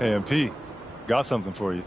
Hey, MP, got something for you.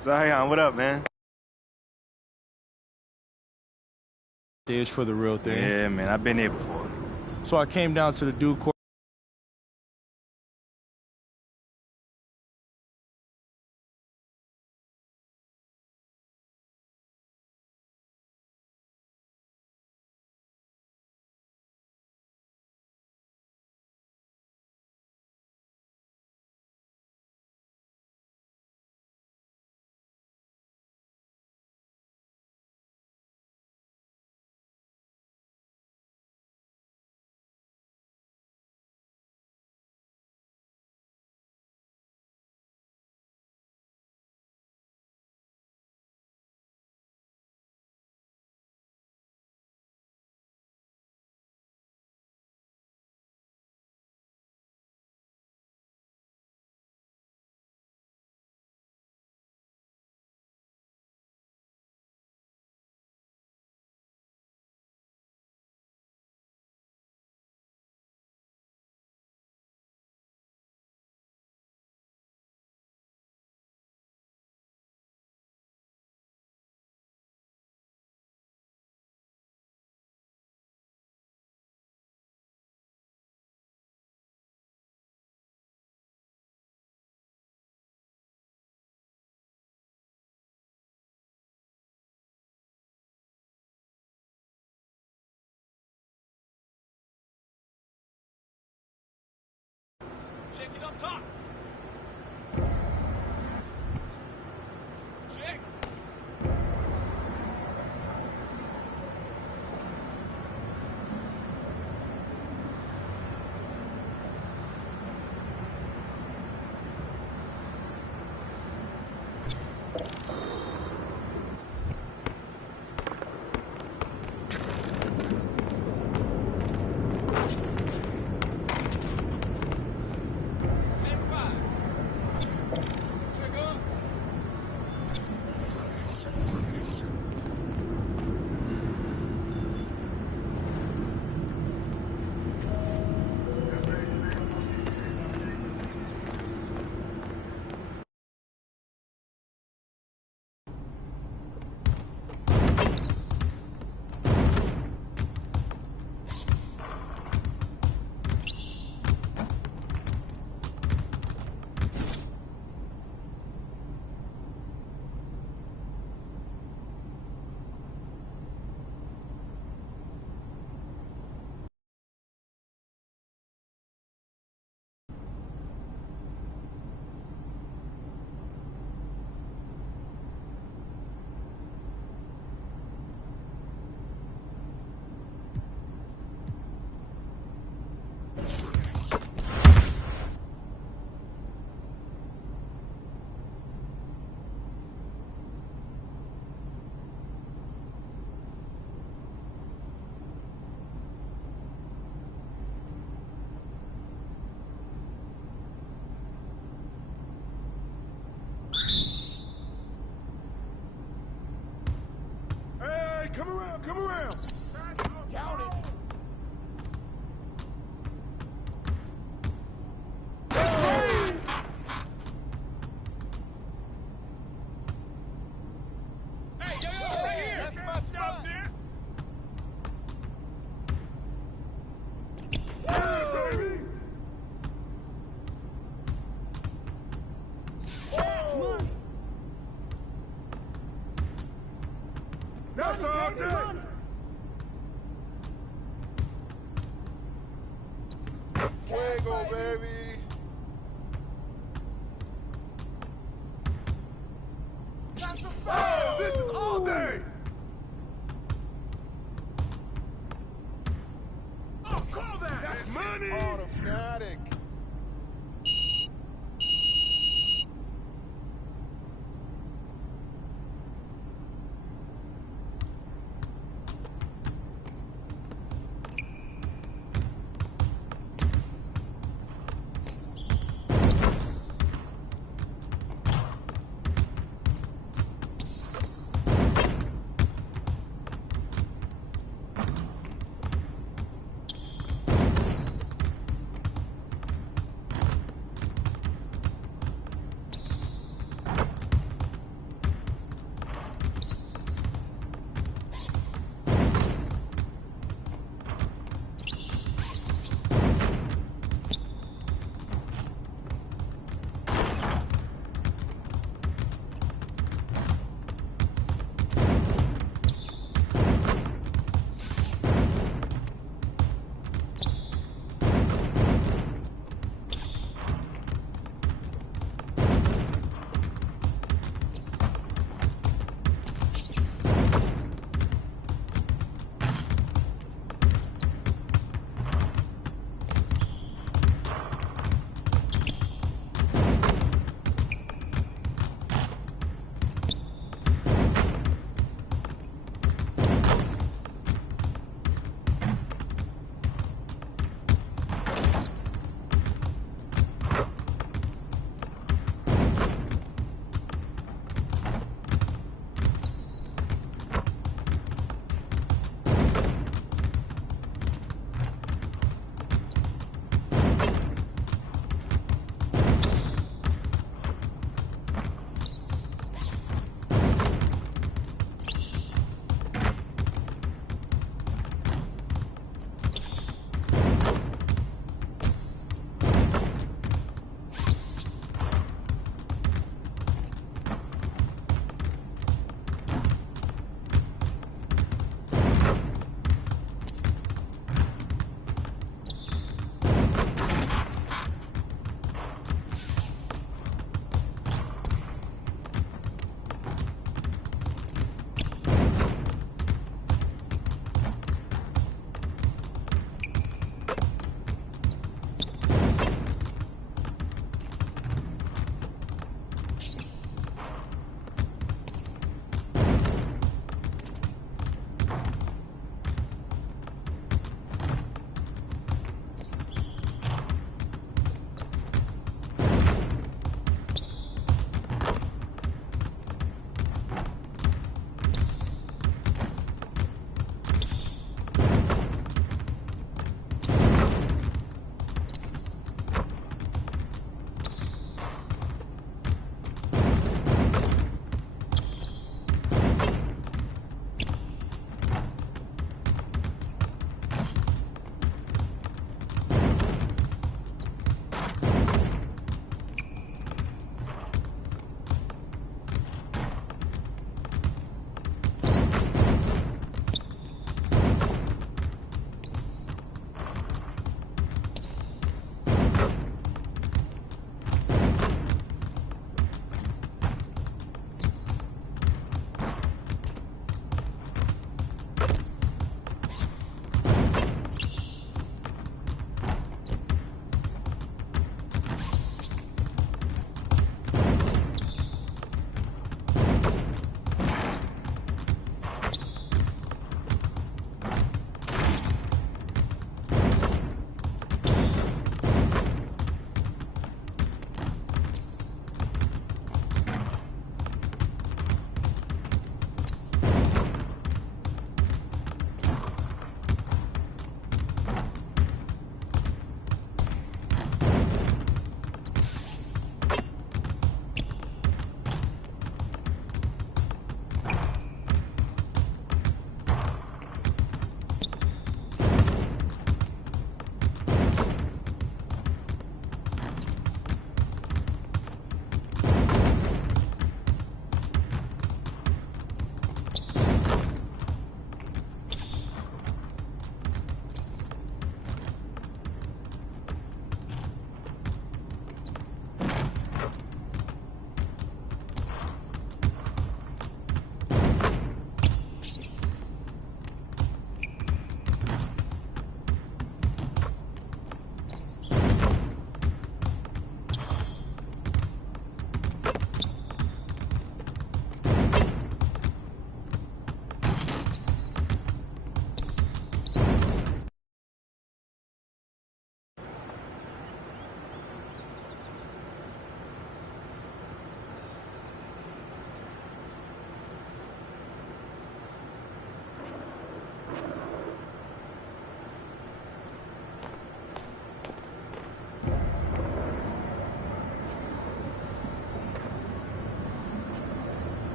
Zion, what up, man? Stage for the real thing. Yeah, man, I've been there before. So I came down to the Duke court. Check it up top. Check. Come around, come around. Count it. Hey, yo, right here. That's my spot. Yeah, baby. That's all day. Fuego, baby. Oh, this is all day. Oh, call that. That's money. Automatic.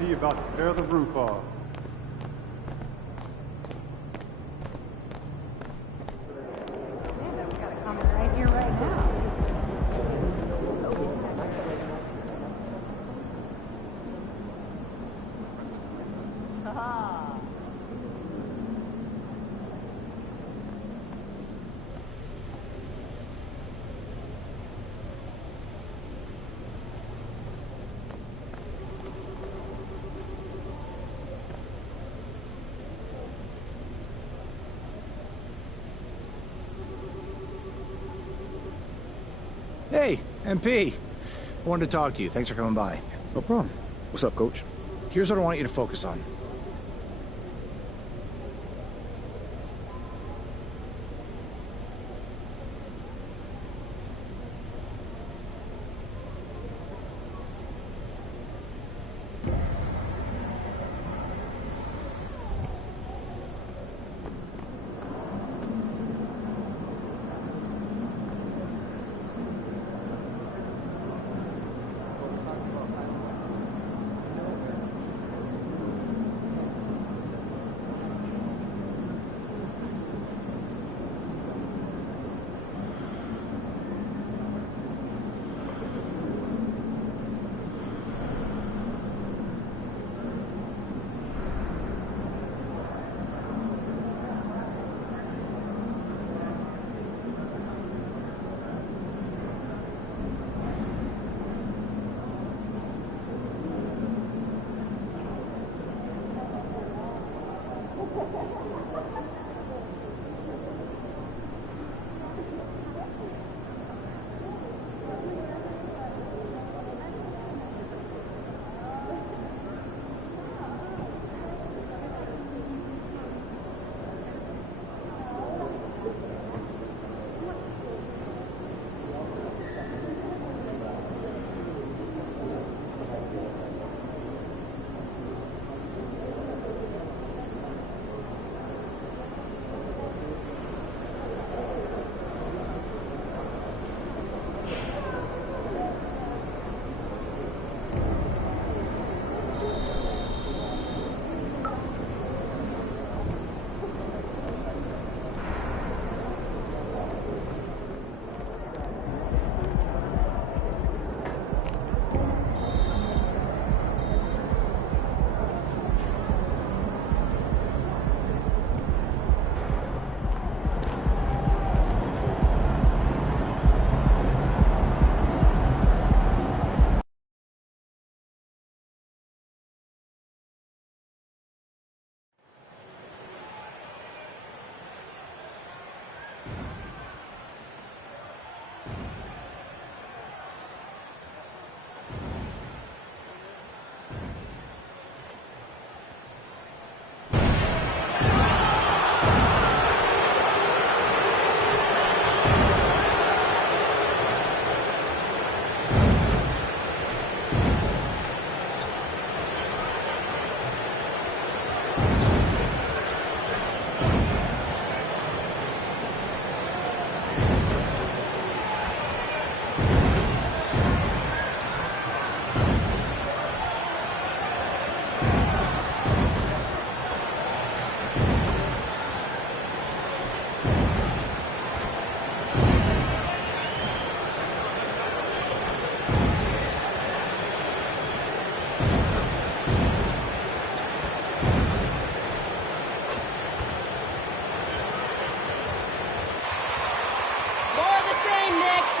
He about to tear the roof off. Yeah, we got a comment right here, right now. Hey, MP. I wanted to talk to you. Thanks for coming by. No problem. What's up, Coach? Here's what I want you to focus on.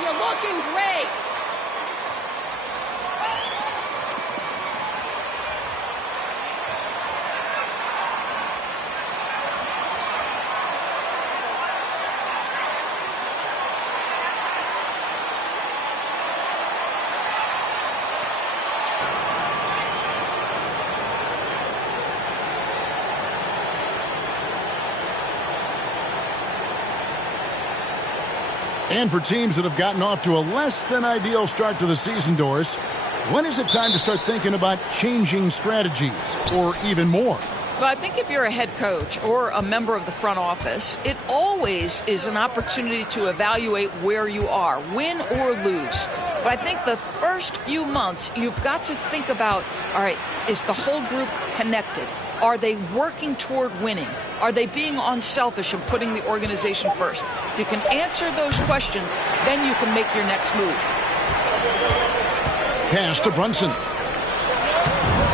you're looking great. And for teams that have gotten off to a less than ideal start to the season, Doris, when is it time to start thinking about changing strategies or even more? Well, I think if you're a head coach or a member of the front office, it always is an opportunity to evaluate where you are, win or lose. But I think the first few months, you've got to think about, all right, is the whole group connected? Are they working toward winning? Are they being unselfish and putting the organization first? If you can answer those questions, then you can make your next move. Pass to Brunson.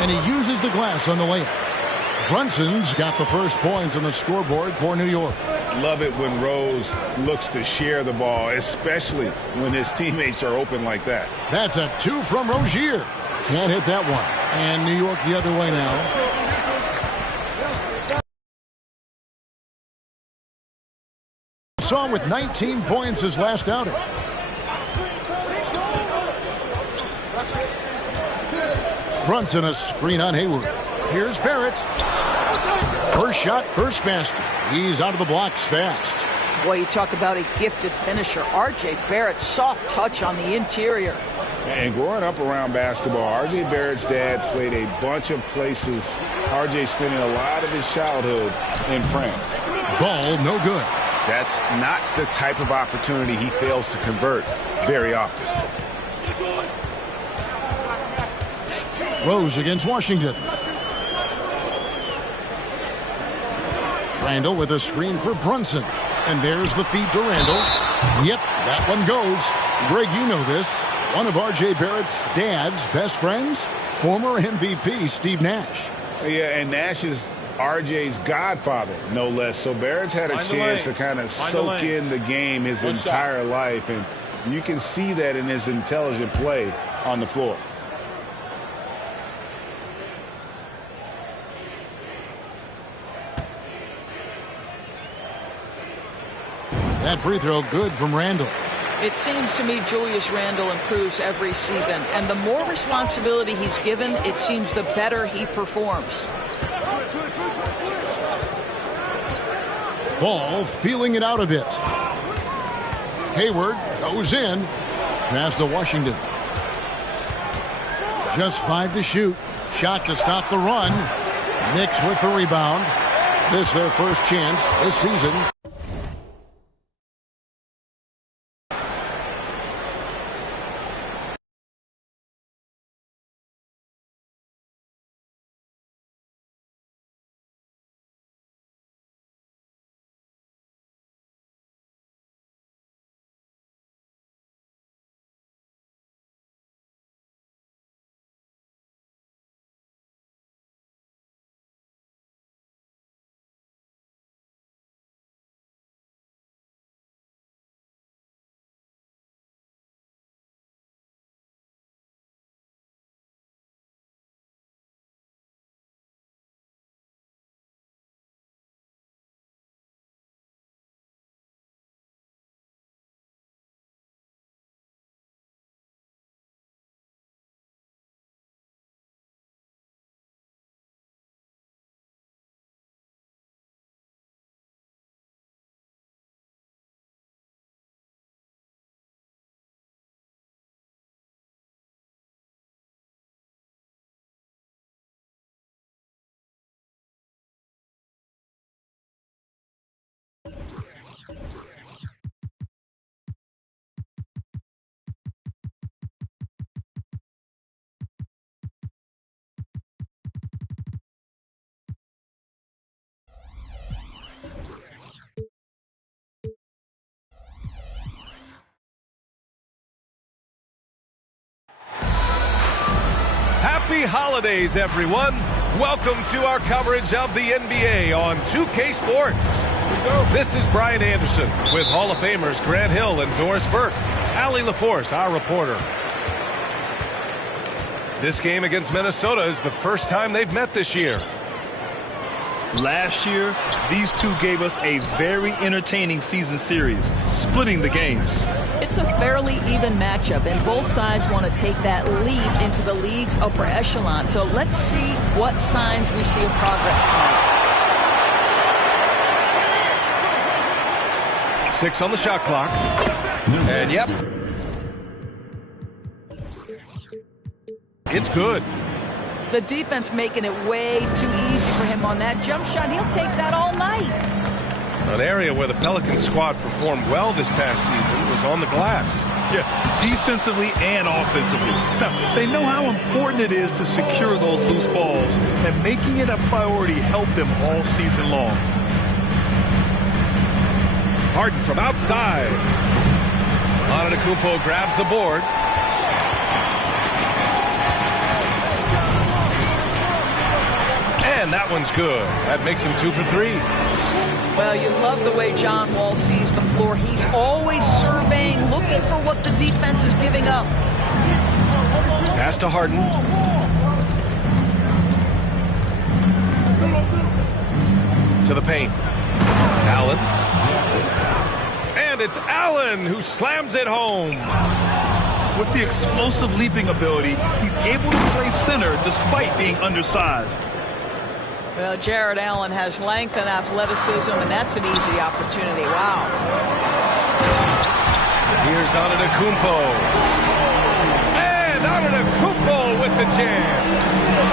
And he uses the glass on the layup. Brunson's got the first points on the scoreboard for New York. Love it when Rose looks to share the ball, especially when his teammates are open like that. That's a 2 from Rozier. Can't hit that one. And New York the other way now. Saw him with 19 points his last outing. Brunson, a screen on Hayward. Here's Barrett. First shot, first basket. He's out of the blocks fast. Boy, you talk about a gifted finisher. R.J. Barrett, soft touch on the interior. And growing up around basketball, R.J. Barrett's dad played a bunch of places. R.J. spending a lot of his childhood in France. Ball no good. That's not the type of opportunity he fails to convert very often. Rose against Washington. Randall with a screen for Brunson. And there's the feed to Randall. Yep, that one goes. Greg, you know this. One of R.J. Barrett's dad's best friends, former MVP Steve Nash. Yeah, and Nash is R.J.'s godfather, no less. So Barrett's had a chance to kind of soak in the game his entire life, and you can see that in his intelligent play on the floor. That free throw good from Randall. It seems to me Julius Randle improves every season, and the more responsibility he's given, it seems the better he performs. Ball feeling it out a bit. Hayward goes in. Pass to Washington. Just 5 to shoot. Shot to stop the run. Knicks with the rebound. This their first chance this season. Happy holidays, everyone. Welcome to our coverage of the NBA on 2K Sports. This is Brian Anderson with Hall of Famers Grant Hill and Doris Burke. Allie LaForce, our reporter. This game against Minnesota is the first time they've met this year. Last year, these two gave us a very entertaining season series, splitting the games. It's a fairly even matchup, and both sides want to take that leap into the league's upper echelon. So let's see what signs we see of progress tonight. 6 on the shot clock. And yep. It's good. The defense making it way too easy for him on that jump shot. He'll take that all night. An area where the Pelicans squad performed well this past season was on the glass. Yeah, defensively and offensively. Now, they know how important it is to secure those loose balls, and making it a priority helped them all season long. Harden from outside. Antetokounmpo grabs the board. And that one's good. That makes him 2 for 3. Well, you love the way John Wall sees the floor. He's always surveying, looking for what the defense is giving up. Pass to Harden. To the paint. Allen. And it's Allen who slams it home. With the explosive leaping ability, he's able to play center despite being undersized. Well, Jared Allen has length and athleticism, and that's an easy opportunity. Wow. Here's Antetokounmpo. And Antetokounmpo with the jam.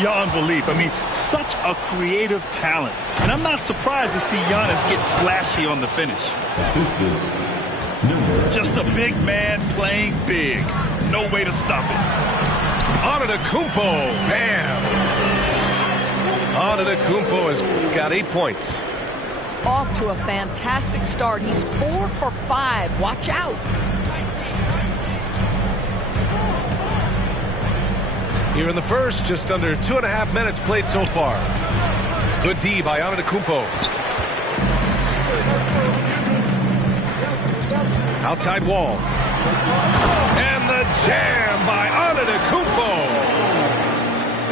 Beyond belief. I mean, such a creative talent. And I'm not surprised to see Giannis get flashy on the finish. Just a big man playing big. No way to stop it. Antetokounmpo. Bam. Antetokounmpo has got 8 points. Off to a fantastic start. He's 4 for 5. Watch out. Here in the first, just under 2.5 minutes played so far. Good D by Antetokounmpo. Outside Wall. And the jam by Antetokounmpo.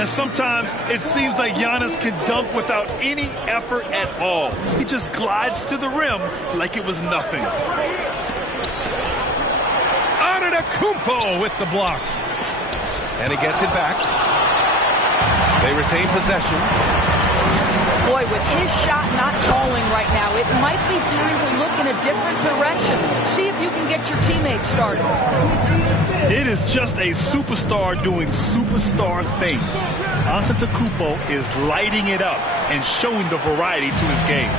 And sometimes it seems like Giannis can dunk without any effort at all. He just glides to the rim like it was nothing. Antetokounmpo with the block. And he gets it back. They retain possession. Boy, with his shot not falling right now, it might be time to look in a different direction. See if you can get your teammates started. It is just a superstar doing superstar things. Antetokounmpo is lighting it up and showing the variety to his game.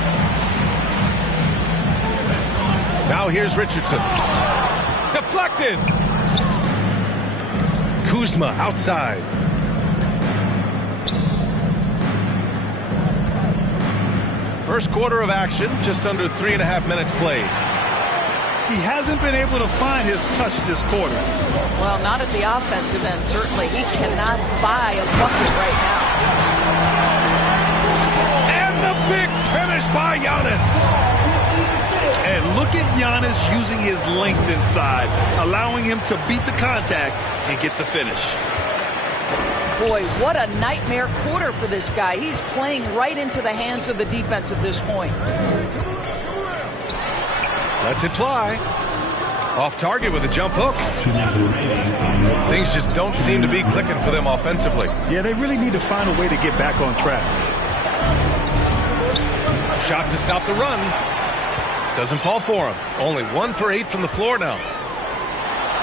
Now here's Richardson. Deflected. Kuzma outside. First quarter of action, just under 3.5 minutes played. He hasn't been able to find his touch this quarter. Well, not at the offensive end, certainly. He cannot buy a bucket right now. And the big finish by Giannis. And look at Giannis using his length inside, allowing him to beat the contact and get the finish. Boy, what a nightmare quarter for this guy. He's playing right into the hands of the defense at this point. Lets it fly. Off target with a jump hook. Things just don't seem to be clicking for them offensively. Yeah, they really need to find a way to get back on track. Shot to stop the run. Doesn't fall for him. Only 1 for 8 from the floor now.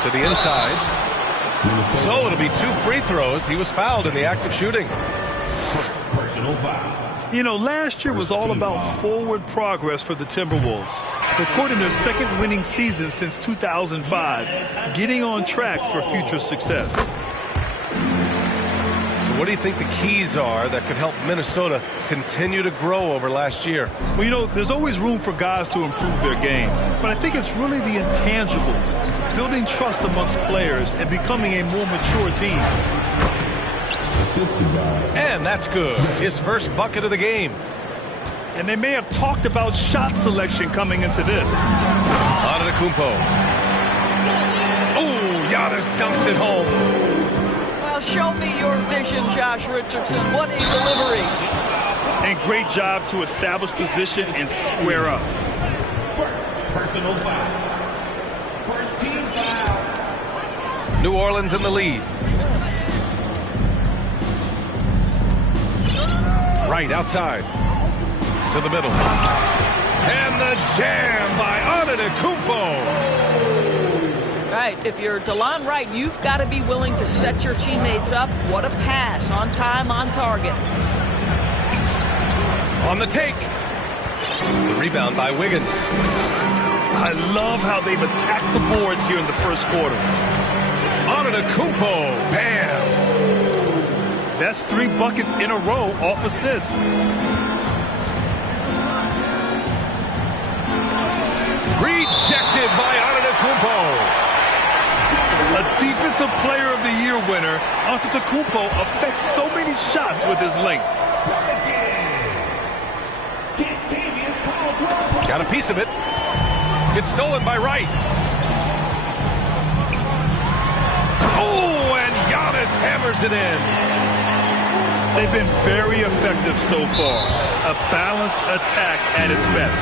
To the inside. So it'll be 2 free throws. He was fouled in the act of shooting. Personal foul. You know, last year was all about forward progress for the Timberwolves. Recording their second winning season since 2005, getting on track for future success. So what do you think the keys are that could help Minnesota continue to grow over last year? Well, you know, there's always room for guys to improve their game. But I think it's really the intangibles, building trust amongst players and becoming a more mature team. And that's good. His first bucket of the game. And they may have talked about shot selection coming into this. Antetokounmpo. Oh, Giannis dunks it home. Well, show me your vision, Josh Richardson. What a delivery. And great job to establish position and square up. Personal foul. First team foul. New Orleans in the lead. Right outside. To the middle. And the jam by Antetokounmpo. Right, if you're DeLon Wright, you've got to be willing to set your teammates up. What a pass, on time, on target. On the take. The rebound by Wiggins. I love how they've attacked the boards here in the first quarter. Antetokounmpo, bam. That's 3 buckets in a row off assist. Rejected by Antetokounmpo. A Defensive Player of the Year winner, Antetokounmpo affects so many shots with his length. Got a piece of it. It's stolen by Wright. Oh, and Giannis hammers it in. They've been very effective so far. A balanced attack at its best.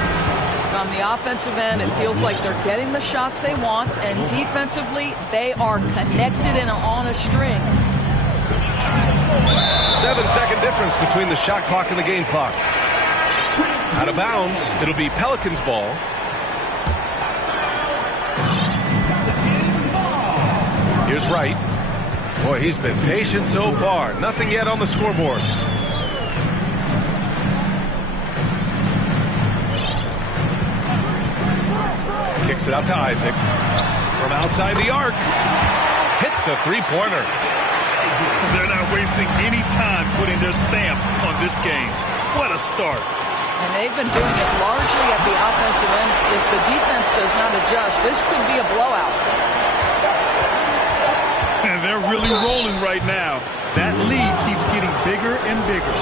On the offensive end, it feels like they're getting the shots they want, and defensively, they are connected and on a string. 7-second difference between the shot clock and the game clock. Out of bounds, it'll be Pelicans ball. Here's Wright. Boy, he's been patient so far. Nothing yet on the scoreboard. Kicks it out to Isaac. From outside the arc. Hits a three-pointer. They're not wasting any time putting their stamp on this game. What a start. And they've been doing it largely at the offensive end. If the defense does not adjust, this could be a blowout. And they're really rolling right now. That lead keeps getting bigger and bigger.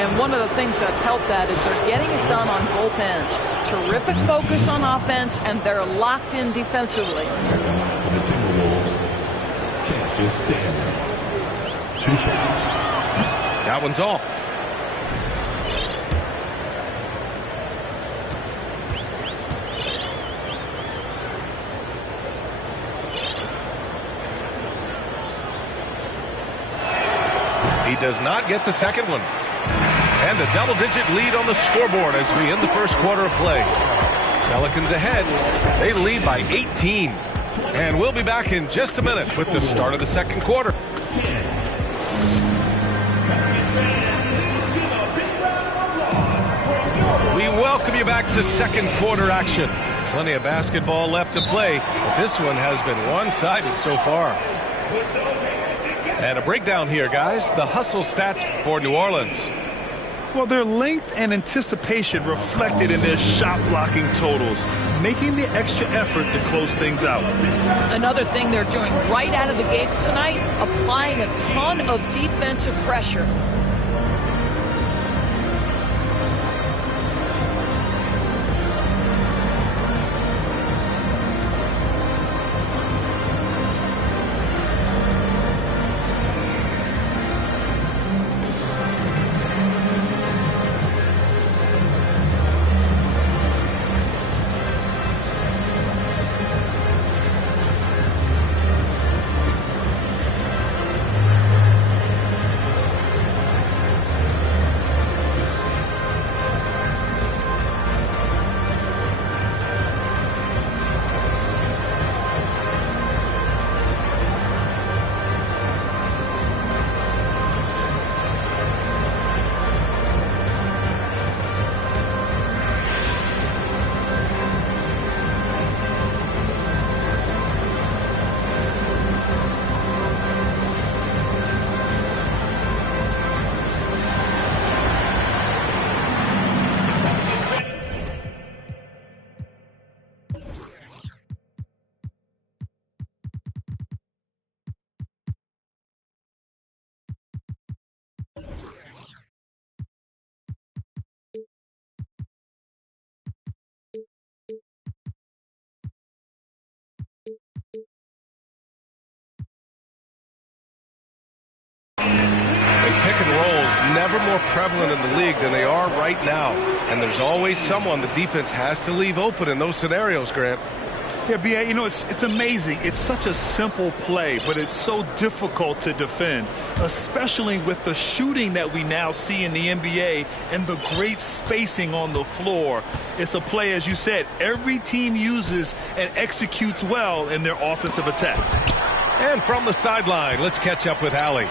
And one of the things that's helped that is they're getting it done on both ends. Terrific focus on offense, and they're locked in defensively. The Timberwolves can't just stand. 2 shots. That one's off. He does not get the second one. And a double-digit lead on the scoreboard as we end the first quarter of play. Pelicans ahead. They lead by 18. And we'll be back in just a minute with the start of the second quarter. We welcome you back to second quarter action. Plenty of basketball left to play, but this one has been one-sided so far. And a breakdown here, guys. The hustle stats for New Orleans. Well, their length and anticipation reflected in their shot blocking totals, making the extra effort to close things out. Another thing they're doing right out of the gates tonight, applying a ton of defensive pressure. prevalent in the league than they are right now. And there's always someone the defense has to leave open in those scenarios, Grant. Yeah, B.A., you know, it's amazing. It's such a simple play, but it's so difficult to defend, especially with the shooting that we now see in the NBA and the great spacing on the floor. It's a play, as you said, every team uses and executes well in their offensive attack. And from the sideline, let's catch up with Allie.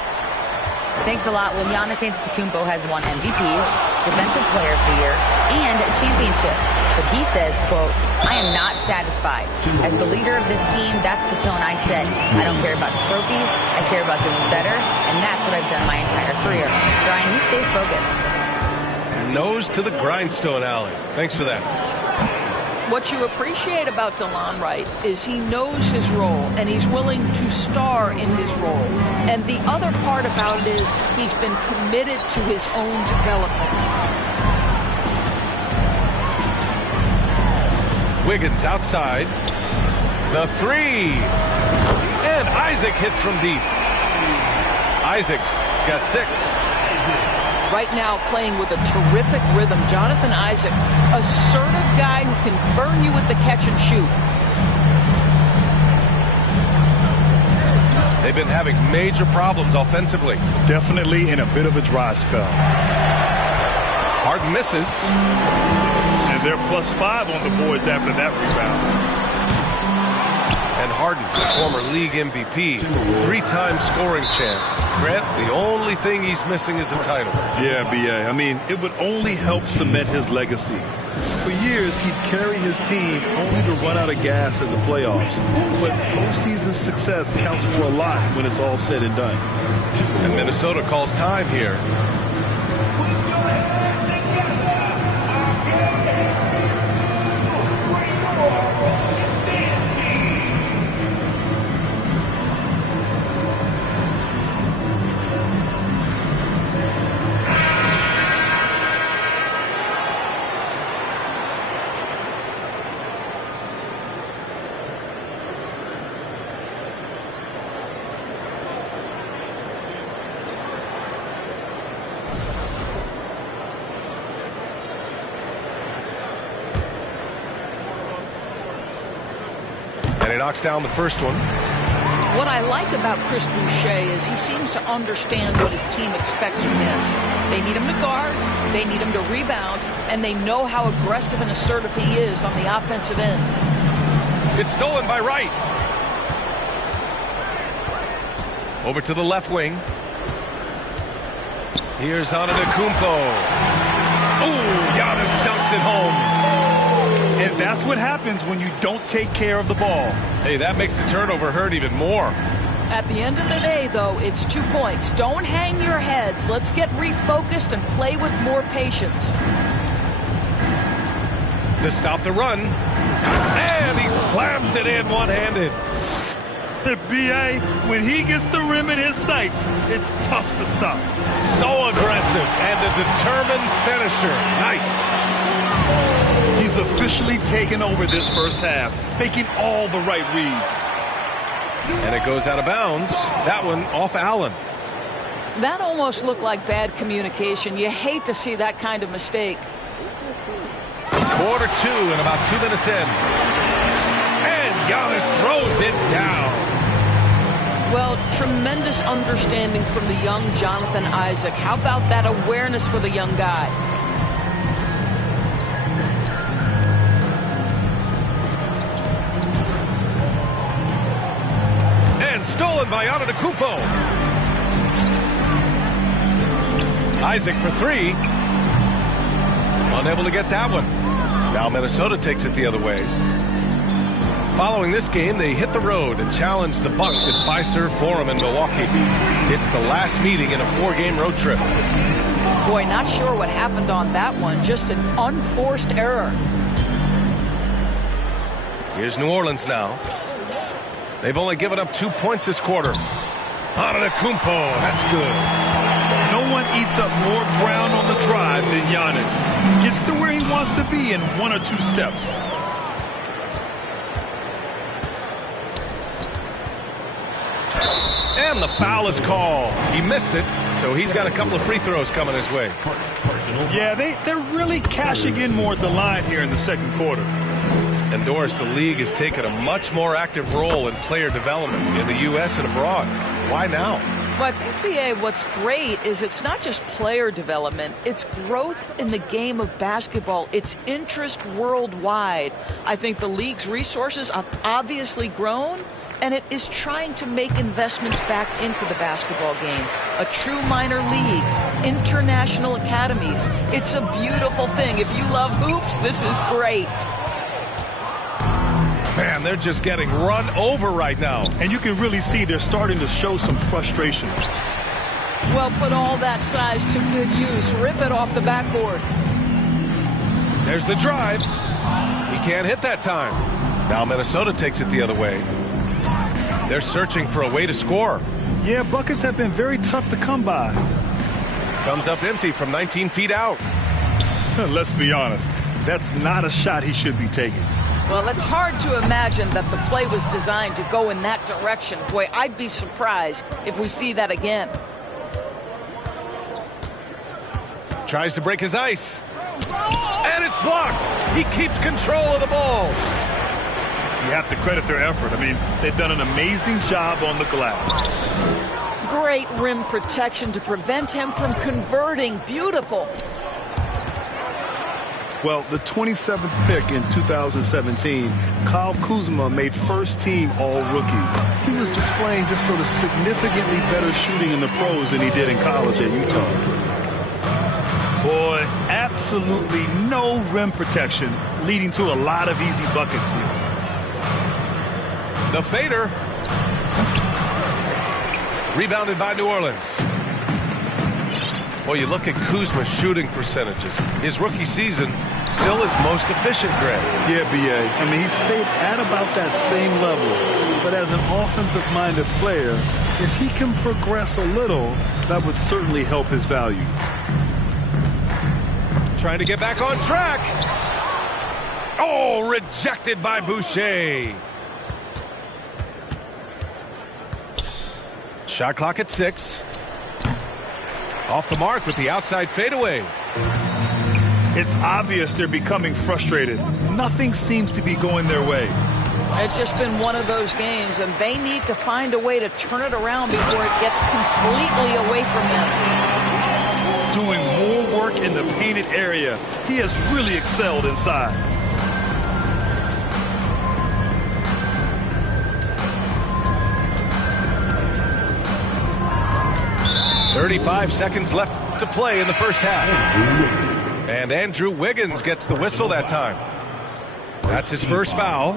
Thanks a lot. Well, Giannis Antetokounmpo has won MVPs, Defensive Player of the Year, and a championship. But he says, quote, I am not satisfied. As the leader of this team, that's the tone I set. I don't care about trophies. I care about doing better, and that's what I've done my entire career. Brian, he stays focused. Nose to the grindstone, Allie. Thanks for that. What you appreciate about DeLon Wright is he knows his role, and he's willing to star in his role. And the other part about it is he's been committed to his own development. Wiggins outside. The three. And Isaac hits from deep. Isaac's got 6. Right now playing with a terrific rhythm. Jonathan Isaac, assertive guy who can burn you with the catch and shoot. They've been having major problems offensively. Definitely in a bit of a dry spell. Harden misses. And they're +5 on the boards after that rebound. And Harden, former league MVP, 3-time scoring champ. Grant, the only thing he's missing is a title. Yeah, B.A. I mean, it would only help cement his legacy. For years, he'd carry his team only to run out of gas in the playoffs. But postseason success counts for a lot when it's all said and done. And Minnesota calls time here. And he knocks down the first one. What I like about Chris Boucher is he seems to understand what his team expects from him. They need him to guard, they need him to rebound, and they know how aggressive and assertive he is on the offensive end. It's stolen by Wright. Over to the left wing. Here's Antetokounmpo. Ooh, Giannis dunks it home. And that's what happens when you don't take care of the ball. Hey, that makes the turnover hurt even more. At the end of the day, though, it's 2 points. Don't hang your heads. Let's get refocused and play with more patience. To stop the run. And he slams it in one-handed. B.A., when he gets the rim in his sights, it's tough to stop. So aggressive and a determined finisher. Nice. He's officially taken over this first half, making all the right reads. And it goes out of bounds. That one off Allen. That almost looked like bad communication. You hate to see that kind of mistake. Quarter 2 and about 2 minutes in. And Giannis throws it down. Well, tremendous understanding from the young Jonathan Isaac. How about that awareness for the young guy? And stolen by Antetokounmpo. Isaac for 3. Unable to get that one. Now Minnesota takes it the other way. Following this game, they hit the road and challenge the Bucks at Fiserv Forum in Milwaukee. It's the last meeting in a 4-game road trip. Boy, not sure what happened on that one. Just an unforced error. Here's New Orleans now. They've only given up 2 points this quarter. Antetokounmpo, that's good. No one eats up more ground on the drive than Giannis. Gets to where he wants to be in 1 or 2 steps. And the foul is called. He missed it, so he's got a couple of free throws coming his way. Yeah, they're really cashing in more at the line here in the second quarter. And Doris, the league has taken a much more active role in player development in the U.S. and abroad. Why now? Well, I think, B.A., what's great is it's not just player development. It's growth in the game of basketball. It's interest worldwide. I think the league's resources have obviously grown, and it is trying to make investments back into the basketball game. A true minor league, international academies. It's a beautiful thing. If you love hoops, this is great. Man, they're just getting run over right now. And you can really see they're starting to show some frustration. Well, put all that size to good use. Rip it off the backboard. There's the drive. He can't hit that time. Now Minnesota takes it the other way. They're searching for a way to score. Yeah, buckets have been very tough to come by. Comes up empty from 19 feet out. Let's be honest. That's not a shot he should be taking. Well, it's hard to imagine that the play was designed to go in that direction. Boy, I'd be surprised if we see that again. Tries to break his ice. And it's blocked. He keeps control of the ball. You have to credit their effort. I mean, they've done an amazing job on the glass. Great rim protection to prevent him from converting. Beautiful. Well, the 27th pick in 2017, Kyle Kuzma made first-team All-Rookie. He was displaying just sort of significantly better shooting in the pros than he did in college at Utah. Boy, absolutely no rim protection, leading to a lot of easy buckets here. The fader. Rebounded by New Orleans. Well, you look at Kuzma's shooting percentages. His rookie season still his most efficient, Greg. Yeah, B.A. I mean, he stayed at about that same level. But as an offensive-minded player, if he can progress a little, that would certainly help his value. Trying to get back on track. Oh, rejected by Boucher. Shot clock at 6. Off the mark with the outside fadeaway. It's obvious they're becoming frustrated. Nothing seems to be going their way. It's just been one of those games, and they need to find a way to turn it around before it gets completely away from them. Doing more work in the painted area. He has really excelled inside. .35 seconds left to play in the first half. And Andrew Wiggins gets the whistle that time. That's his first foul.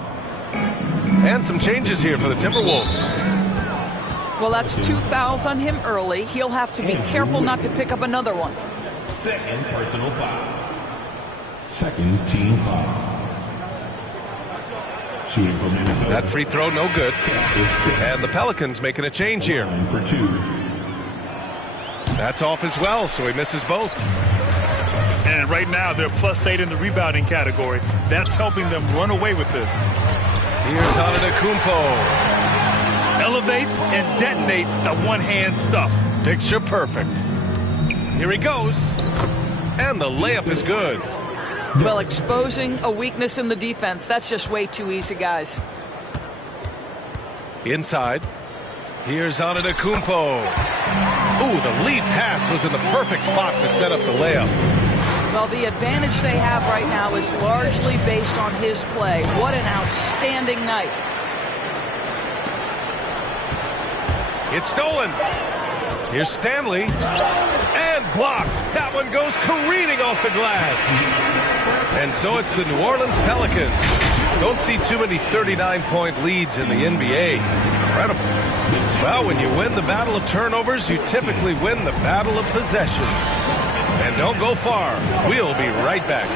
And some changes here for the Timberwolves. Well, that's 2 fouls on him early. He'll have to be careful not to pick up another one. Second personal foul. Second team foul. Shooting from Minnesota. That free throw no good. And the Pelicans making a change here. For 2. That's off as well, so he misses both. And right now, they're +8 in the rebounding category. That's helping them run away with this. Here's Antetokounmpo. Elevates and detonates the one-hand stuff. Picture perfect. Here he goes. And the layup is good. Well, exposing a weakness in the defense, that's just way too easy, guys. Inside. Here's Antetokounmpo. Ooh, the lead pass was in the perfect spot to set up the layup. Well, the advantage they have right now is largely based on his play. What an outstanding night. It's stolen. Here's Stanley. And blocked. That one goes careening off the glass. And so it's the New Orleans Pelicans. Don't see too many 39-point leads in the NBA. Incredible. Well, when you win the battle of turnovers, you typically win the battle of possession. And don't go far. We'll be right back.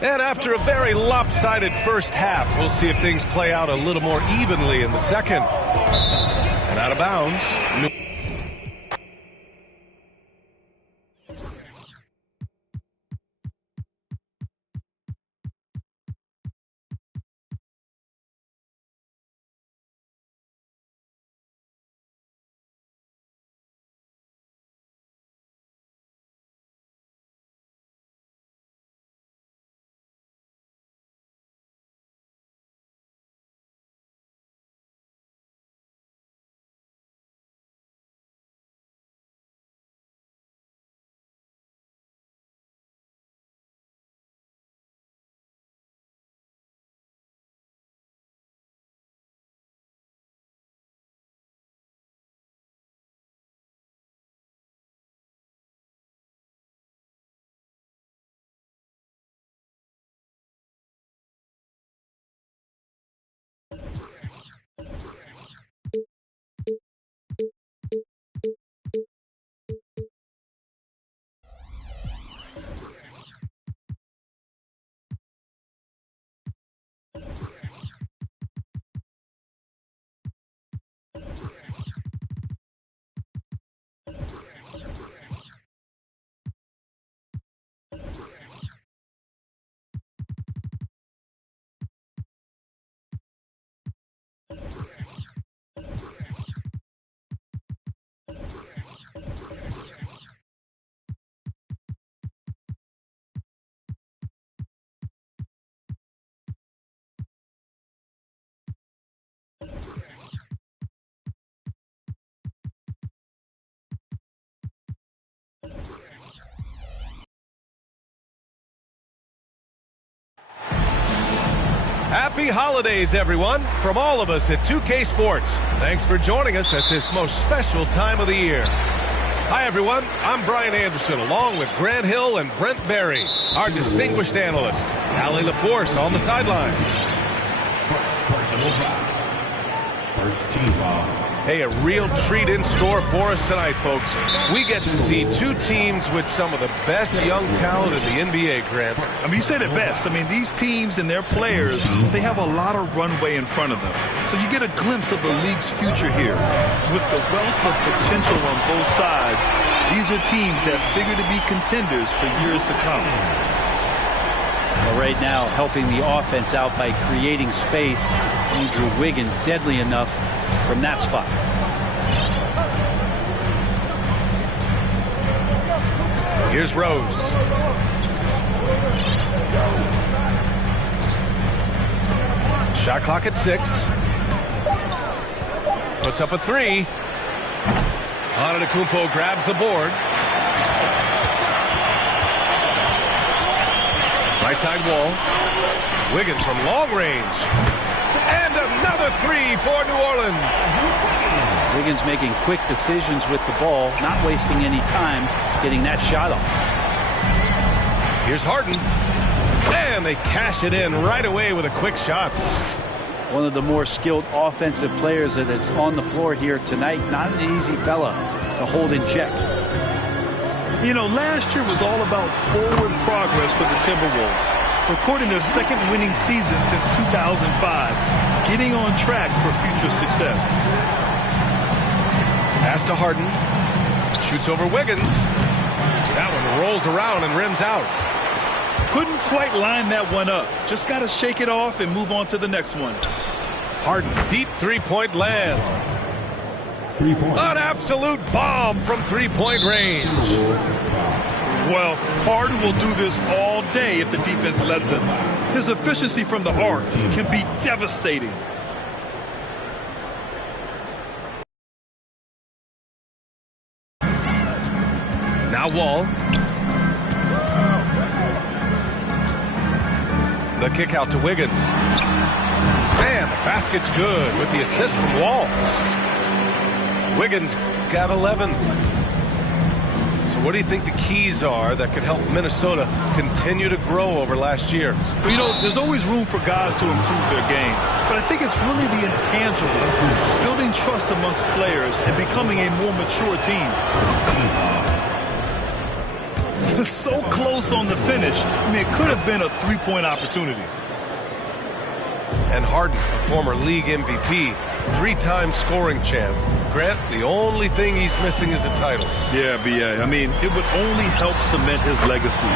And after a very lopsided first half, we'll see if things play out a little more evenly in the second. And out of bounds. Happy holidays, everyone, from all of us at 2K Sports. Thanks for joining us at this most special time of the year. Hi, everyone. I'm Brian Anderson, along with Grant Hill and Brent Berry, our distinguished analysts. Allie LaForce on the sidelines. Personal foul. First team foul. Hey, a real treat in store for us tonight, folks. We get to see two teams with some of the best young talent in the NBA, Grant. I mean, you said it best. I mean, these teams and their players, they have a lot of runway in front of them. So you get a glimpse of the league's future here. With the wealth of potential on both sides, these are teams that figure to be contenders for years to come. Well, right now, helping the offense out by creating space. Andrew Wiggins deadly enough from that spot. Here's Rose. Shot clock at 6. Puts up a 3. Antetokounmpo grabs the board. Right side wall. Wiggins from long range. And another 3 for New Orleans. Wiggins making quick decisions with the ball, not wasting any time getting that shot off. Here's Harden. And they cash it in right away with a quick shot. One of the more skilled offensive players that is on the floor here tonight. Not an easy fella to hold in check. You know, last year was all about forward progress for the Timberwolves, recording their second winning season since 2005, getting on track for future success. Pass to Harden. Shoots over Wiggins. That one rolls around and rims out. Couldn't quite line that one up. Just got to shake it off and move on to the next one. Harden, deep three-point land. 3 points. An absolute bomb from three-point range. Well, Harden will do this all day if the defense lets him. His efficiency from the arc can be devastating. Now Wall. The kick out to Wiggins. Man, the basket's good with the assist from Wall. Wiggins got 11. So what do you think the keys are that could help Minnesota continue to grow over last year? Well, you know, there's always room for guys to improve their game. But I think it's really the intangibles, building trust amongst players and becoming a more mature team. So close on the finish. I mean, it could have been a three-point opportunity. And Harden, a former league MVP, 3-time scoring champ. Grant, the only thing he's missing is a title. Yeah, B.A. I mean, it would only help cement his legacy.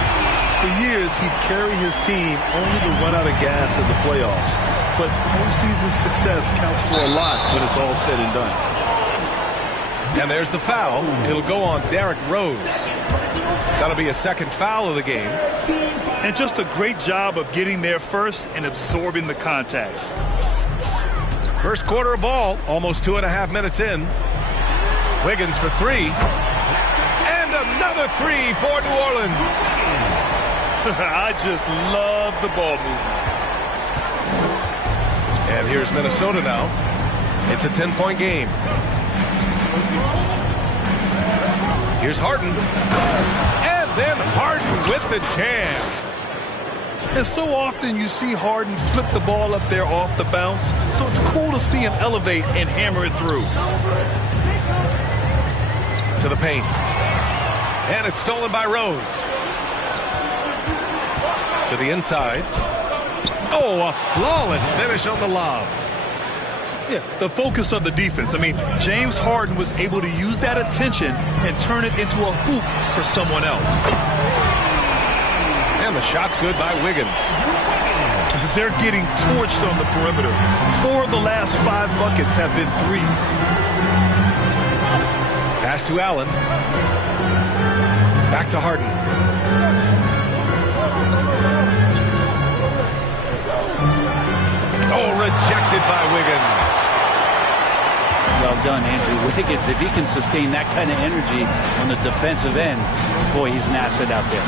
For years, he'd carry his team only to run out of gas in the playoffs. But postseason success counts for a lot when it's all said and done. And there's the foul. It'll go on Derrick Rose. That'll be a second foul of the game. And just a great job of getting there first and absorbing the contact. First quarter of ball, almost 2.5 minutes in. Wiggins for 3. And another 3 for New Orleans. I just love the ball movement. And here's Minnesota now. It's a 10-point game. Here's Harden. And then Harden with the jam. And so often you see Harden flip the ball up there off the bounce. So it's cool to see him elevate and hammer it through. To the paint. And it's stolen by Rose. To the inside. Oh, a flawless finish on the lob. Yeah, the focus of the defense. I mean, James Harden was able to use that attention and turn it into a hoop for someone else. And the shot's good by Wiggins. They're getting torched on the perimeter. 4 of the last 5 buckets have been threes. Pass to Allen. Back to Harden. Oh, rejected by Wiggins. Well done, Andrew Wiggins. If he can sustain that kind of energy on the defensive end, boy, he's an asset out there.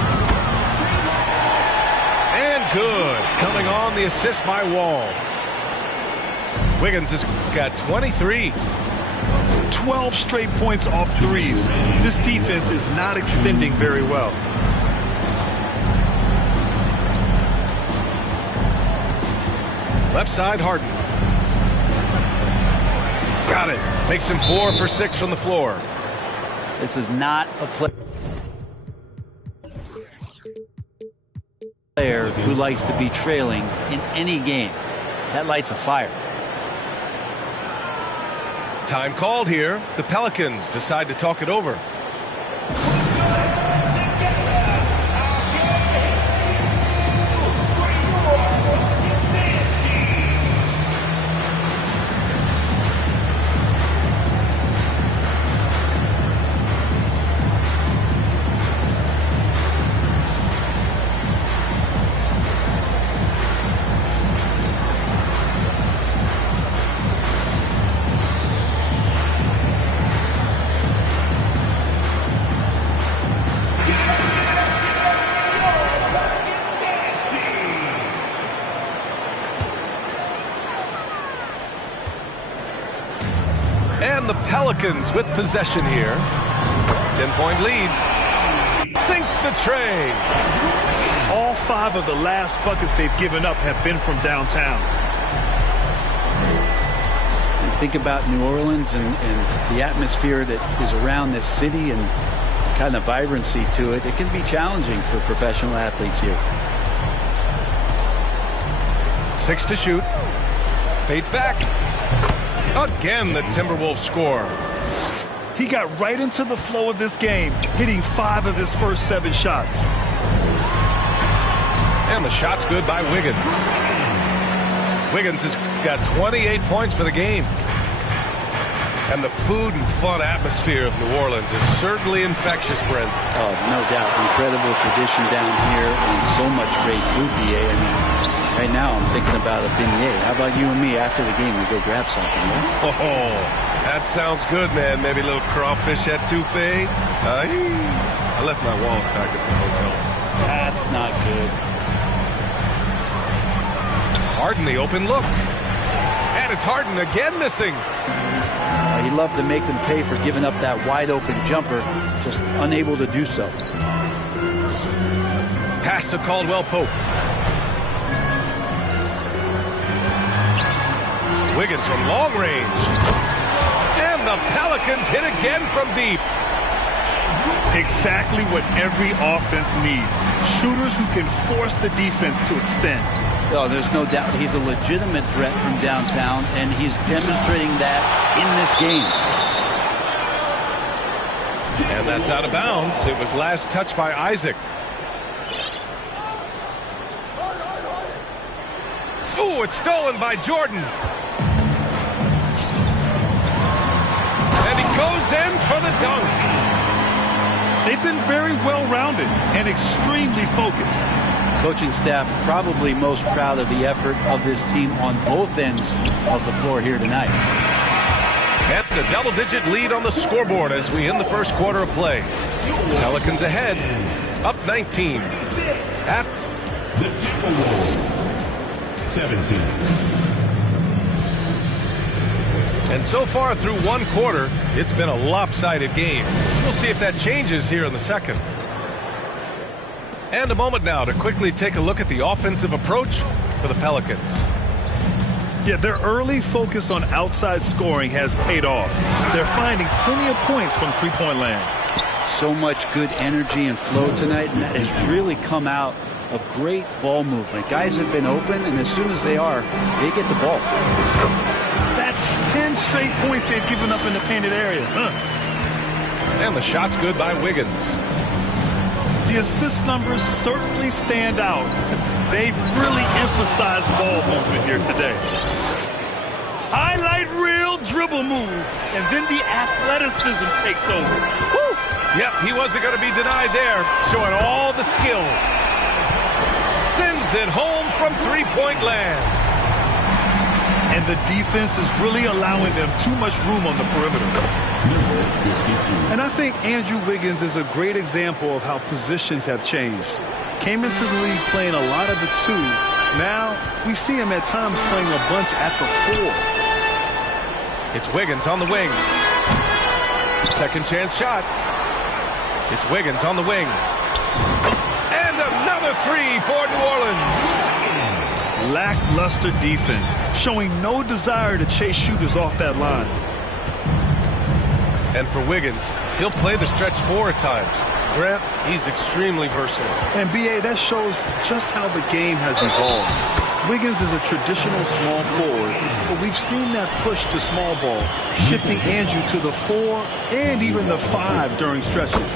And good. Coming on the assist by Wall. Wiggins has got 23. 12 straight points off threes. This defense is not extending very well. Left side, Harden. Got it. Makes him 4 for 6 from the floor. This is not a player who likes to be trailing in any game. That lights a fire. Time called here. The Pelicans decide to talk it over. And the Pelicans with possession here. 10-point lead. Sinks the tray. All 5 of the last buckets they've given up have been from downtown. And think about New Orleans and the atmosphere that is around this city and kind of vibrancy to it. It can be challenging for professional athletes here. 6 to shoot. Fades back. Again, the Timberwolves score. He got right into the flow of this game, hitting 5 of his first 7 shots. And the shot's good by Wiggins. Wiggins has got 28 points for the game. And the food and fun atmosphere of New Orleans is certainly infectious, Brent. Oh, no doubt. Incredible tradition down here and so much great food, BA. I mean, right now I'm thinking about a beignet. How about you and me after the game? We go grab something, yeah? Oh, that sounds good, man. Maybe a little crawfish etouffee. I left my wallet back at the hotel. That's not good. Harden, the open look. And it's Harden again missing. He'd love to make them pay for giving up that wide-open jumper, just unable to do so. Pass to Caldwell-Pope. Wiggins from long range. And the Pelicans hit again from deep. Exactly what every offense needs. Shooters who can force the defense to extend. Oh, there's no doubt he's a legitimate threat from downtown, and he's demonstrating that in this game. And that's out of bounds. It was last touched by Isaac. Oh, it's stolen by Jordan. And he goes in for the dunk. They've been very well-rounded and extremely focused. Coaching staff probably most proud of the effort of this team on both ends of the floor here tonight. And a double-digit lead on the scoreboard as we end the first quarter of play. Pelicans ahead, up 19. The Timberwolves, 17. And so far through one quarter, it's been a lopsided game. We'll see if that changes here in the second. And a moment now to quickly take a look at the offensive approach for the Pelicans. Yeah, their early focus on outside scoring has paid off. They're finding plenty of points from three-point land. So much good energy and flow tonight, and that has really come out of great ball movement. Guys have been open, and as soon as they are, they get the ball. That's 10 straight points they've given up in the painted area. And the shot's good by Wiggins. The assist numbers certainly stand out. They've really emphasized ball movement here today. Highlight reel dribble move, and then the athleticism takes over. Woo! Yep, he wasn't going to be denied there, showing all the skill. Sends it home from three-point land. And the defense is really allowing them too much room on the perimeter. And I think Andrew Wiggins is a great example of how positions have changed. came into the league playing a lot of the 2. Now we see him at times playing a bunch at the 4. It's Wiggins on the wing. Second chance shot. It's Wiggins on the wing. And another 3 for New Orleans. Lackluster defense, showing no desire to chase shooters off that line. And for Wiggins, he'll play the stretch 4 at times. Grant, he's extremely versatile. And B.A., that shows just how the game has evolved. Wiggins is a traditional small forward, but we've seen that push to small ball, shifting Andrew to the 4 and even the 5 during stretches.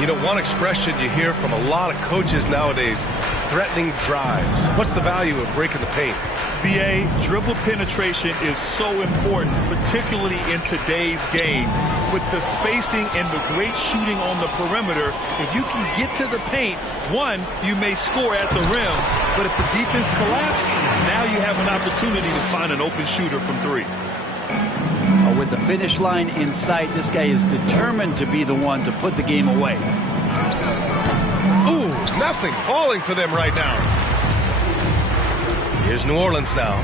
You know, one expression you hear from a lot of coaches nowadays, threatening drives. What's the value of breaking the paint? B.A., dribble penetration is so important, particularly in today's game. With the spacing and the great shooting on the perimeter, if you can get to the paint, one, you may score at the rim, but if the defense collapses, now you have an opportunity to find an open shooter from 3. With the finish line in sight, this guy is determined to be the one to put the game away. Ooh, nothing falling for them right now. Here's New Orleans now.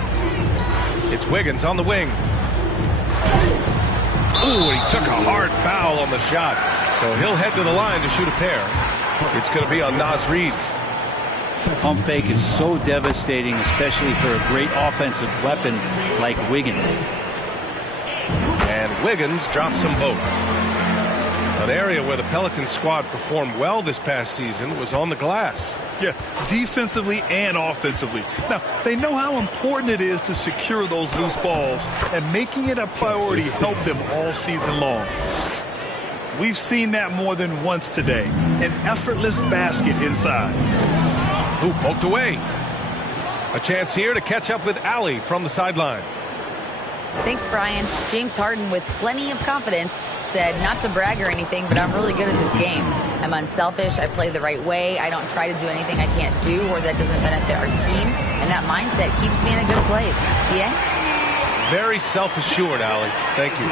It's Wiggins on the wing. Ooh, he took a hard foul on the shot. So he'll head to the line to shoot a pair. It's going to be on Naz Reid. Pump fake is so devastating, especially for a great offensive weapon like Wiggins. And Wiggins drops them both. An area where the Pelicans squad performed well this past season was on the glass. Yeah, defensively and offensively. Now, they know how important it is to secure those loose balls, and making it a priority helped them all season long. We've seen that more than once today. An effortless basket inside. Ooh, poked away. A chance here to catch up with Allie from the sideline. Thanks, Brian. James Harden, with plenty of confidence, said not to brag or anything, but I'm really good at this game. I'm unselfish. I play the right way. I don't try to do anything I can't do or that doesn't benefit our team. And that mindset keeps me in a good place. Yeah? Very self-assured, Allie. Thank you.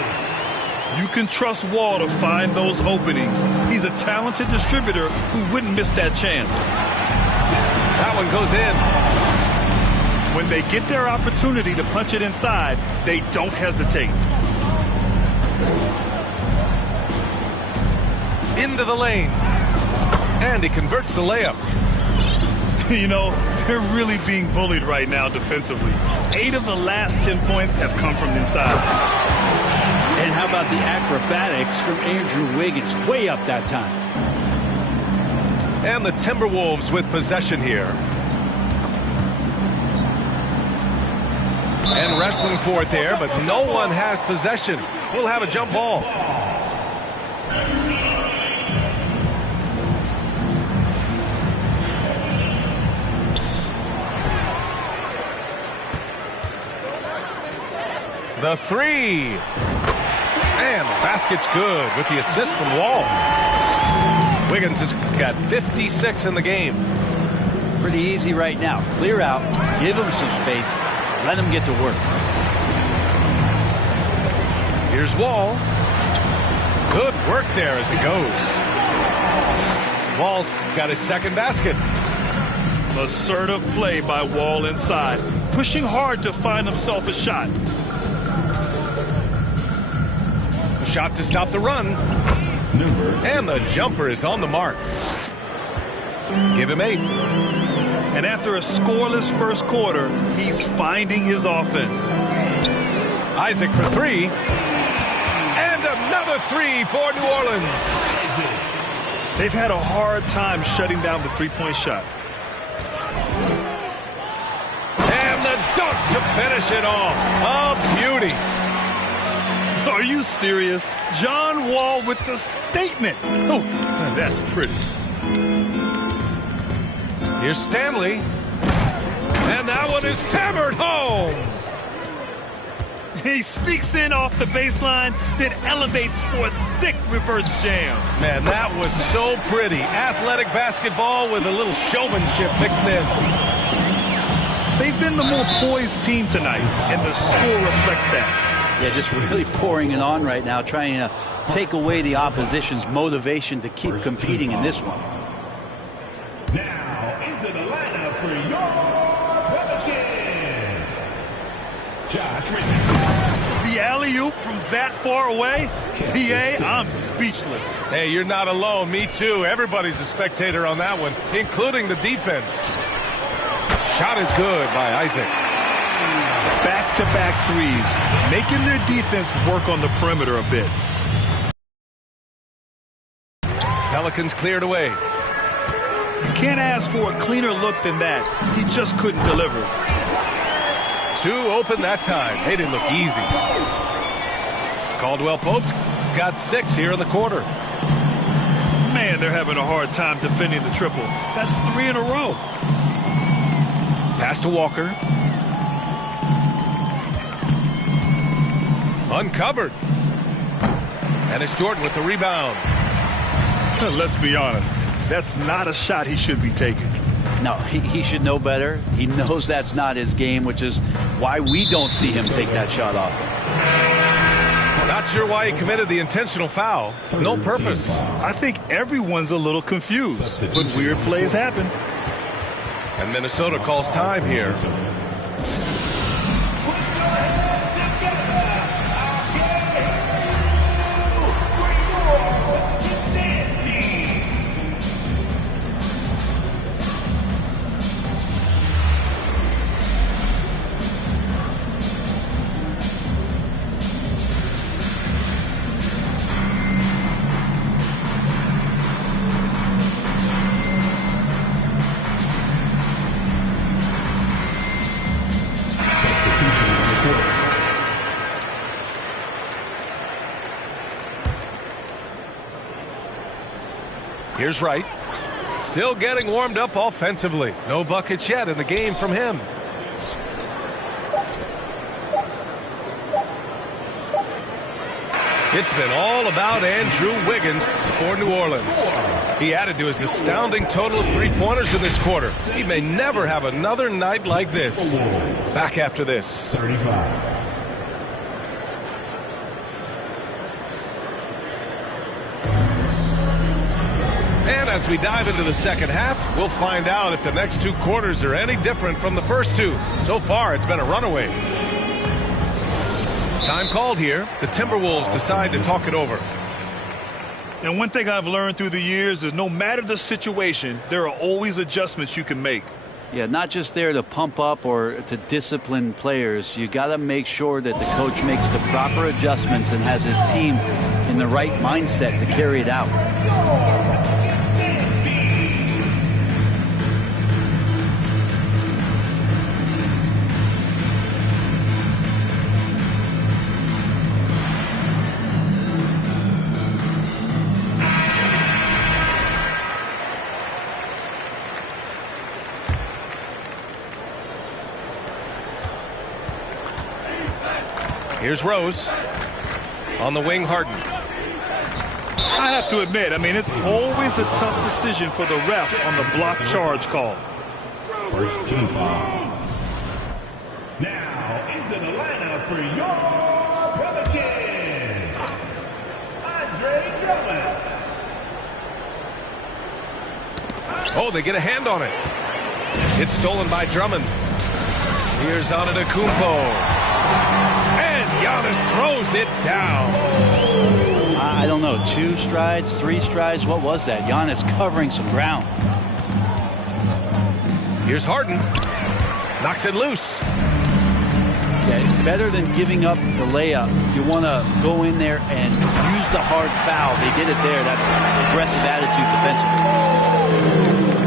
You can trust Wall to find those openings. He's a talented distributor who wouldn't miss that chance. That one goes in. When they get their opportunity to punch it inside, they don't hesitate. Into the lane. And he converts the layup. You know, they're really being bullied right now defensively. 8 of the last 10 points have come from inside. And how about the acrobatics from Andrew Wiggins? Way up that time. And the Timberwolves with possession here. And wrestling for it there, but no one has possession. We'll have a jump ball. The 3. And the basket's good with the assist from Wall. Wiggins has got 56 in the game. Pretty easy right now. Clear out, give him some space, let him get to work. Here's Wall. Good work there as it goes. Wall's got his second basket. Assertive play by Wall inside, pushing hard to find himself a shot. The shot to stop the run. And the jumper is on the mark. Give him 8. And after a scoreless first quarter, he's finding his offense. Isaac for 3. And another 3 for New Orleans. They've had a hard time shutting down the three-point shot. And the dunk to finish it off. A beauty. Are you serious? John Wall with the statement. Oh, that's pretty. Here's Stanley. And that one is hammered home. He sneaks in off the baseline, then elevates for a sick reverse jam. Man, that was so pretty. Athletic basketball with a little showmanship mixed in. They've been the more poised team tonight, and the score reflects that. Yeah, just really pouring it on right now, trying to take away the opposition's motivation to keep competing in this one. for your Pelicans, Josh Richardson. The alley-oop from that far away? PA, I'm speechless. Hey, you're not alone. Me too. Everybody's a spectator on that one, including the defense. Shot is good by Isaac. Back-to-back threes, making their defense work on the perimeter a bit. Pelicans cleared away. You can't ask for a cleaner look than that. He just couldn't deliver. 2 open that time. They didn't look easy. Caldwell Pope's got 6 here in the quarter. Man, they're having a hard time defending the triple. That's 3 in a row. Pass to Walker. Uncovered. And it's Jordan with the rebound. Let's be honest. That's not a shot he should be taking. No, he should know better. He knows that's not his game, which is why we don't see him take that shot off. Not sure why he committed the intentional foul. No purpose. I think everyone's a little confused, but weird plays happen. And Minnesota calls time here. Here's Wright. Still getting warmed up offensively. No buckets yet in the game from him. It's been all about Andrew Wiggins for New Orleans. He added to his astounding total of 3-pointers in this quarter. He may never have another night like this. Back after this. 35. And as we dive into the second half, we'll find out if the next 2 quarters are any different from the first 2. So far, it's been a runaway. Time called here. The Timberwolves decide to talk it over. And one thing I've learned through the years is no matter the situation, there are always adjustments you can make. Yeah, not just there to pump up or to discipline players. You got to make sure that the coach makes the proper adjustments and has his team in the right mindset to carry it out. Here's Rose. On the wing, Harden. I have to admit, it's always a tough decision for the ref on the block charge call. First team foul. Now into the lineup for your Pelicans, Andre Drummond. Oh, they get a hand on it. It's stolen by Drummond. Here's Antetokounmpo. Giannis throws it down. I don't know, 2 strides, 3 strides. What was that? Giannis covering some ground. Here's Harden. Knocks it loose. Yeah, better than giving up the layup. You want to go in there and use the hard foul. They did it there. That's aggressive attitude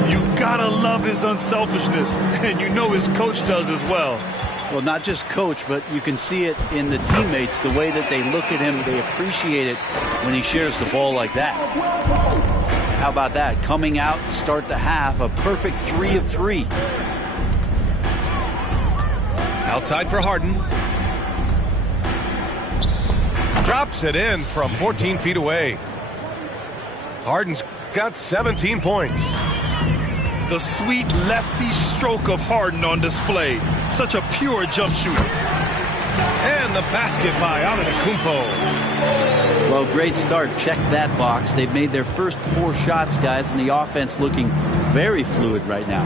defensively. You gotta love his unselfishness, and you know his coach does as well. Well, not just coach, but you can see it in the teammates, the way that they look at him. They appreciate it when he shares the ball like that. How about that? Coming out to start the half, a perfect 3 of 3. Outside for Harden. Drops it in from 14 feet away. Harden's got 17 points. The sweet lefty stroke of Harden on display. Such a pure jump shooter. And the basket by Antetokounmpo. Well, great start. Check that box. They've made their first 4 shots, guys, and the offense looking very fluid right now.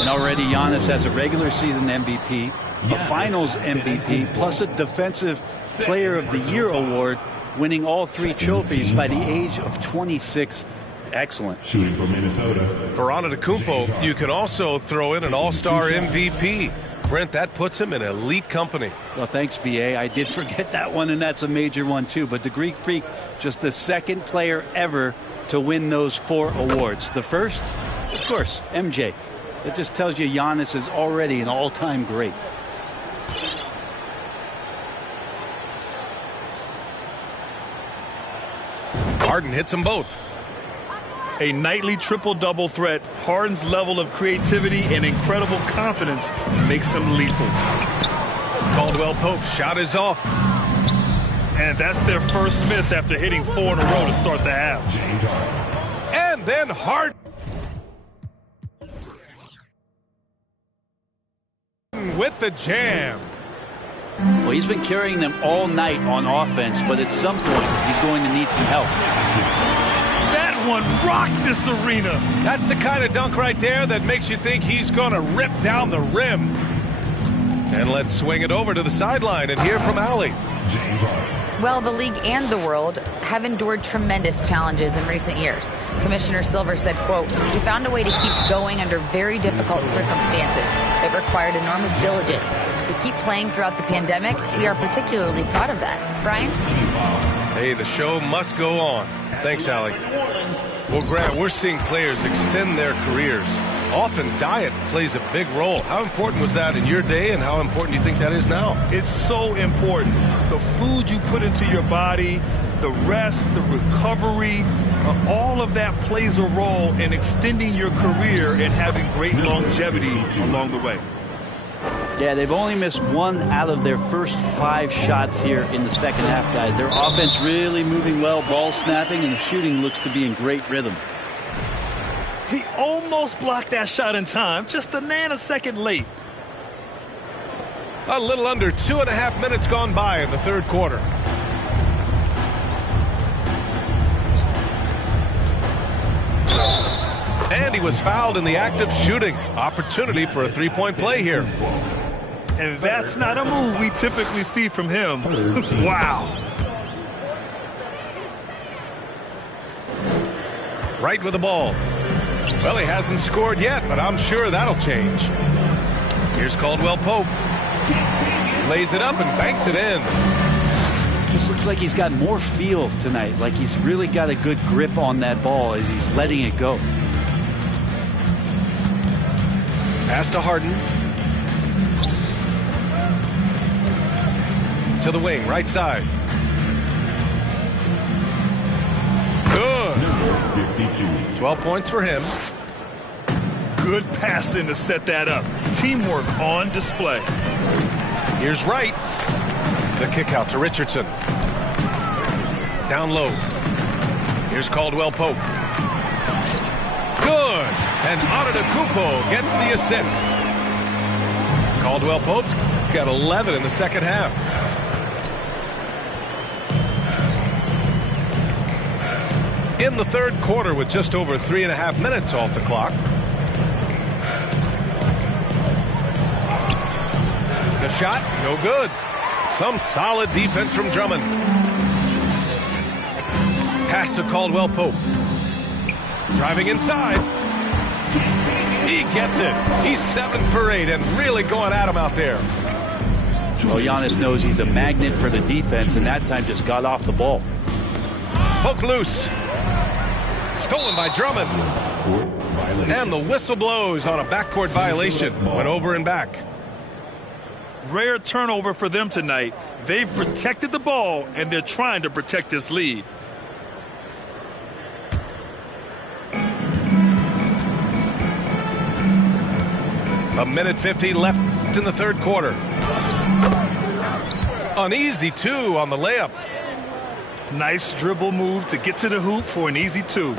And already Giannis has a regular season MVP, a finals MVP, plus a Defensive Player of the Year award, winning all 3 trophies by the age of 26. Excellent. Shooting for Minnesota. For Antetokounmpo, you can also throw in an all-star MVP. Brent, that puts him in elite company. Well, thanks, B.A. I did forget that one, and that's a major one, too. But the Greek Freak, just the second player ever to win those 4 awards. The first, of course, MJ. That just tells you Giannis is already an all-time great. Harden hits them both. A nightly triple-double threat. Harden's level of creativity and incredible confidence makes him lethal. Caldwell Pope's shot is off. And that's their first miss after hitting 4 in a row to start the half. And then Harden with the jam. Well, he's been carrying them all night on offense, but at some point, he's going to need some help. That one rocked this arena. That's the kind of dunk right there that makes you think he's going to rip down the rim. And let's swing it over to the sideline and hear from Allie. Well, the league and the world have endured tremendous challenges in recent years. Commissioner Silver said, quote, "We found a way to keep going under very difficult circumstances. It required enormous diligence. To keep playing throughout the pandemic, we are particularly proud of that." Brian? Hey, the show must go on. Thanks, Allie. Well, Grant, we're seeing players extend their careers. Often diet plays a big role. How important was that in your day, and how important do you think that is now? It's so important. The food you put into your body, the rest, the recovery, all of that plays a role in extending your career and having great longevity along the way. Yeah, they've only missed 1 out of their first 5 shots here in the second half, guys. Their offense really moving well, ball snapping, and the shooting looks to be in great rhythm. He almost blocked that shot in time, just a nanosecond late. A little under 2.5 minutes gone by in the third quarter. And he was fouled in the act of shooting. Opportunity for a 3-point play here. And that's not a move we typically see from him. Wow. Right with the ball. Well, he hasn't scored yet, but I'm sure that'll change. Here's Caldwell Pope. Lays it up and banks it in. This looks like he's got more feel tonight, like he's really got a good grip on that ball as he's letting it go. Pass to Harden. To the wing, right side. Good. 12 points for him. Good passing to set that up. Teamwork on display. Here's Wright. The kick out to Richardson. Down low. Here's Caldwell Pope. Good. And Antetokounmpo gets the assist. Caldwell Pope's got 11 in the second half. In the third quarter with just over 3.5 minutes off the clock. The shot, no good. Some solid defense from Drummond. Pass to Caldwell Pope. Driving inside. He gets it. He's 7 for 8 and really going at him out there. Well, Giannis knows he's a magnet for the defense, and that time just got off the ball. Poke loose. Stolen by Drummond. And the whistle blows on a backcourt violation. Went over and back. Rare turnover for them tonight. They've protected the ball, and they're trying to protect this lead. A minute 50 left in the third quarter. An easy 2 on the layup. Nice dribble move to get to the hoop for an easy 2.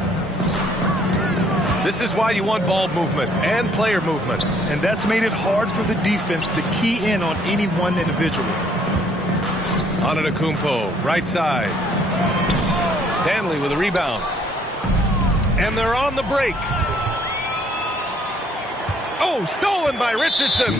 This is why you want ball movement and player movement. And that's made it hard for the defense to key in on any one individual. Antetokounmpo, right side. Stanley with a rebound. And they're on the break. Oh, stolen by Richardson.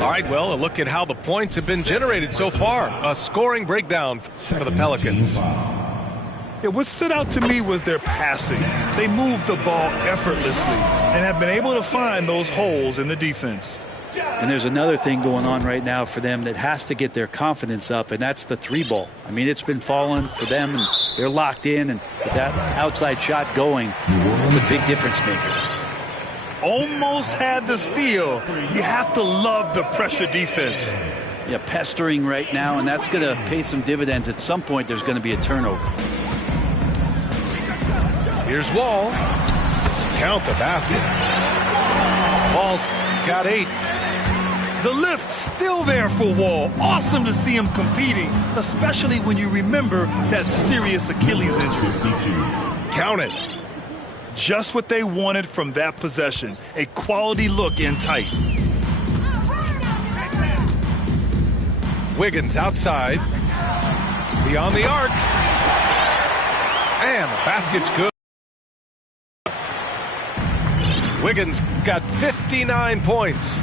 All right, well, a look at how the points have been generated so far. A scoring breakdown for the Pelicans. Yeah, what stood out to me was their passing. They moved the ball effortlessly and have been able to find those holes in the defense. And there's another thing going on right now for them that has to get their confidence up, and that's the three ball. I mean, it's been falling for them, and they're locked in, and with that outside shot going, it's a big difference maker. Almost had the steal. You have to love the pressure defense. Yeah, pestering right now, and that's going to pay some dividends. At some point, there's going to be a turnover. Here's Wall. Count the basket. Wall's got 8. The lift still there for Wall. Awesome to see him competing, especially when you remember that serious Achilles injury. Count it. Just what they wanted from that possession. A quality look in tight. Wiggins outside. Beyond the arc. And the basket's good. Wiggins got 59 points.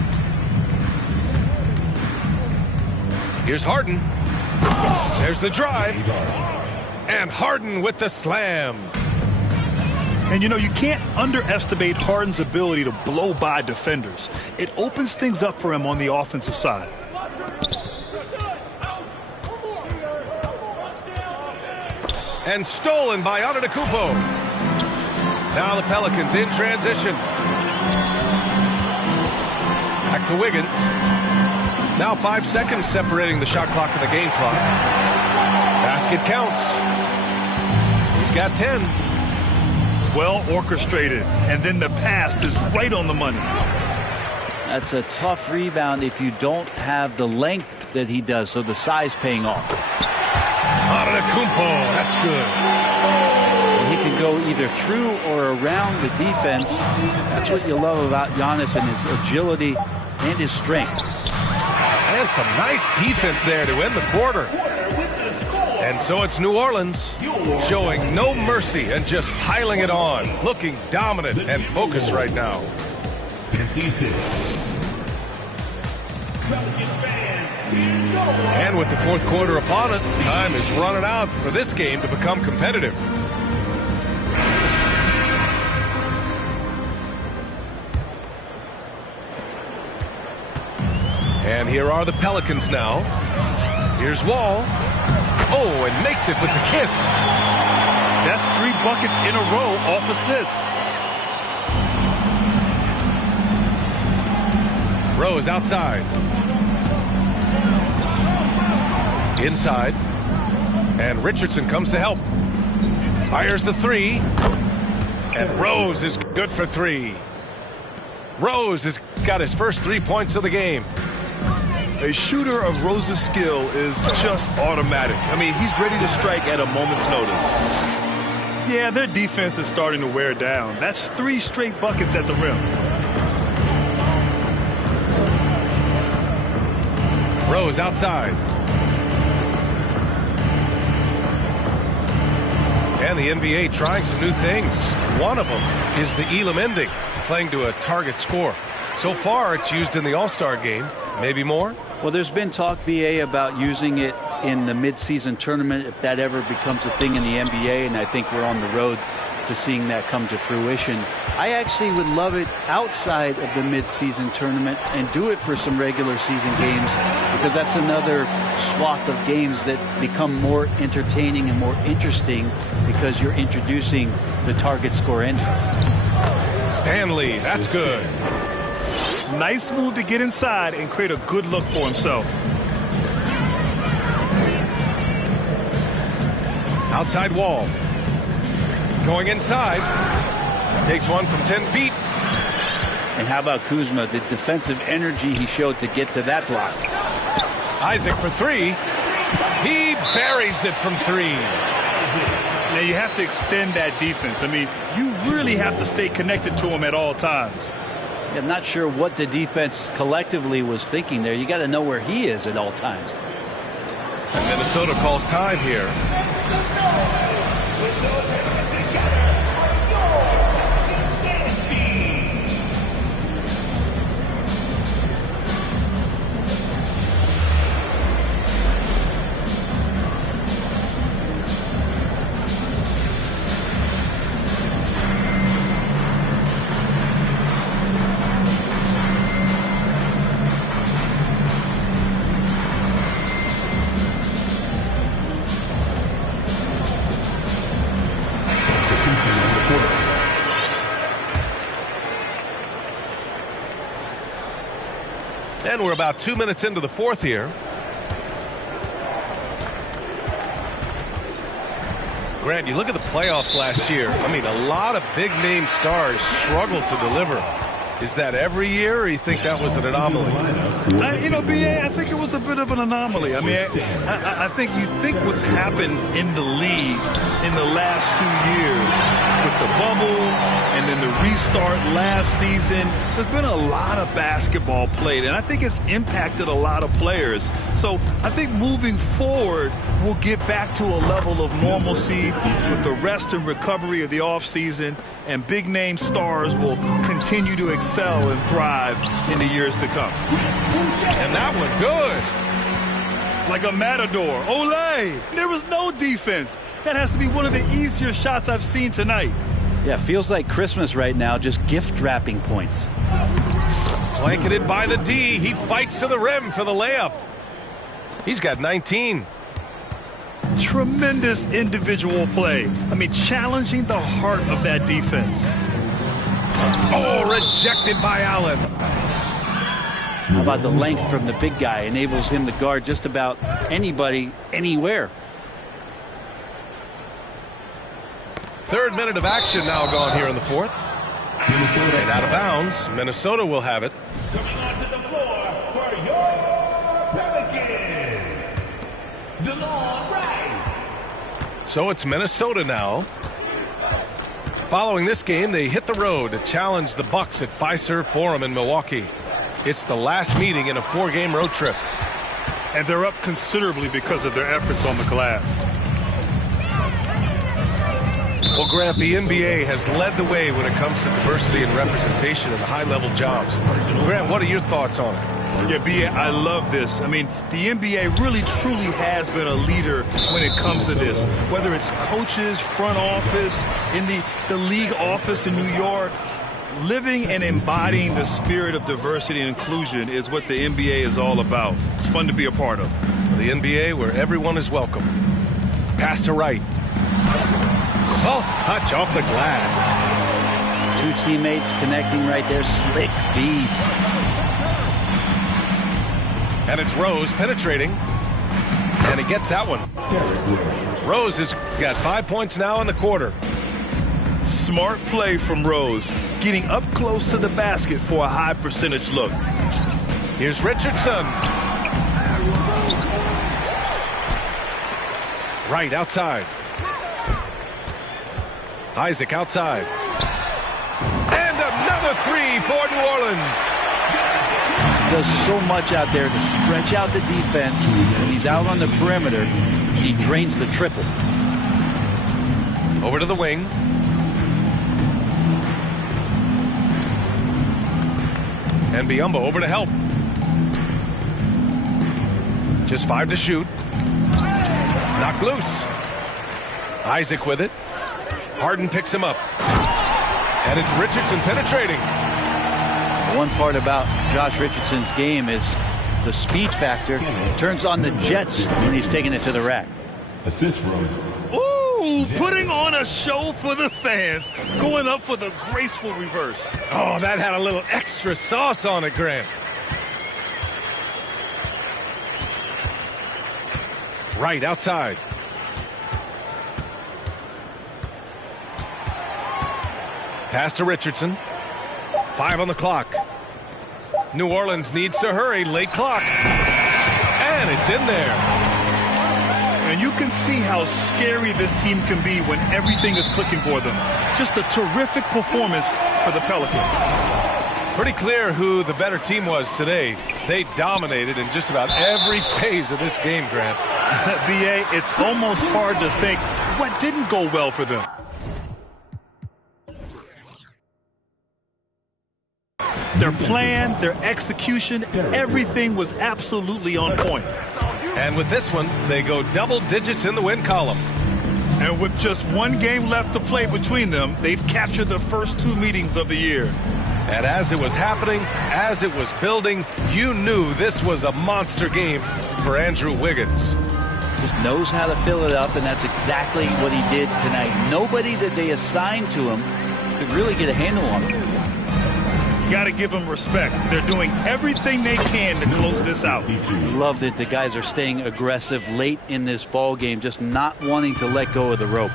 Here's Harden. There's the drive. And Harden with the slam. And you know, you can't underestimate Harden's ability to blow by defenders. It opens things up for him on the offensive side. And stolen by Antetokounmpo. Now the Pelicans in transition. Back to Wiggins. Now 5 seconds separating the shot clock and the game clock. Basket counts. He's got 10. Well orchestrated. And then the pass is right on the money. That's a tough rebound if you don't have the length that he does, so the size paying off. Antetokounmpo, that's good. He can go either through or around the defense. That's what you love about Giannis and his agility and his strength. And some nice defense there to end the quarter. And so it's New Orleans showing no mercy and just piling it on, looking dominant and focused right now. 56. And with the fourth quarter upon us, time is running out for this game to become competitive. And here are the Pelicans now. Here's Wall. Oh, and makes it with the kiss. That's 3 buckets in a row off assist. Rose outside. Inside. And Richardson comes to help. Fires the 3. And Rose is good for 3. Rose has got his first 3 points of the game. A shooter of Rose's skill is just automatic. I mean, he's ready to strike at a moment's notice. Yeah, their defense is starting to wear down. That's 3 straight buckets at the rim. Rose outside. And the NBA trying some new things. One of them is the Elam ending, playing to a target score. So far, it's used in the All-Star game. Maybe more? Well, there's been talk, BA, about using it in the midseason tournament if that ever becomes a thing in the NBA, and I think we're on the road to seeing that come to fruition. I actually would love it outside of the midseason tournament and do it for some regular season games, because that's another swath of games that become more entertaining and more interesting because you're introducing the target score engine. Stanley, that's good. Nice move to get inside and create a good look for himself. Outside Wall. Going inside. Takes one from 10 feet. And how about Kuzma, the defensive energy he showed to get to that block. Isaac for 3. He buries it from 3. Now you have to extend that defense. I mean, you really have to stay connected to him at all times. I'm not sure what the defense collectively was thinking there. You got to know where he is at all times. And Minnesota calls time here. And we're about 2 minutes into the fourth here. Grant, you look at the playoffs last year. I mean, a lot of big-name stars struggled to deliver. Is that every year, or you think that was an anomaly? BA, I think it was a bit of an anomaly. I mean, I think you think what's happened in the league in the last few years with the bubble and then the restart last season, there's been a lot of basketball played, and I think it's impacted a lot of players. So I think moving forward, we'll get back to a level of normalcy with the rest and recovery of the offseason, and big-name stars will continue to excel and thrive in the years to come. And that one good. Like a matador. Olay! There was no defense. That has to be one of the easier shots I've seen tonight. Yeah, feels like Christmas right now, just gift wrapping points. Blanketed by the D. He fights to the rim for the layup. He's got 19. Tremendous individual play. I mean, challenging the heart of that defense. Oh, rejected by Allen. How about the length from the big guy? Enables him to guard just about anybody, anywhere. Third minute of action now gone here in the fourth. And out of bounds. Minnesota will have it. Coming onto the floor for your Pelicans, DeLon Wright. So it's Minnesota now. Following this game, they hit the road to challenge the Bucks at Fiserv Forum in Milwaukee. It's the last meeting in a 4-game road trip. And they're up considerably because of their efforts on the glass. Well, Grant, the NBA has led the way when it comes to diversity and representation in the high-level jobs. Grant, what are your thoughts on it? Yeah, B.A., I love this. I mean, the NBA really, truly has been a leader when it comes to this. Whether it's coaches, front office, in the league office in New York, living and embodying the spirit of diversity and inclusion is what the NBA is all about. It's fun to be a part of. The NBA where everyone is welcome. Pass to Wright. Soft touch off the glass. Two teammates connecting right there. Slick feed. And it's Rose penetrating. And he gets that one. Rose has got 5 points now in the quarter. Smart play from Rose, getting up close to the basket for a high percentage look. Here's Richardson. Right outside. Isaac outside. And another three for New Orleans. Does so much out there to stretch out the defense. When he's out on the perimeter, he drains the triple. Over to the wing. And Biyombo over to help. Just 5 to shoot. Knocked loose. Isaac with it. Harden picks him up. And it's Richardson penetrating. One part about Josh Richardson's game is the speed factor. Turns on the jets when he's taking it to the rack. Assist Rose. Ooh, putting on a show for the fans. Going up for the graceful reverse. Oh, that had a little extra sauce on it, Grant. Right outside. Pass to Richardson. 5 on the clock. New Orleans needs to hurry. Late clock. And it's in there. And you can see how scary this team can be when everything is clicking for them. Just a terrific performance for the Pelicans. Pretty clear who the better team was today. They dominated in just about every phase of this game, Grant. B.A., it's almost hard to think what didn't go well for them. Their plan, their execution, everything was absolutely on point. And with this one, they go double digits in the win column. And with just one game left to play between them, they've captured the first 2 meetings of the year. And as it was happening, as it was building, you knew this was a monster game for Andrew Wiggins. Just knows how to fill it up, and that's exactly what he did tonight. Nobody that they assigned to him could really get a handle on him. got to give them respect. They're doing everything they can to close this out. Love that the guys are staying aggressive late in this ball game, just not wanting to let go of the rope.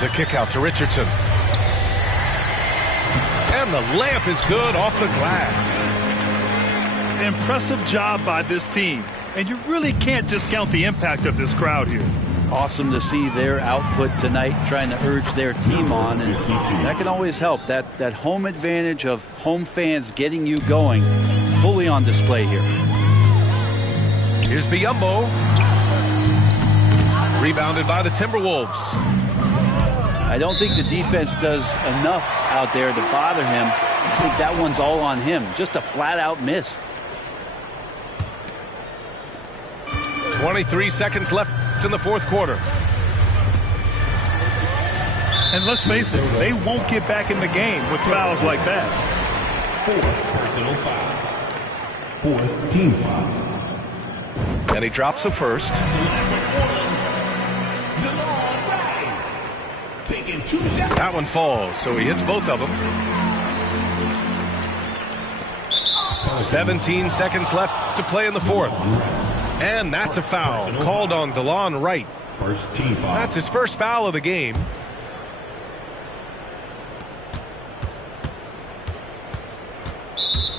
The kick out to Richardson. And the layup is good off the glass. Impressive job by this team. And you really can't discount the impact of this crowd here. Awesome to see their output tonight, trying to urge their team on, and that can always help. That home advantage of home fans getting you going, fully on display here. Here's Biyombo. Rebounded by the Timberwolves. I don't think the defense does enough out there to bother him. I think that one's all on him. Just a flat-out miss. 23 seconds left in the fourth quarter. And let's face it, they won't get back in the game with fouls like that. Fourth personal foul. Fourth team foul. And he drops the first. That one falls, so he hits both of them. 17 seconds left to play in the fourth. And that's a foul called on DeLon Wright. First team foul. That's his first foul of the game.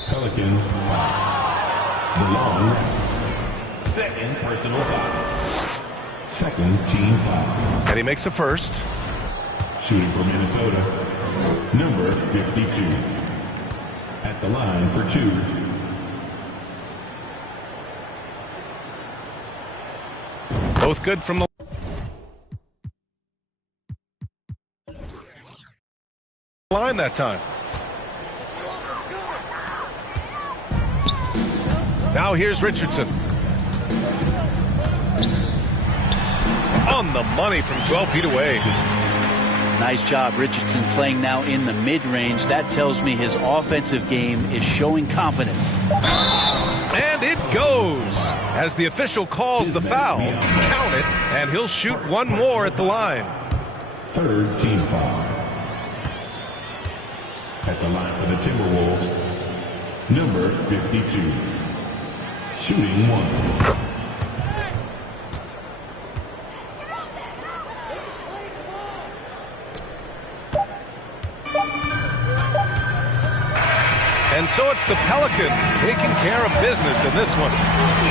Pelicans foul. DeLon. Second personal foul. Second team foul. And he makes a first. Shooting for Minnesota, number 52. At the line for two. Both good from the line that time. Now here's Richardson. On the money from 12 feet away. Nice job, Richardson, playing now in the mid-range. That tells me his offensive game is showing confidence. And it goes as the official calls the foul. Count it, and he'll shoot one more at the line. Third team foul. At the line for the Timberwolves, number 52. Shooting one. And so it's the Pelicans taking care of business in this one.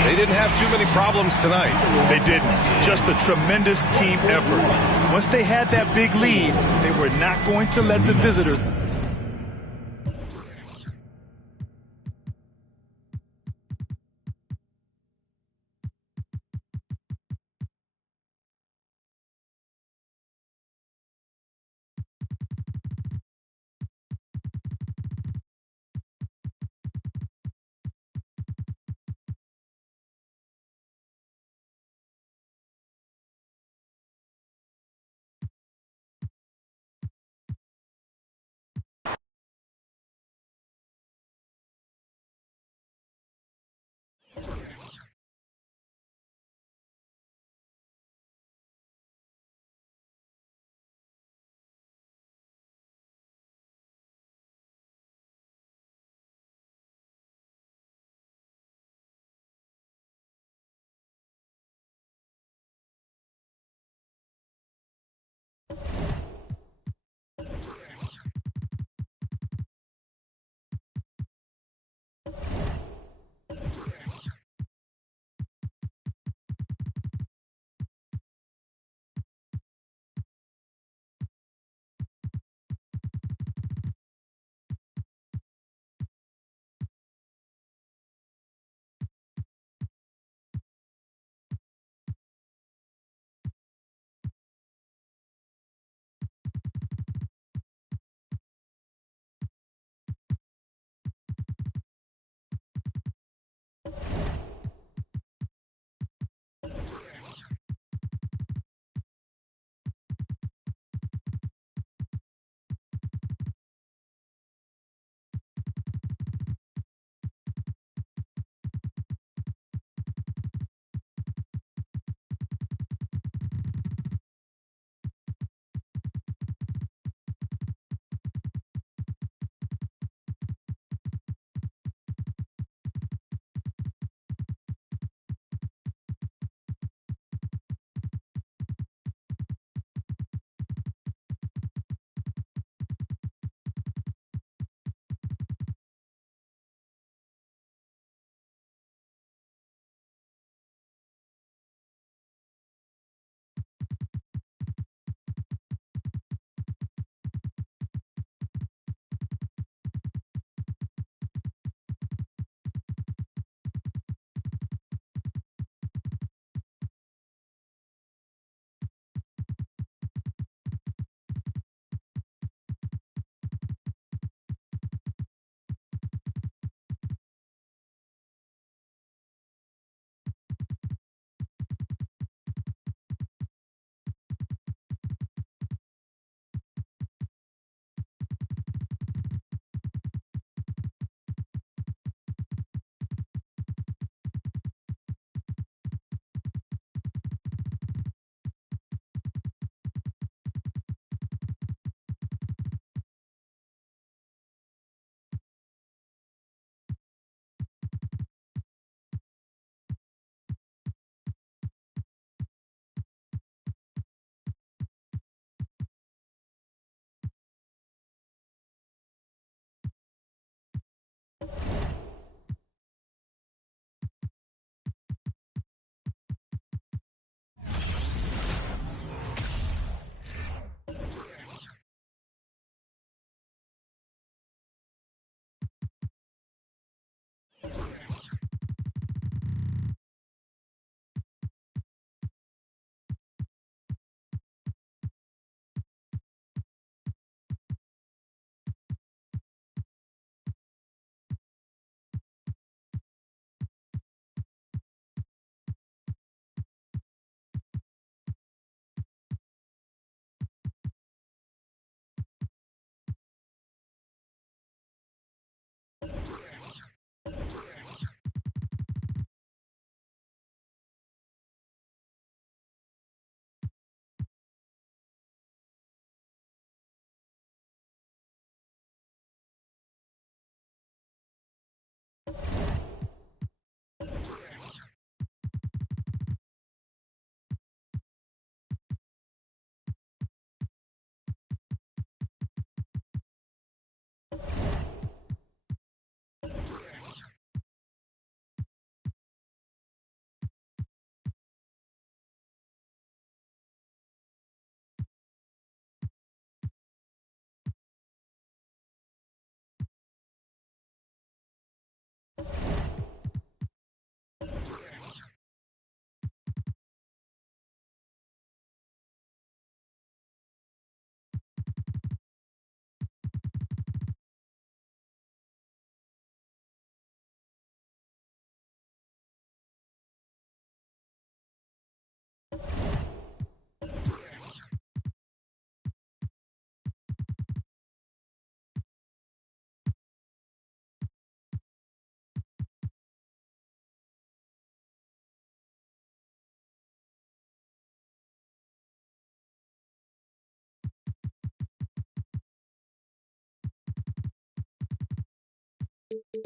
They didn't have too many problems tonight. They didn't. Just a tremendous team effort. Once they had that big lead, they were not going to let the visitors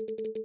You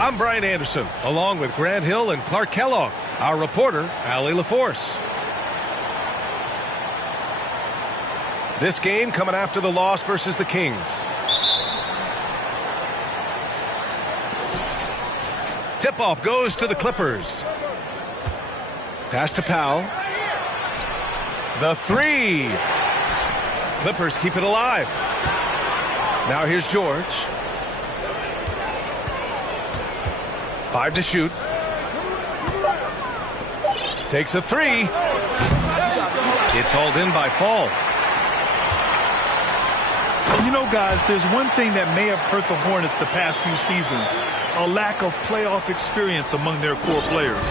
I'm Brian Anderson, along with Grant Hill and Clark Kellogg. Our reporter, Allie LaForce. This game coming after the loss versus the Kings. Tip-off goes to the Clippers. Pass to Powell. The three. Clippers keep it alive. Now here's George. 5 to shoot. Takes a three. It's hauled in by Fall. You know, guys, there's one thing that may have hurt the Hornets the past few seasons. A lack of playoff experience among their core players.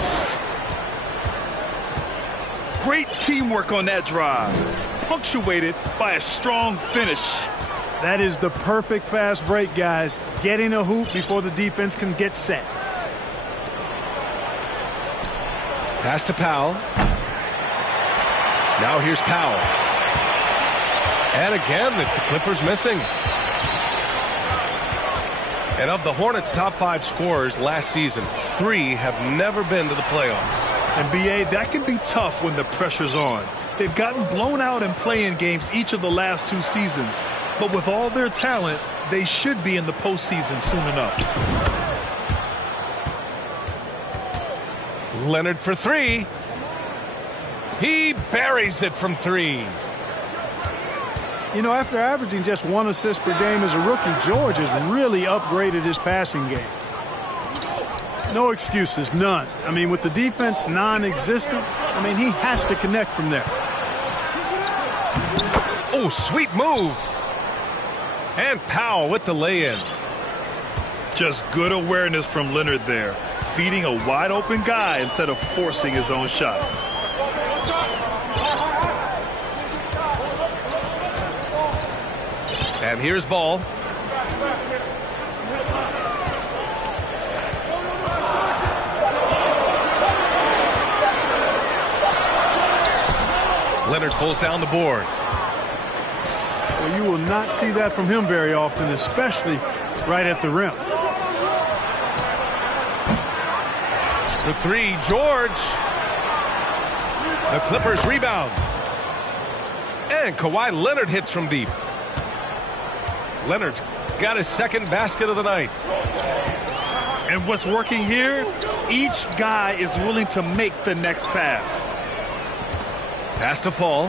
Great teamwork on that drive, punctuated by a strong finish. That is the perfect fast break, guys. Getting a hoop before the defense can get set. Pass to Powell. Now here's Powell. And again, it's the Clippers missing. And of the Hornets' top 5 scorers last season, 3 have never been to the playoffs. And BA, that can be tough when the pressure's on. They've gotten blown out in play-in games each of the last 2 seasons. But with all their talent, they should be in the postseason soon enough. Leonard for 3. He buries it from 3. You know, after averaging just 1 assist per game as a rookie, George has really upgraded his passing game. No excuses, none. I mean, with the defense non-existent, I mean, he has to connect from there. Oh, sweet move. And Powell with the lay-in. Just good awareness from Leonard there, feeding a wide-open guy instead of forcing his own shot. And here's Ball. Leonard pulls down the board. Well, you will not see that from him very often, especially right at the rim. For 3, George. The Clippers rebound. And Kawhi Leonard hits from deep. Leonard's got his second basket of the night. And what's working here? Each guy is willing to make the next pass. Pass to Fall.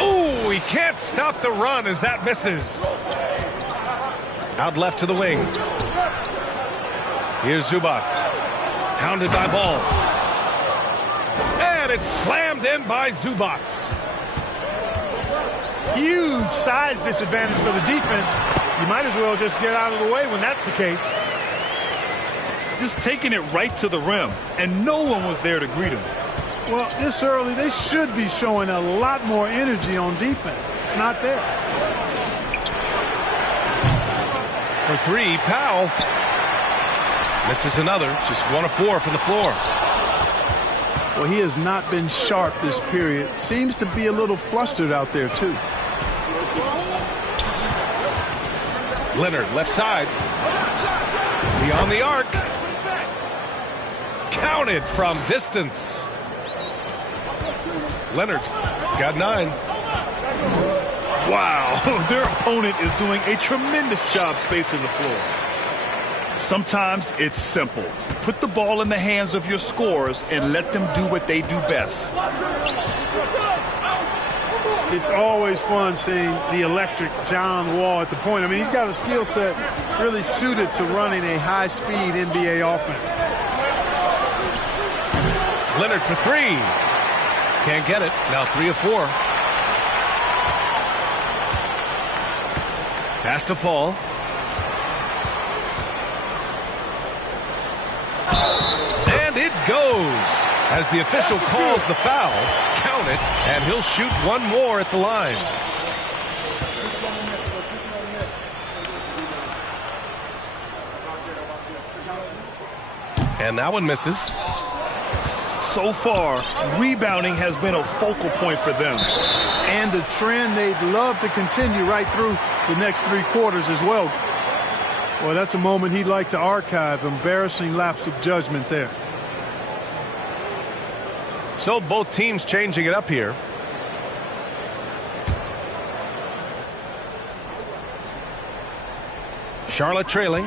Ooh, he can't stop the run as that misses. Out left to the wing. Here's Zubac. Hounded by Ball. And it's slammed in by Zubac. Huge size disadvantage for the defense. You might as well just get out of the way when that's the case. Just taking it right to the rim, and no one was there to greet him. Well, this early, they should be showing a lot more energy on defense. It's not there. For 3, Powell. Misses another, just 1 of 4 from the floor. Well, he has not been sharp this period. Seems to be a little flustered out there, too. Leonard, left side. Beyond the arc. Counted from distance. Leonard's got 9. Wow, their opponent is doing a tremendous job spacing the floor. Sometimes it's simple. Put the ball in the hands of your scorers and let them do what they do best. It's always fun seeing the electric John Wall at the point. I mean, he's got a skill set really suited to running a high-speed NBA offense. Leonard for 3. Can't get it. Now 3 of 4. Pass to Fall. And it goes as the official calls the foul. Count it, and he'll shoot 1 more at the line. And that one misses. So far, rebounding has been a focal point for them. And the trend they'd love to continue right through the next 3 quarters as well. Well, that's a moment he'd like to archive. Embarrassing lapse of judgment there. So both teams changing it up here. Charlotte trailing.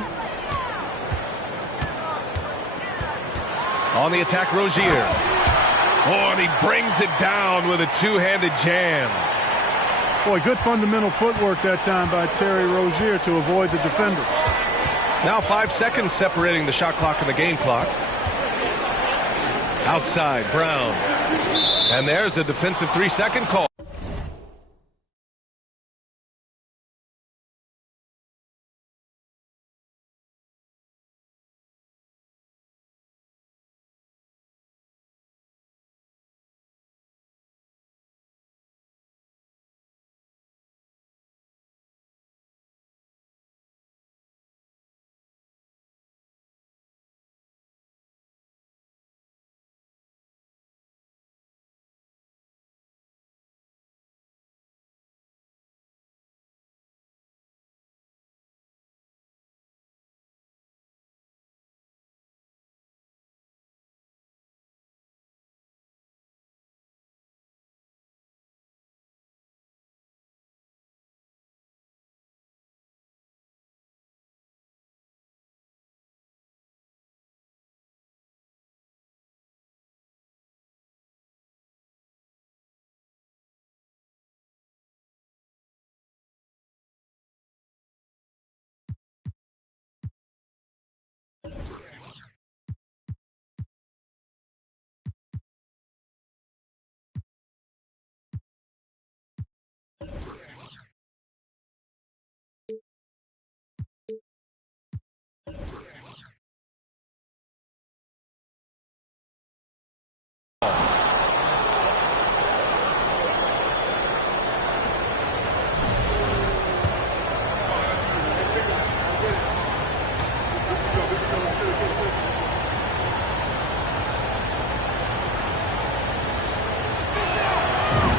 On the attack, Rozier. Oh, and he brings it down with a two-handed jam. Boy, good fundamental footwork that time by Terry Rozier to avoid the defender. Now 5 seconds separating the shot clock and the game clock. Outside, Brown. And there's a defensive 3-second call.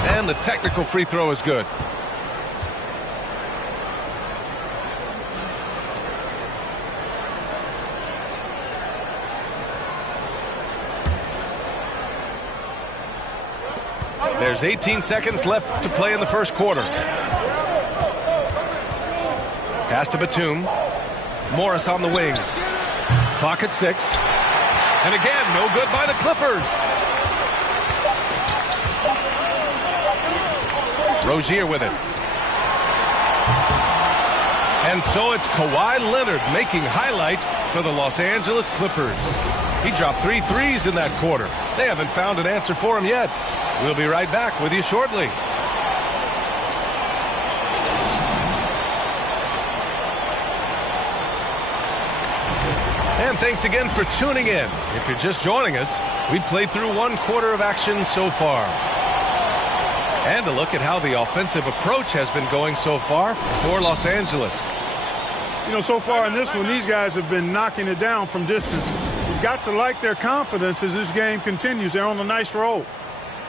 And the technical free throw is good. There's 18 seconds left to play in the first quarter. Pass to Batum. Morris on the wing. Clock at 6. And again, no good by the Clippers. Rozier with it. And so it's Kawhi Leonard making highlights for the Los Angeles Clippers. He dropped 3 threes in that quarter. They haven't found an answer for him yet. We'll be right back with you shortly. And thanks again for tuning in. If you're just joining us, we played through 1 quarter of action so far. And a look at how the offensive approach has been going so far for Los Angeles. You know, so far in this one, these guys have been knocking it down from distance. You've got to like their confidence as this game continues. They're on a nice roll.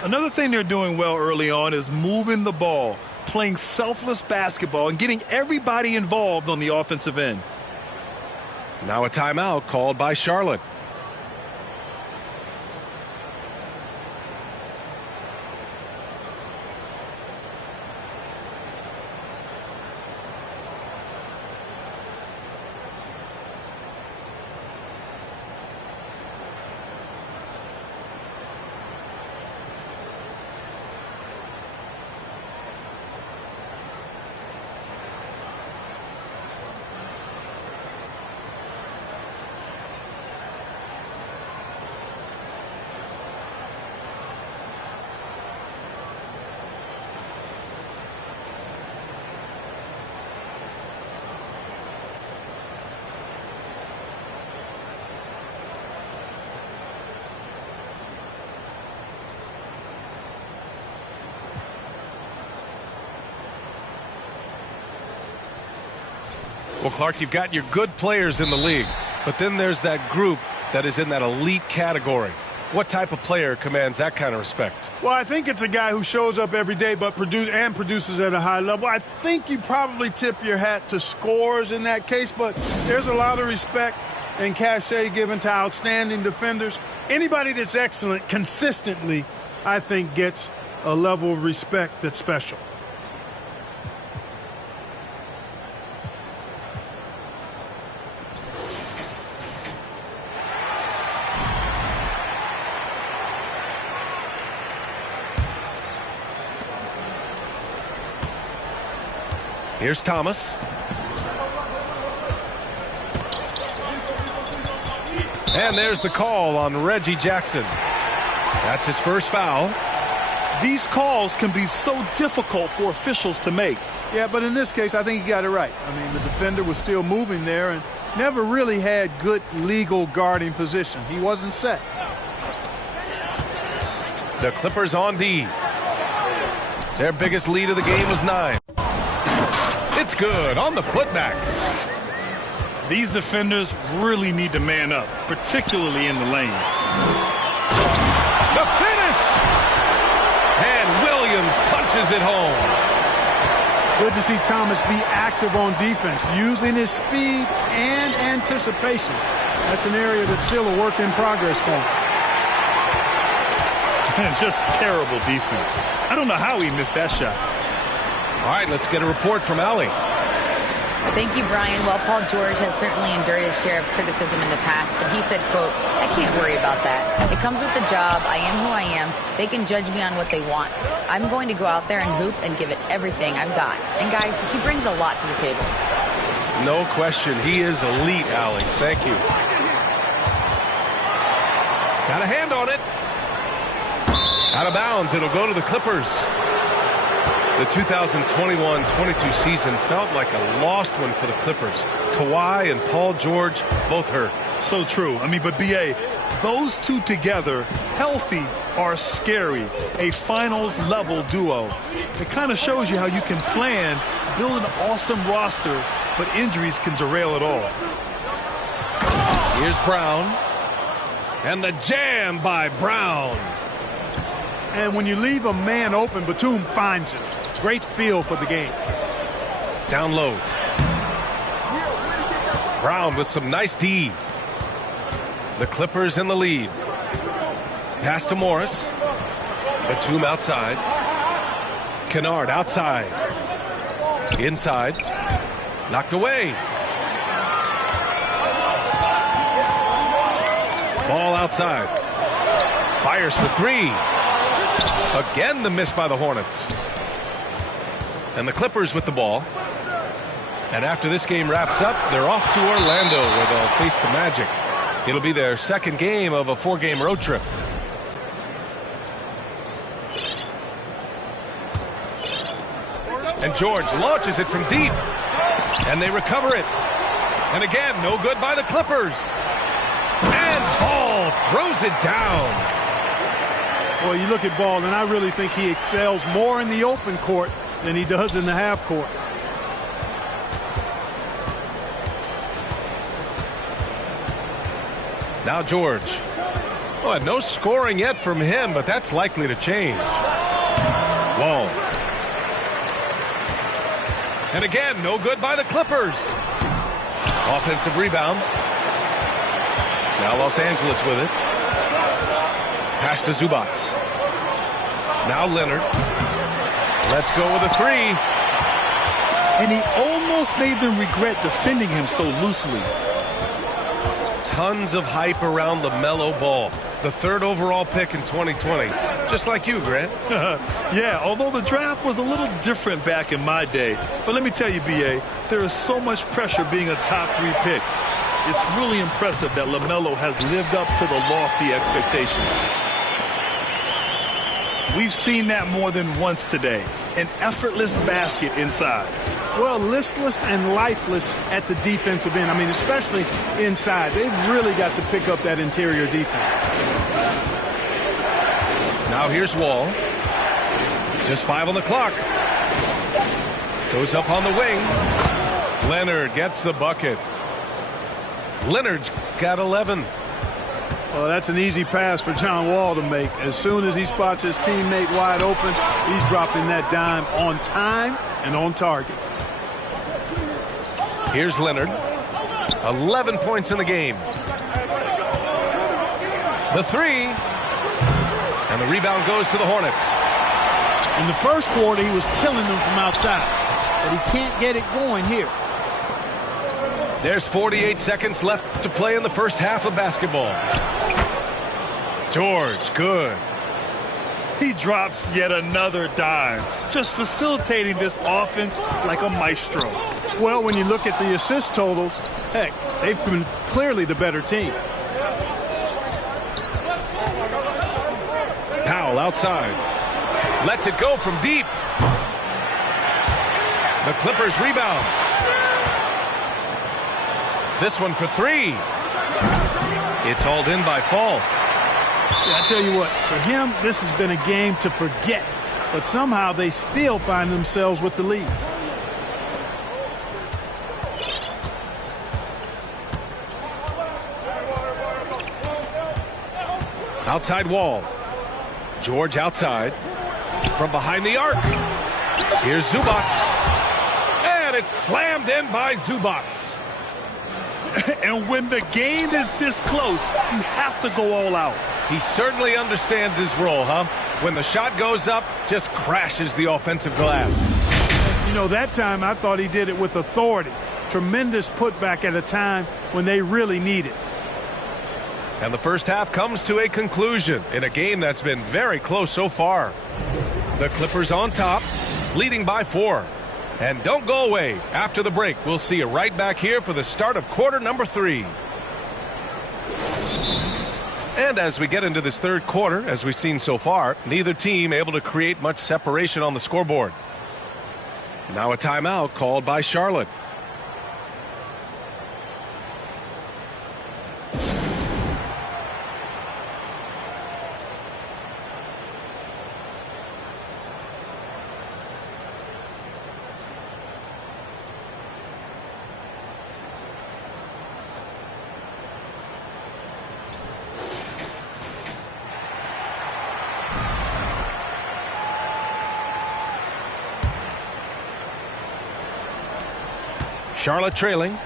Another thing they're doing well early on is moving the ball, playing selfless basketball, and getting everybody involved on the offensive end. Now a timeout called by Charlotte. Well, Clark, you've got your good players in the league, but then there's that group that is in that elite category. What type of player commands that kind of respect? Well, I think it's a guy who shows up every day but produces at a high level. I think you probably tip your hat to scores in that case, but there's a lot of respect and cachet given to outstanding defenders. Anybody that's excellent consistently, I think, gets a level of respect that's special. Here's Thomas. And there's the call on Reggie Jackson. That's his first foul. These calls can be so difficult for officials to make. Yeah, but in this case, I think he got it right. I mean, the defender was still moving there and never really had good legal guarding position. He wasn't set. The Clippers on D. Their biggest lead of the game was 9. It's good on the putback. These defenders really need to man up, particularly in the lane. The finish! And Williams punches it home. Good to see Thomas be active on defense, using his speed and anticipation. That's an area that's still a work in progress for him. Just terrible defense. I don't know how he missed that shot. All right, let's get a report from Allie. Thank you, Brian. Well, Paul George has certainly endured his share of criticism in the past, but he said, quote, I can't worry about that. It comes with the job. I am who I am. They can judge me on what they want. I'm going to go out there and hoop and give it everything I've got. And, guys, he brings a lot to the table. No question. He is elite, Allie. Thank you. Got a hand on it. Out of bounds. It'll go to the Clippers. The 2021-22 season felt like a lost one for the Clippers. Kawhi and Paul George both hurt. So true. I mean, but B.A., those two together, healthy, are scary. A finals-level duo. It kind of shows you how you can plan, build an awesome roster, but injuries can derail it all. Here's Brown. And the jam by Brown. And when you leave a man open, Batum finds it. Great feel for the game. Down low. Brown with some nice D. The Clippers in the lead. Pass to Morris. Batum outside. Kennard outside. Inside. Knocked away. Ball outside. Fires for 3. Again, the miss by the Hornets. And the Clippers with the ball. And after this game wraps up, they're off to Orlando where they'll face the Magic. It'll be their second game of a 4-game road trip. And George launches it from deep. And they recover it. And again, no good by the Clippers. And Ball throws it down. Well, you look at Ball, and I really think he excels more in the open court than he does in the half court. Now George. Oh, no scoring yet from him, but that's likely to change. Wall. And again, no good by the Clippers. Offensive rebound. Now Los Angeles with it. Pass to Zubac. Now Leonard. Let's go with a 3. And he almost made them regret defending him so loosely. Tons of hype around LaMelo Ball, the 3rd overall pick in 2020. Just like you, Grant. Yeah, although the draft was a little different back in my day. But let me tell you, B.A., there is so much pressure being a top 3 pick. It's really impressive that LaMelo has lived up to the lofty expectations. We've seen that more than once today. An effortless basket inside. Well, listless and lifeless at the defensive end. I mean, especially inside. They've really got to pick up that interior defense. Now here's Wall. Just 5 on the clock. Goes up on the wing. Leonard gets the bucket. Leonard's got 11. Well, that's an easy pass for John Wall to make. As soon as he spots his teammate wide open, he's dropping that dime on time and on target. Here's Leonard. 11 points in the game. The three. And the rebound goes to the Hornets. In the first quarter, he was killing them from outside. But he can't get it going here. There's 48 seconds left to play in the first half of basketball. George, good. He drops yet another dime, just facilitating this offense like a maestro. Well, when you look at the assist totals, heck, they've been clearly the better team. Powell outside. Lets it go from deep. The Clippers rebound. This one for three. It's hauled in by Fall. Yeah, I tell you what, for him, this has been a game to forget. But somehow they still find themselves with the lead. Outside Wall. George outside. From behind the arc. Here's Zubac. And it's slammed in by Zubac. And when the game is this close, you have to go all out. He certainly understands his role, huh? When the shot goes up, just crashes the offensive glass. You know, that time I thought he did it with authority. Tremendous putback at a time when they really need it. And the first half comes to a conclusion in a game that's been very close so far. The Clippers on top, leading by 4. And don't go away. After the break, we'll see you right back here for the start of quarter number 3. And as we get into this third quarter, as we've seen so far, neither team able to create much separation on the scoreboard. Now a timeout called by Charlotte. Charlotte trailing.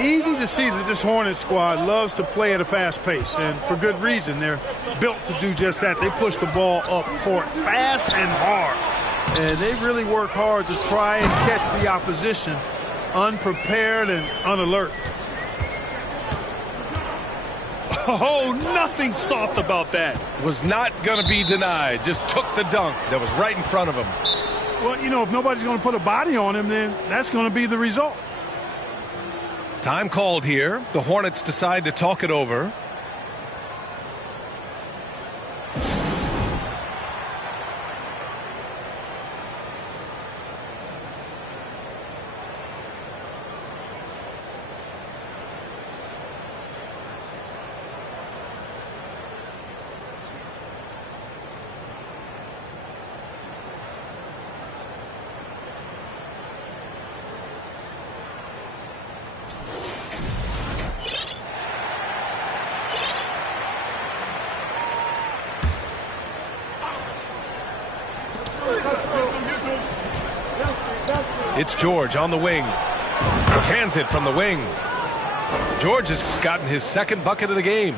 Easy to see that this Hornet squad loves to play at a fast pace, and for good reason. They're built to do just that. They push the ball up court fast and hard, and they really work hard to try and catch the opposition unprepared and unalert. Oh, nothing soft about that. Was not going to be denied. Just took the dunk that was right in front of him. Well, you know, if nobody's going to put a body on him, then that's going to be the result. Time called here. The Hornets decide to talk it over. It's George on the wing. Cans it from the wing. George has gotten his second bucket of the game.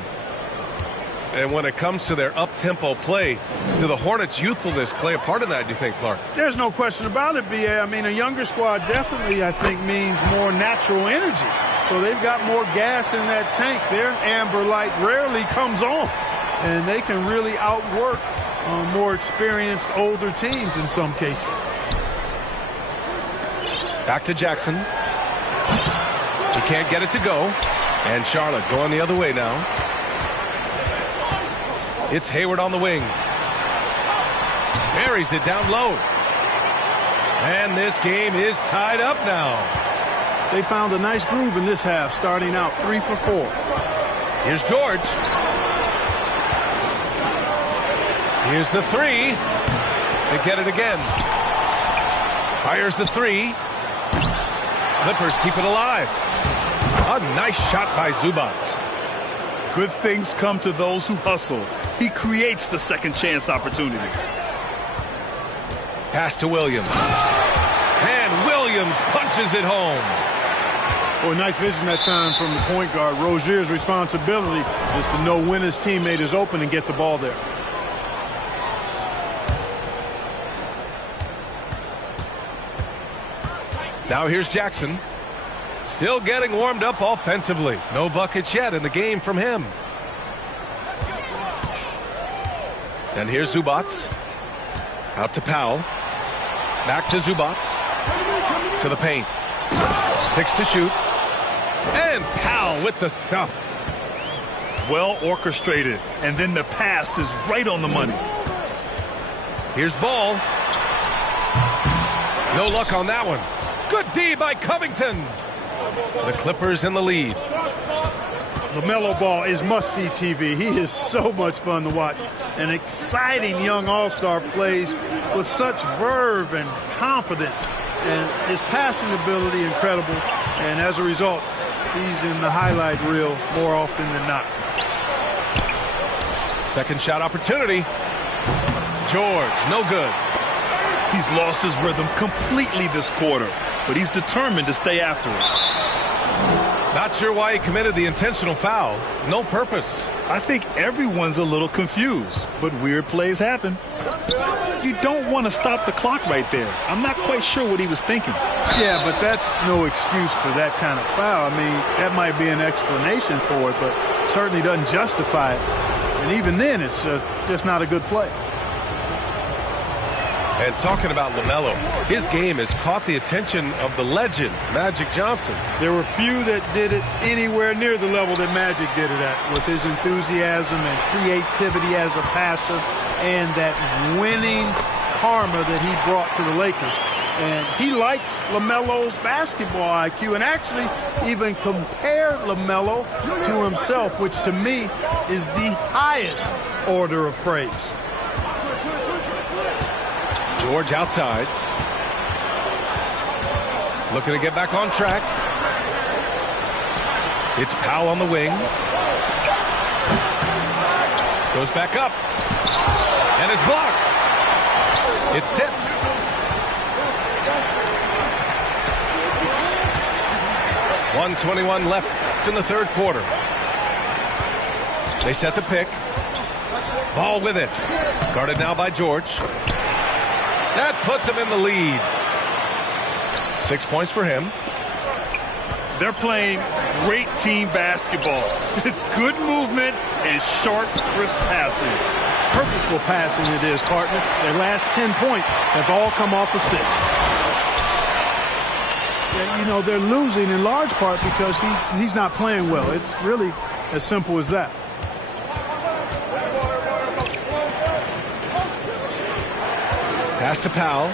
And when it comes to their up-tempo play, do the Hornets' youthfulness play a part of that, do you think, Clark? There's no question about it, B.A. I mean, a younger squad definitely, I think, means more natural energy. So they've got more gas in that tank. Their amber light rarely comes on. And they can really outwork more experienced, older teams in some cases. Back to Jackson. He can't get it to go. And Charlotte going the other way now. It's Hayward on the wing. Buries it down low. And this game is tied up now. They found a nice groove in this half, starting out 3 for 4. Here's George. Here's the three. They get it again. Fires the three. Clippers keep it alive. A nice shot by Zubac. Good things come to those who hustle. He creates the second chance opportunity. Pass to Williams. And Williams punches it home. Boy, nice vision that time from the point guard. Rozier's responsibility is to know when his teammate is open and get the ball there. Now here's Jackson. Still getting warmed up offensively. No buckets yet in the game from him. And here's Zubats. Out to Powell. Back to Zubats. To the paint. 6 to shoot. And Powell with the stuff. Well orchestrated. And then the pass is right on the money. Here's Ball. No luck on that one. Good D by Covington. The Clippers in the lead. LaMelo Ball is must-see TV. He is so much fun to watch. An exciting young all-star, plays with such verve and confidence. And his passing ability incredible. And as a result, he's in the highlight reel more often than not. Second shot opportunity. George, no good. He's lost his rhythm completely this quarter, but he's determined to stay after it. Not sure why he committed the intentional foul. No purpose. I think everyone's a little confused, but weird plays happen. You don't want to stop the clock right there. I'm not quite sure what he was thinking. Yeah, but that's no excuse for that kind of foul. I mean, that might be an explanation for it, but certainly doesn't justify it. And even then, it's just not a good play. And talking about LaMelo, his game has caught the attention of the legend, Magic Johnson. There were few that did it anywhere near the level that Magic did it at, with his enthusiasm and creativity as a passer and that winning karma that he brought to the Lakers. And he likes LaMelo's basketball IQ and actually even compared LaMelo to himself, which to me is the highest order of praise. George outside. Looking to get back on track. It's Powell on the wing. Goes back up. And is blocked. It's tipped. .121 left in the third quarter. They set the pick. Ball with it. Guarded now by George. That puts him in the lead. 6 points for him. They're playing great team basketball. It's good movement and sharp, crisp passing. Purposeful passing it is, partner. Their last 10 points have all come off assists. You know, they're losing in large part because he's not playing well. It's really as simple as that. Pass to Powell.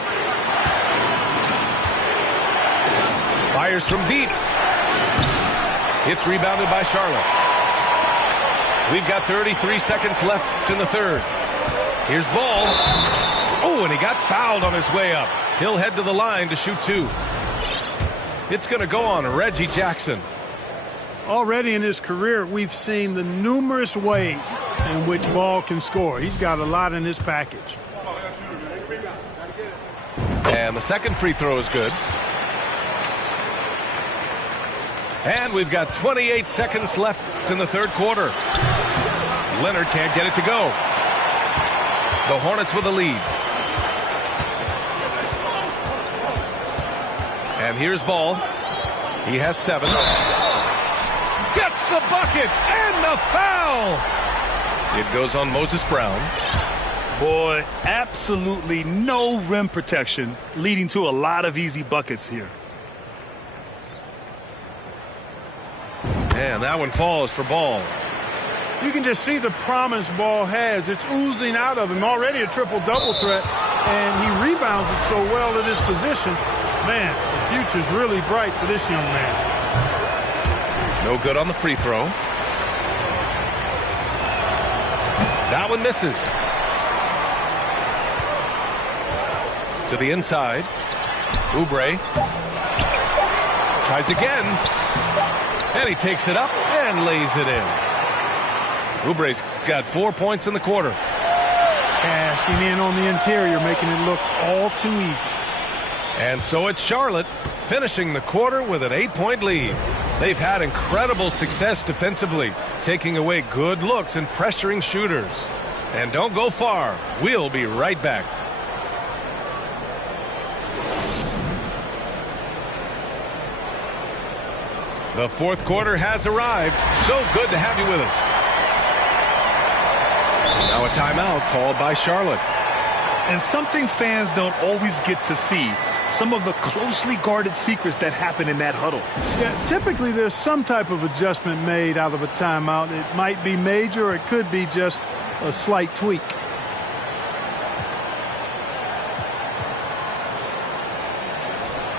Fires from deep. It's rebounded by Charlotte. We've got 33 seconds left in the third. Here's Ball. Oh, and he got fouled on his way up. He'll head to the line to shoot 2. It's going to go on Reggie Jackson. Already in his career, we've seen the numerous ways in which Ball can score. He's got a lot in his package. And the second free throw is good. And we've got 28 seconds left in the third quarter. Leonard can't get it to go. The Hornets with the lead. And here's Ball. He has 7. Gets the bucket and the foul. It goes on Moses Brown. Boy, absolutely no rim protection, leading to a lot of easy buckets here. And that one falls for Ball. You can just see the promise Ball has. It's oozing out of him. Already a triple-double threat, and he rebounds it so well at his position. Man, the future's really bright for this young man. No good on the free throw. That one misses. To the inside. Oubre. Tries again. And he takes it up and lays it in. Oubre's got 4 points in the quarter. Cashing in on the interior, making it look all too easy. And so it's Charlotte finishing the quarter with an 8-point lead. They've had incredible success defensively, taking away good looks and pressuring shooters. And don't go far. We'll be right back. The fourth quarter has arrived. So good to have you with us. Now a timeout called by Charlotte. And something fans don't always get to see. Some of the closely guarded secrets that happen in that huddle. Yeah, typically there's some type of adjustment made out of a timeout. It might be major, or it could be just a slight tweak.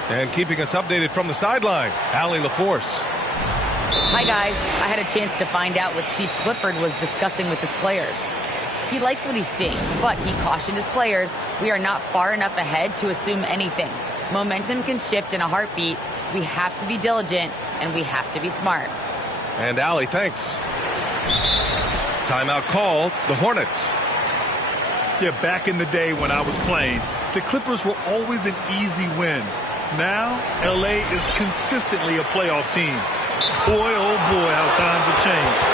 And keeping us updated from the sideline, Allie LaForce. Hi, guys. I had a chance to find out what Steve Clifford was discussing with his players. He likes what he's seeing, but he cautioned his players, we are not far enough ahead to assume anything. Momentum can shift in a heartbeat. We have to be diligent, and we have to be smart. And Allie, thanks. Timeout call, the Hornets. Yeah, back in the day when I was playing, the Clippers were always an easy win. Now, LA is consistently a playoff team. Boy, oh boy, how times have changed.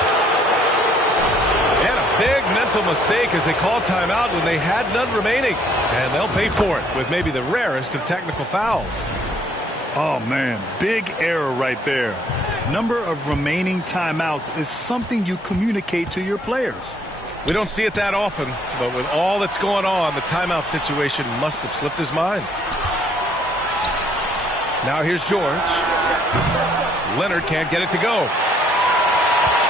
And a big mental mistake as they called timeout when they had none remaining. And they'll pay for it with maybe the rarest of technical fouls. Oh, man, big error right there. Number of remaining timeouts is something you communicate to your players. We don't see it that often, but with all that's going on, the timeout situation must have slipped his mind. Now here's George. Leonard can't get it to go.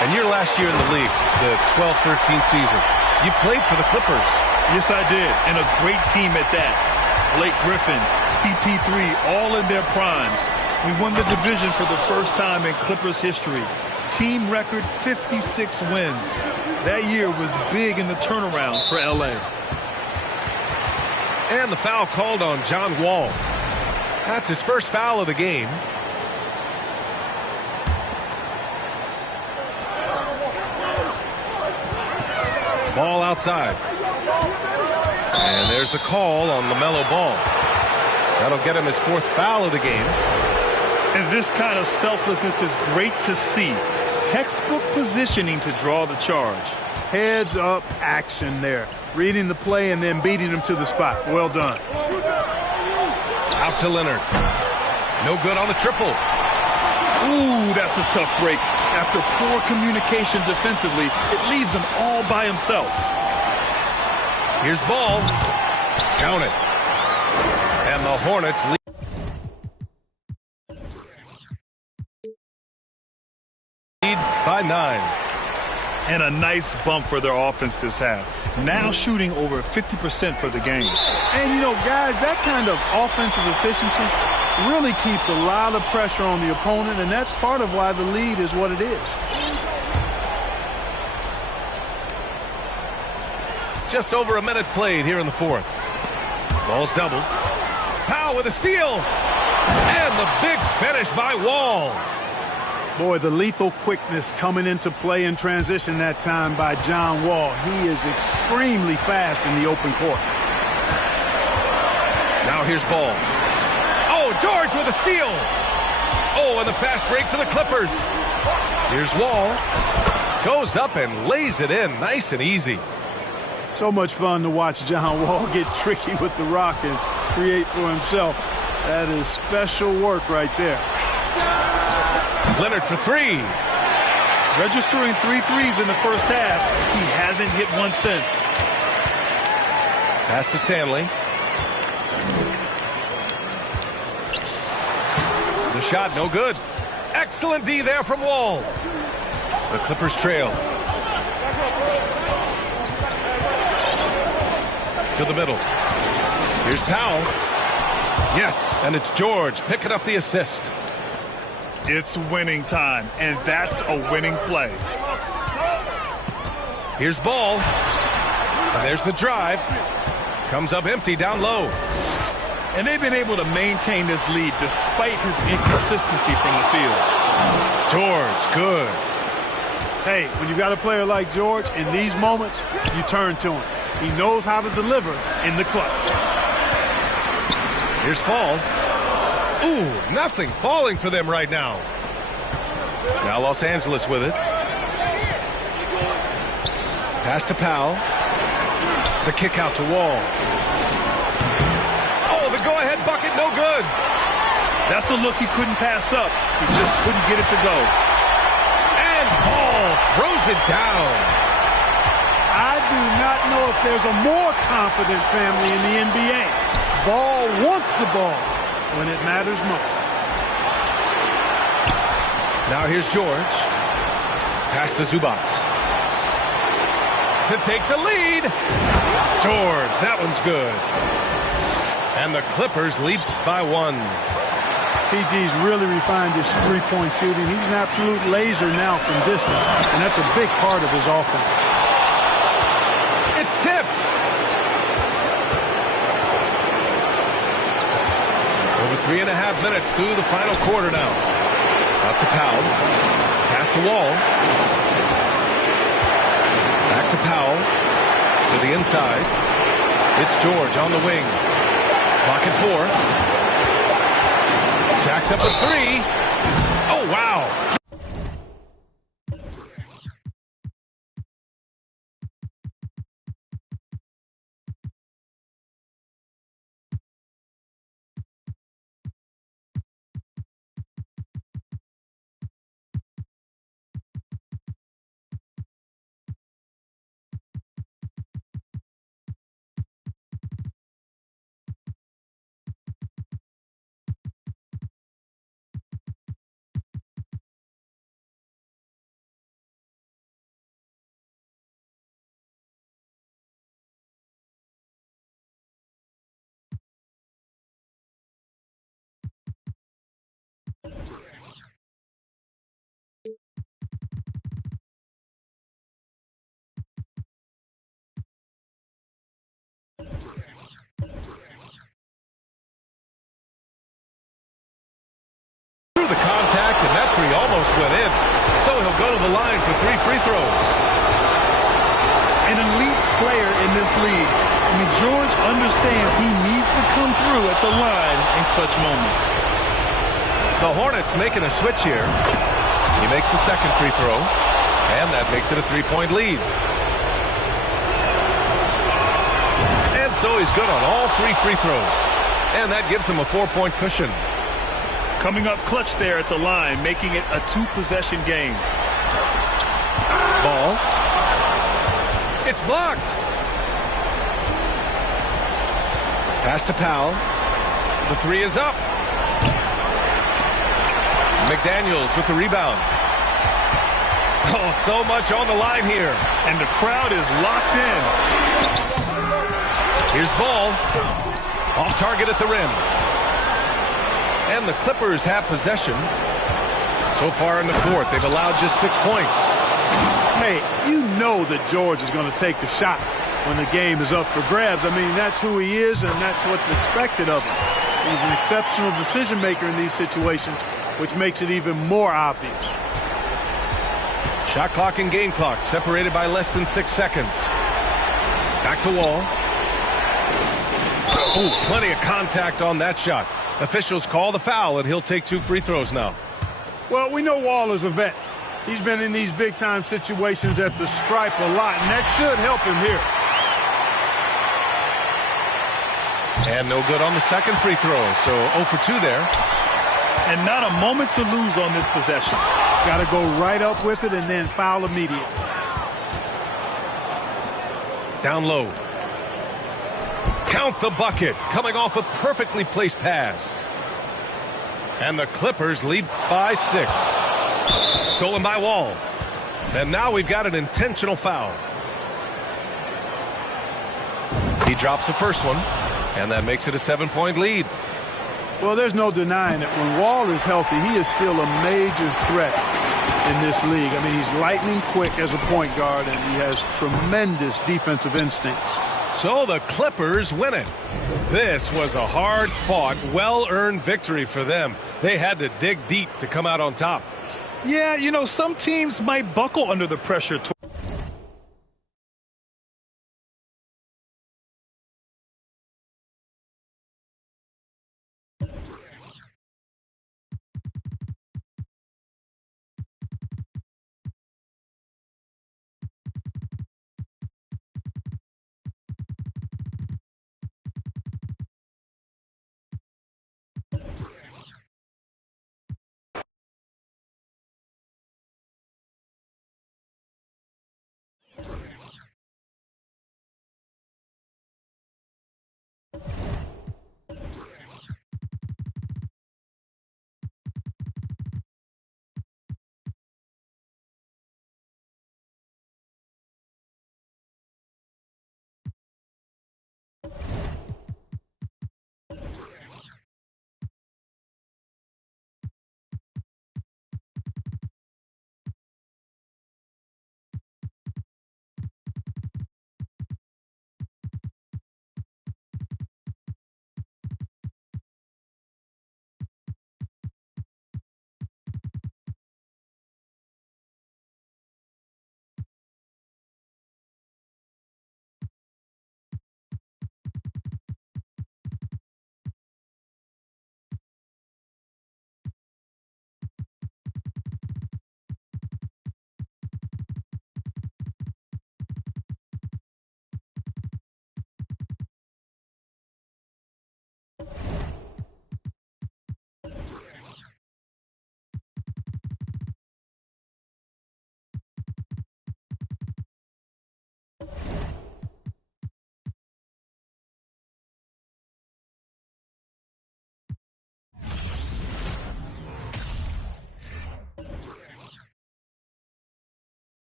And your last year in the league, the 12-13 season, you played for the Clippers. Yes, I did, and a great team at that. Blake Griffin, CP3, all in their primes. We won the division for the first time in Clippers history. Team record 56 wins. That year was big in the turnaround for LA. And the foul called on John Wall. That's his first foul of the game. Ball outside. And there's the call on LaMelo Ball. That'll get him his fourth foul of the game. And this kind of selflessness is great to see. Textbook positioning to draw the charge. Heads up action there. Reading the play and then beating him to the spot. Well done. Out to Leonard. No good on the triple. Ooh, that's a tough break. After poor communication defensively, it leaves him all by himself. Here's Ball. Count it. And the Hornets lead by 9. And a nice bump for their offense this half. Now shooting over 50% for the game. And, you know, guys, that kind of offensive efficiency really keeps a lot of pressure on the opponent, and that's part of why the lead is what it is. Just over a minute played here in the fourth. Ball's doubled. Powell with a steal. And the big finish by Wall. Boy, the lethal quickness coming into play in transition that time by John Wall. He is extremely fast in the open court. Now here's Ball. Oh, George with a steal. Oh, and the fast break for the Clippers. Here's Wall. Goes up and lays it in nice and easy. So much fun to watch John Wall get tricky with the rock and create for himself. That is special work right there. Leonard for three. Registering 3 threes in the first half. He hasn't hit one since. Pass to Stanley. The shot no good. Excellent D there from Wall. The Clippers trail. To the middle. Here's Powell. Yes, and it's George picking up the assist. It's winning time, and that's a winning play. Here's Ball. And there's the drive. Comes up empty down low. And they've been able to maintain this lead despite his inconsistency from the field. George, good. Hey, when you got a player like George, in these moments, you turn to him. He knows how to deliver in the clutch. Here's Fall. Ooh, nothing falling for them right now. Now Los Angeles with it. Pass to Powell. The kick out to Wall. Oh, the go-ahead bucket, no good. That's a look he couldn't pass up. He just couldn't get it to go. And Ball throws it down. I do not know if there's a more confident family in the NBA. Ball wants the ball when it matters most. Now here's George. Pass to Zubats. To take the lead. George, that one's good. And the Clippers lead by 1. PG's really refined his three-point shooting. He's an absolute laser now from distance, and that's a big part of his offense. It's tipped. Over 3.5 minutes through the final quarter now. Out to Powell. Pass to Wall. Back to Powell. To the inside. It's George on the wing. Clock at 4. Jacks up a 3. Oh, wow. The contact, and that 3 almost went in. So he'll go to the line for 3 free throws. An elite player in this league. I mean, George understands he needs to come through at the line in clutch moments. The Hornets making a switch here. He makes the second free throw, and that makes it a 3-point lead. And so he's good on all 3 free throws. And that gives him a 4-point cushion. Coming up clutch there at the line, making it a 2-possession game. Ball. It's blocked. Pass to Powell. The 3 is up. McDaniels with the rebound. Oh, so much on the line here. And the crowd is locked in. Here's Ball. Off target at the rim. And the Clippers have possession. So far in the fourth, they've allowed just 6 points. Hey, you know that George is going to take the shot when the game is up for grabs. I mean, that's who he is, and that's what's expected of him. He's an exceptional decision maker in these situations, which makes it even more obvious. Shot clock and game clock separated by less than 6 seconds. Back to Wall. Oh, plenty of contact on that shot. Officials call the foul, and he'll take 2 free throws now. Well, we know Wall is a vet. He's been in these big-time situations at the stripe a lot, and that should help him here. And no good on the second free throw, so 0 for 2 there. And not a moment to lose on this possession. Got to go right up with it and then foul immediately. Down low. Count the bucket, coming off a perfectly placed pass. And the Clippers lead by 6. Stolen by Wall. And now we've got an intentional foul. He drops the first one, and that makes it a 7-point lead. Well, there's no denying that when Wall is healthy, he is still a major threat in this league. I mean, he's lightning quick as a point guard, and he has tremendous defensive instincts. So the Clippers win it. This was a hard-fought, well-earned victory for them. They had to dig deep to come out on top. Yeah, you know, some teams might buckle under the pressure.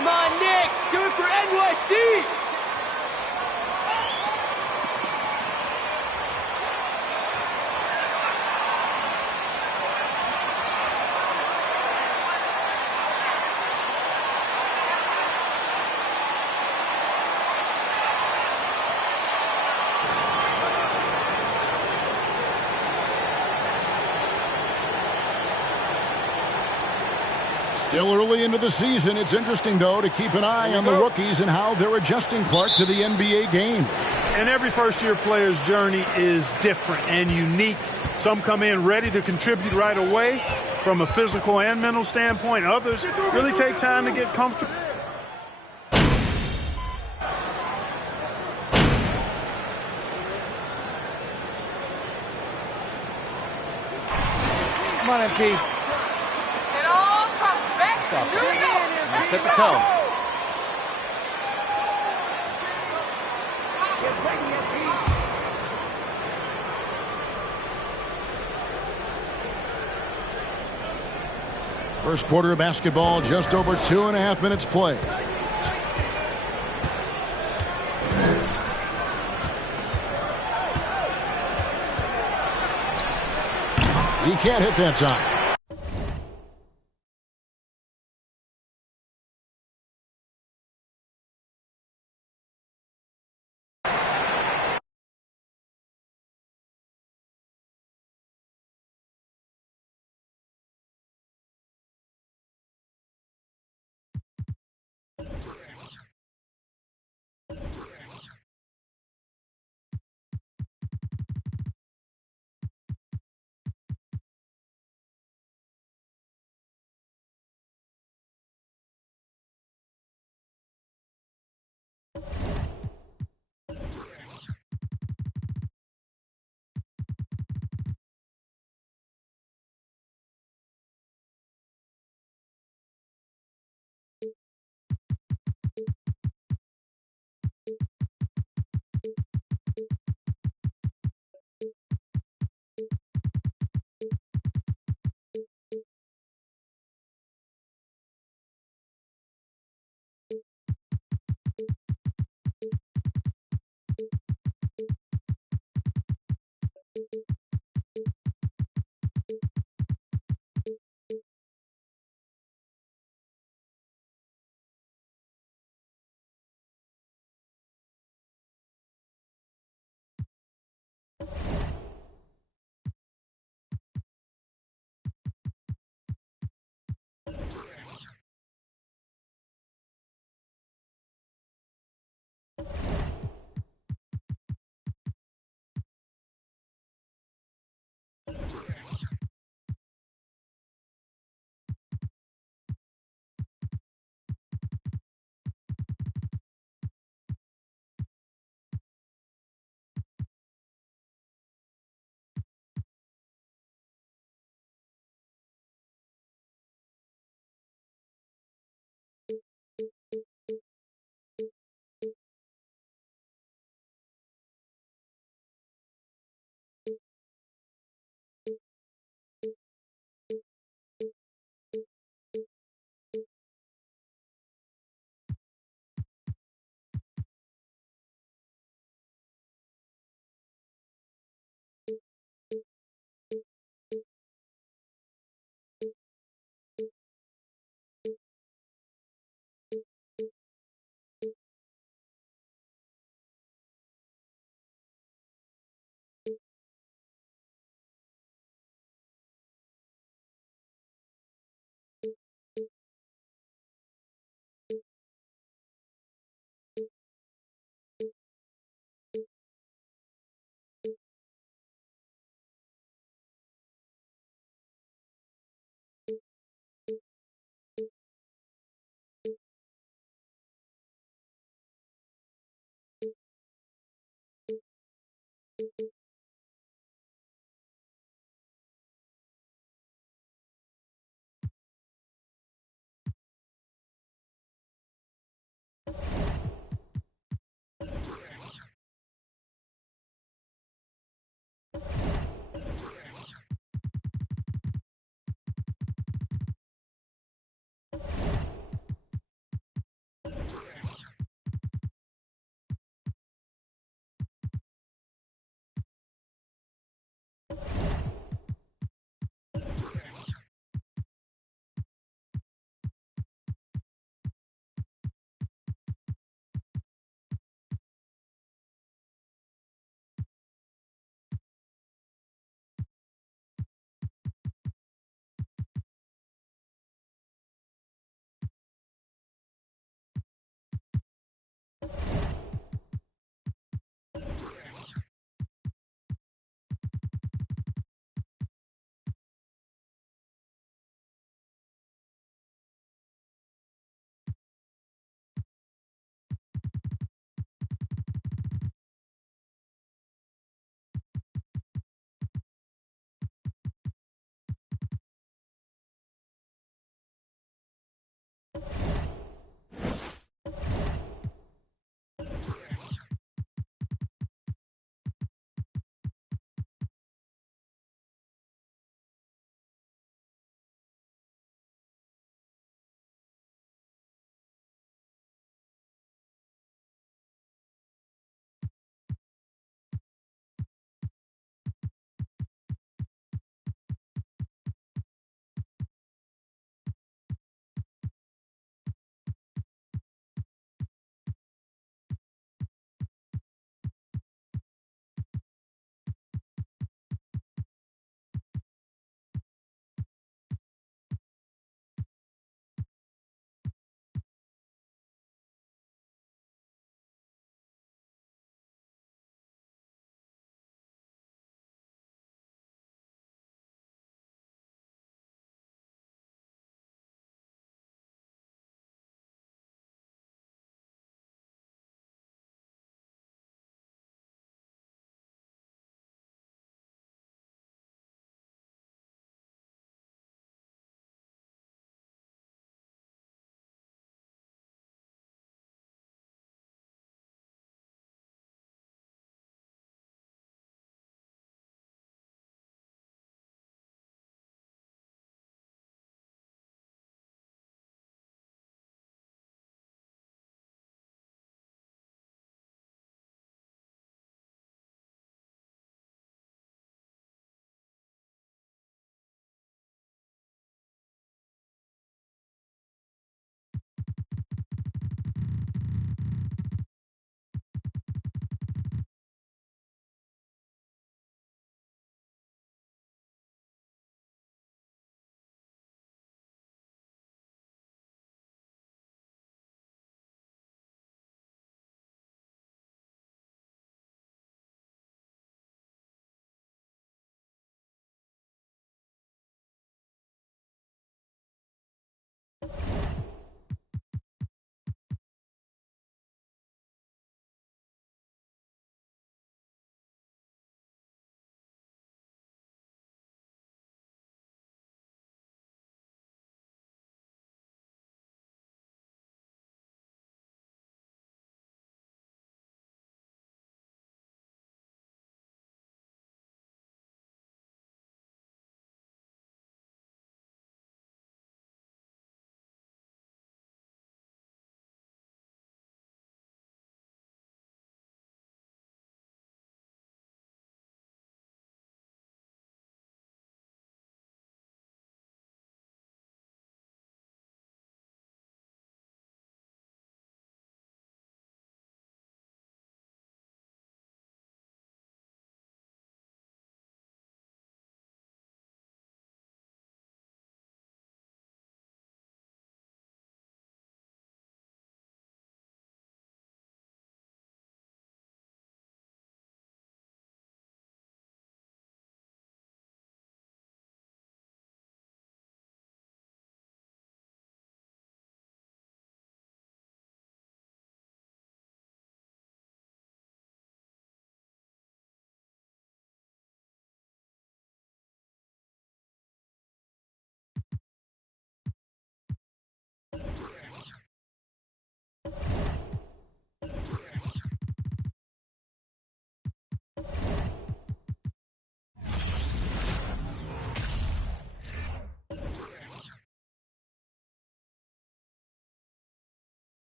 Come on, Knicks! Do it for NYC! Still early into the season. It's interesting, though, to keep an eye on the rookies and how they're adjusting, Clark, to the NBA game. And every first-year player's journey is different and unique. Some come in ready to contribute right away from a physical and mental standpoint. Others really take time to get comfortable. Come on, MP. Set the tone. First quarter of basketball, just over 2.5 minutes play. He can't hit that time.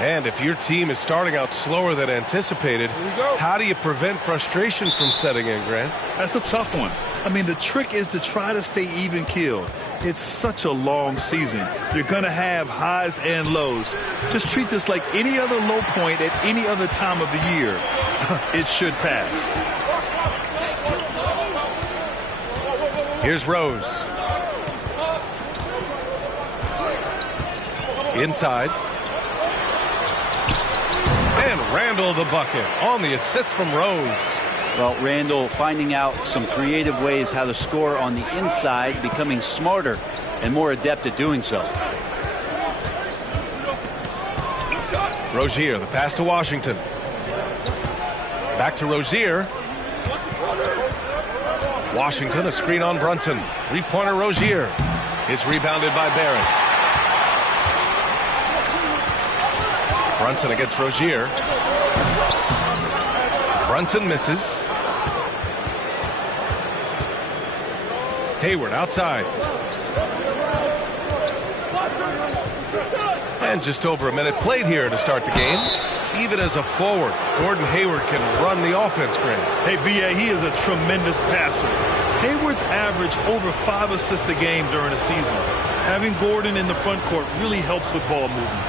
And if your team is starting out slower than anticipated, how do you prevent frustration from setting in, Grant? That's a tough one. I mean, the trick is to try to stay even-keeled. It's such a long season. You're going to have highs and lows. Just treat this like any other low point at any other time of the year. It should pass. Here's Rose. Inside. And Randall the bucket on the assist from Rose. Well, Randall finding out some creative ways how to score on the inside, becoming smarter and more adept at doing so. Rozier, the pass to Washington. Back to Rozier. Washington, a screen on Brunson. Three-pointer Rozier. It's rebounded by Barrett. Brunson against Rozier. Brunson misses. Hayward outside. And just over a minute played here to start the game. Even as a forward, Gordon Hayward can run the offense, Grant. Hey, B.A., he is a tremendous passer. Hayward's averaged over 5 assists a game during the season. Having Gordon in the front court really helps with ball movement.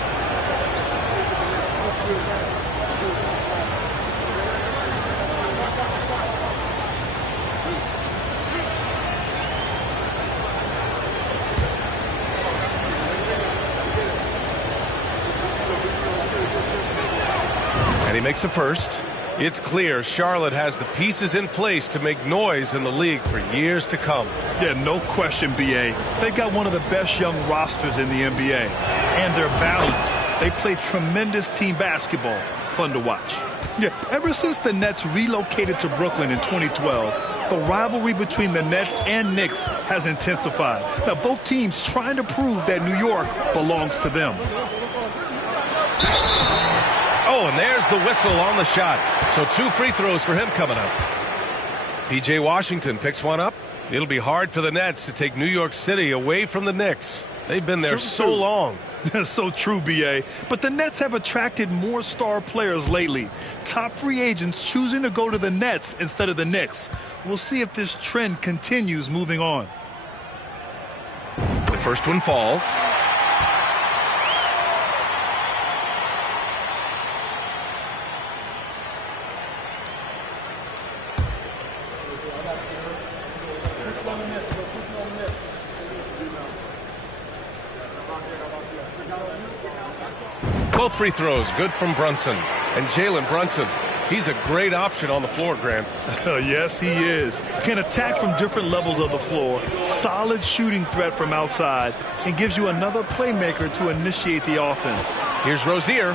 And he makes a first. It's clear Charlotte has the pieces in place to make noise in the league for years to come. Yeah, no question, B.A. They've got one of the best young rosters in the NBA. And they're balanced. They play tremendous team basketball. Fun to watch. Yeah, ever since the Nets relocated to Brooklyn in 2012, the rivalry between the Nets and Knicks has intensified. Now, both teams trying to prove that New York belongs to them. Oh, and there's the whistle on the shot. So 2 free throws for him coming up. P.J. Washington picks one up. It'll be hard for the Nets to take New York City away from the Knicks. They've been there so long. So true, B.A. But the Nets have attracted more star players lately. Top free agents choosing to go to the Nets instead of the Knicks. We'll see if this trend continues moving on. The first one falls. Both free throws good from Brunson. And Jalen Brunson, he's a great option on the floor, Grant. Yes, he is. Can attack from different levels of the floor. Solid shooting threat from outside. And gives you another playmaker to initiate the offense. Here's Rozier.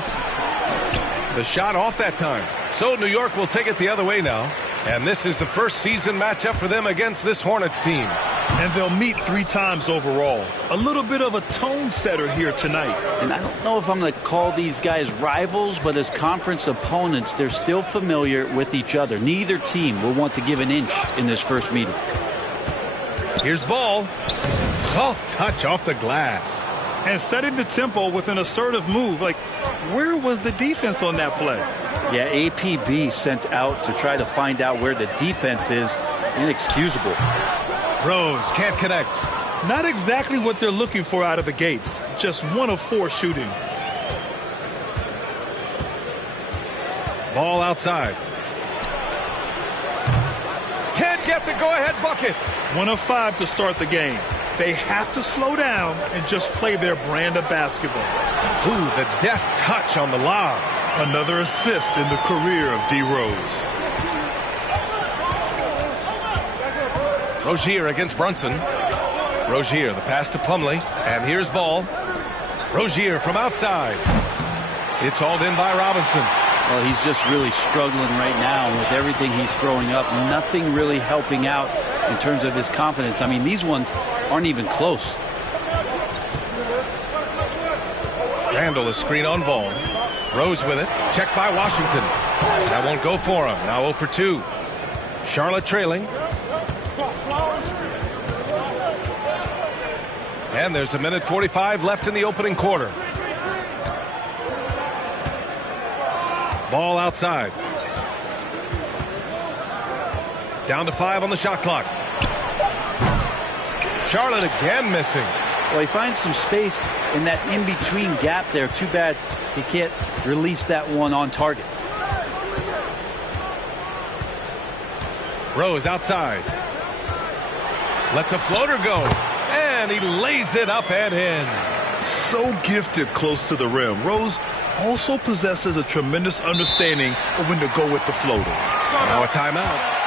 The shot off that time. So New York will take it the other way now. And this is the first season matchup for them against this Hornets team. And they'll meet 3 times overall. A little bit of a tone setter here tonight. And I don't know if I'm going to call these guys rivals, but as conference opponents, they're still familiar with each other. Neither team will want to give an inch in this first meeting. Here's Ball. Soft touch off the glass. And setting the tempo with an assertive move. Like, where was the defense on that play? Yeah, APB sent out to try to find out where the defense is. Inexcusable. Rose can't connect. Not exactly what they're looking for out of the gates. Just 1 of 4 shooting. Ball outside. Can't get the go-ahead bucket. 1 of 5 to start the game. They have to slow down and just play their brand of basketball. Ooh, the deft touch on the lob. Another assist in the career of D. Rose. Rozier against Brunson. Rozier, the pass to Plumlee. And here's Ball. Rozier from outside. It's hauled in by Robinson. Well, he's just really struggling right now with everything he's throwing up. Nothing really helping out in terms of his confidence. I mean, these ones aren't even close. Randall is screen on Ball. Rose with it. Checked by Washington. That won't go for him. Now 0 for 2. Charlotte trailing. And there's 1:45 left in the opening quarter. Ball outside. Down to 5 on the shot clock. Charlotte again missing. Well, he finds some space in that in-between gap there. Too bad he can't release that one on target. Rose outside. Lets a floater go. And he lays it up and in. So gifted close to the rim. Rose also possesses a tremendous understanding of when to go with the floater. Now a timeout.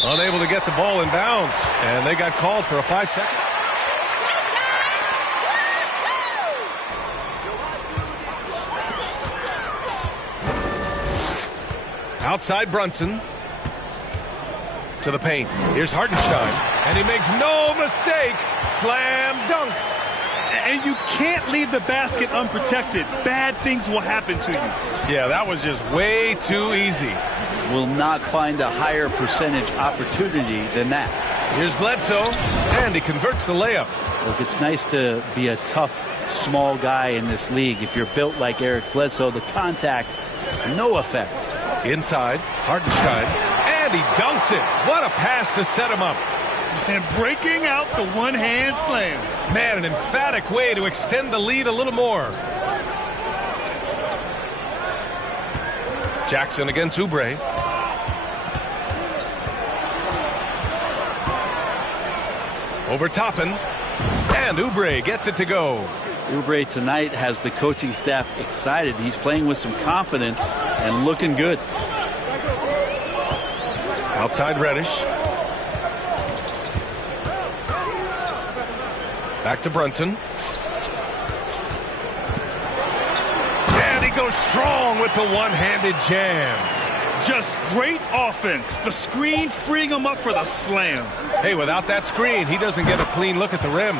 Unable to get the ball in bounds, and they got called for a 5-second. Outside Brunson to the paint. Here's Hartenstein, and he makes no mistake. Slam dunk. And you can't leave the basket unprotected. Bad things will happen to you. Yeah, that was just way too easy. Will not find a higher percentage opportunity than that. Here's Bledsoe, and he converts the layup. Look, it's nice to be a tough, small guy in this league. If you're built like Eric Bledsoe, the contact, no effect. Inside, Hartenstein, and he dunks it. What a pass to set him up. And breaking out the one-hand slam. Man, an emphatic way to extend the lead a little more. Jackson against Oubre. Over Toppin, and Oubre gets it to go. Oubre tonight has the coaching staff excited. He's playing with some confidence and looking good. Outside Reddish. Back to Brunson. And he goes strong with the one-handed jam. Just great offense. The screen freeing him up for the slam. Hey, without that screen, he doesn't get a clean look at the rim.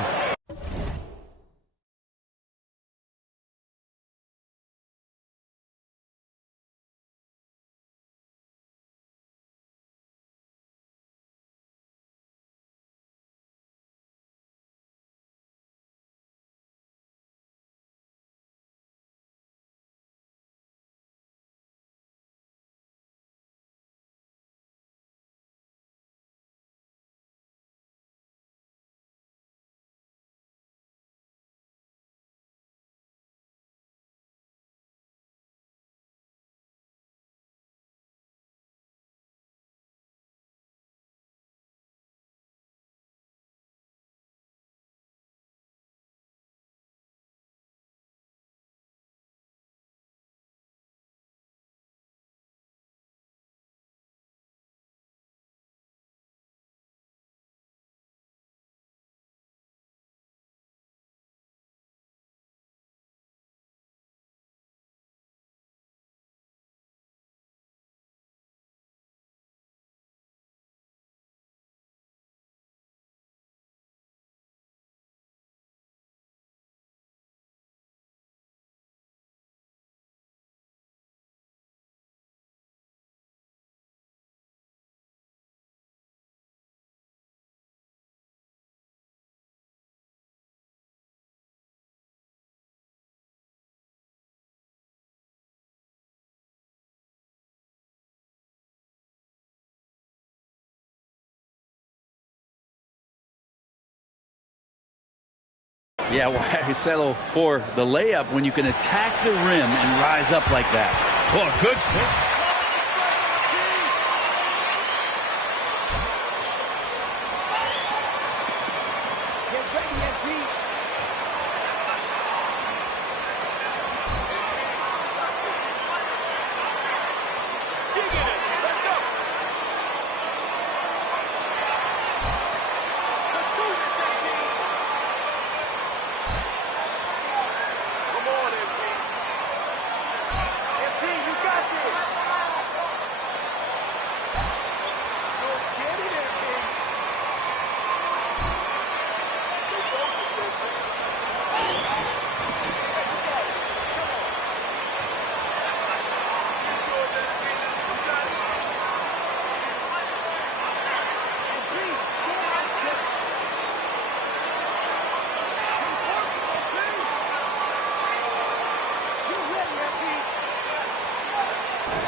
Yeah, why settle for the layup when you can attack the rim and rise up like that? Oh, good.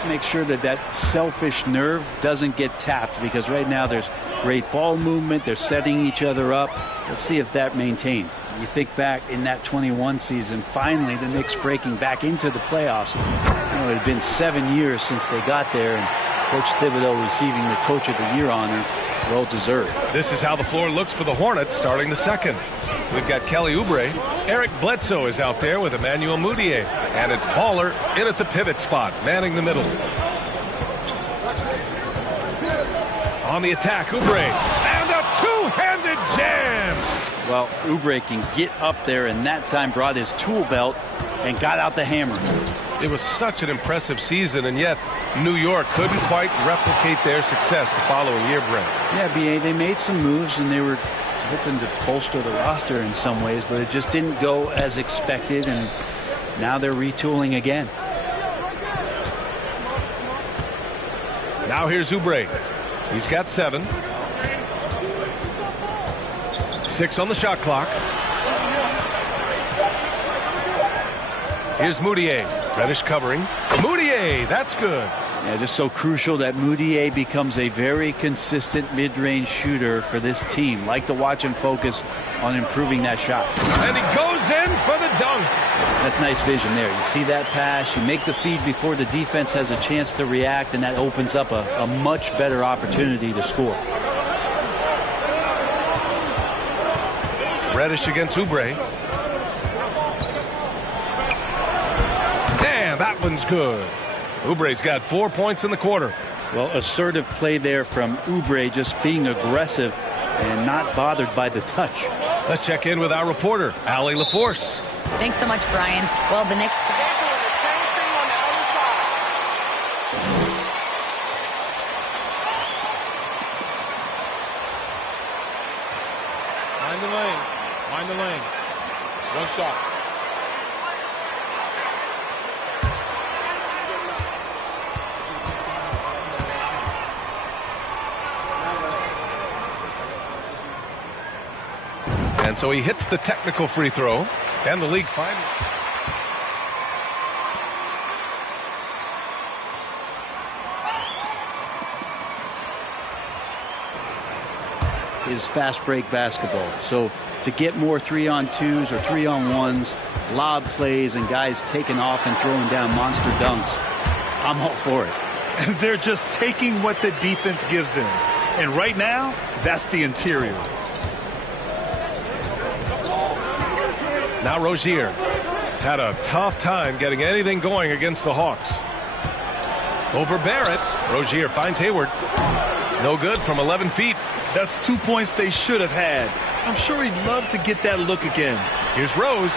Make sure that that selfish nerve doesn't get tapped, because right now there's great ball movement. They're setting each other up. Let's see if that maintains. You think back in that 21 season, finally the Knicks breaking back into the playoffs. It had been 7 years since they got there, and Coach Thibodeau receiving the Coach of the Year honor. Well deserved. This is how the floor looks for the Hornets starting the second. We've got Kelly Oubre. Eric Bledsoe is out there with Emmanuel Mudiay. And it's Baller in at the pivot spot, manning the middle. On the attack, Oubre. And a two-handed jam! Well, Oubre can get up there, and that time brought his tool belt and got out the hammer. It was such an impressive season, and yet New York couldn't quite replicate their success the following year, Brent. Yeah, B.A., they made some moves, and they were hoping to bolster the roster in some ways, but it just didn't go as expected, and now they're retooling again. Now here's Oubre. He's got 7. 6 on the shot clock. Here's Mudiay. Reddish covering. Mudiay, that's good. Yeah, just so crucial that Mudiay becomes a very consistent mid-range shooter for this team. Like to watch him focus on improving that shot. And he goes in for the dunk. That's nice vision there. You see that pass, you make the feed before the defense has a chance to react, and that opens up a much better opportunity to score. Reddish against Oubre. And that one's good. Oubre's got 4 points in the quarter. Well, assertive play there from Oubre, just being aggressive and not bothered by the touch. Let's check in with our reporter, Allie LaForce. Thanks so much, Brian. Well, the Knicks... Mind the lane. Mind the lane. One shot. And so he hits the technical free throw, and the league finally. Is fast break basketball. So to get more 3-on-2s or 3-on-1s, lob plays, and guys taking off and throwing down monster dunks, I'm all for it. They're just taking what the defense gives them. And right now, that's the interior. Now Rozier had a tough time getting anything going against the Hawks. Over Barrett. Rozier finds Hayward. No good from 11 feet. That's 2 points they should have had. I'm sure he'd love to get that look again. Here's Rose.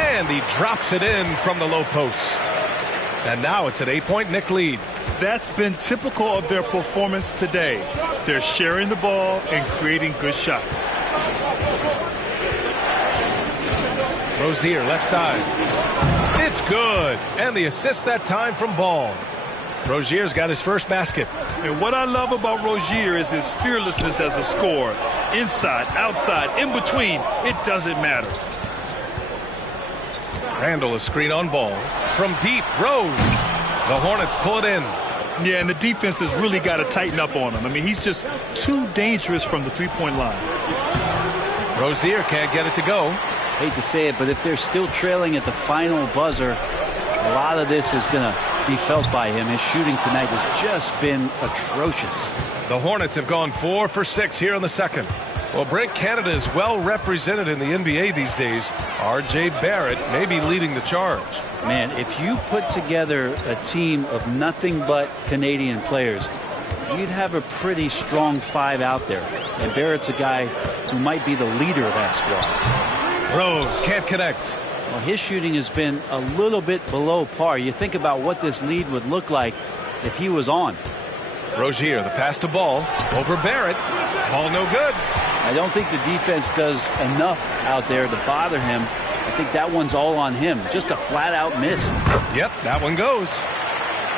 And he drops it in from the low post. And now it's an 8-point Knick lead. That's been typical of their performance today. They're sharing the ball and creating good shots. Rozier left side. It's good. And the assist that time from Ball. Rozier's got his first basket. And what I love about Rozier is his fearlessness as a scorer. Inside, outside, in between, it doesn't matter. Randall, a screen on Ball. From deep, Rose. The Hornets pull it in. Yeah, and the defense has really got to tighten up on him. I mean, he's just too dangerous from the three-point line. Rozier can't get it to go. hate to say it, but if they're still trailing at the final buzzer, a lot of this is going to be felt by him. His shooting tonight has just been atrocious. The Hornets have gone 4 for 6 here in the second. Well, Brent, Canada is well represented in the NBA these days. R.J. Barrett may be leading the charge. Man, if you put together a team of nothing but Canadian players, you'd have a pretty strong 5 out there. And Barrett's a guy who might be the leader of that squad. Rose can't connect. Well, his shooting has been a little bit below par. You think about what this lead would look like if he was on. Rozier, the pass to Ball. Over Barrett. Ball no good. I don't think the defense does enough out there to bother him. I think that one's all on him. Just a flat-out miss. Yep, that one goes.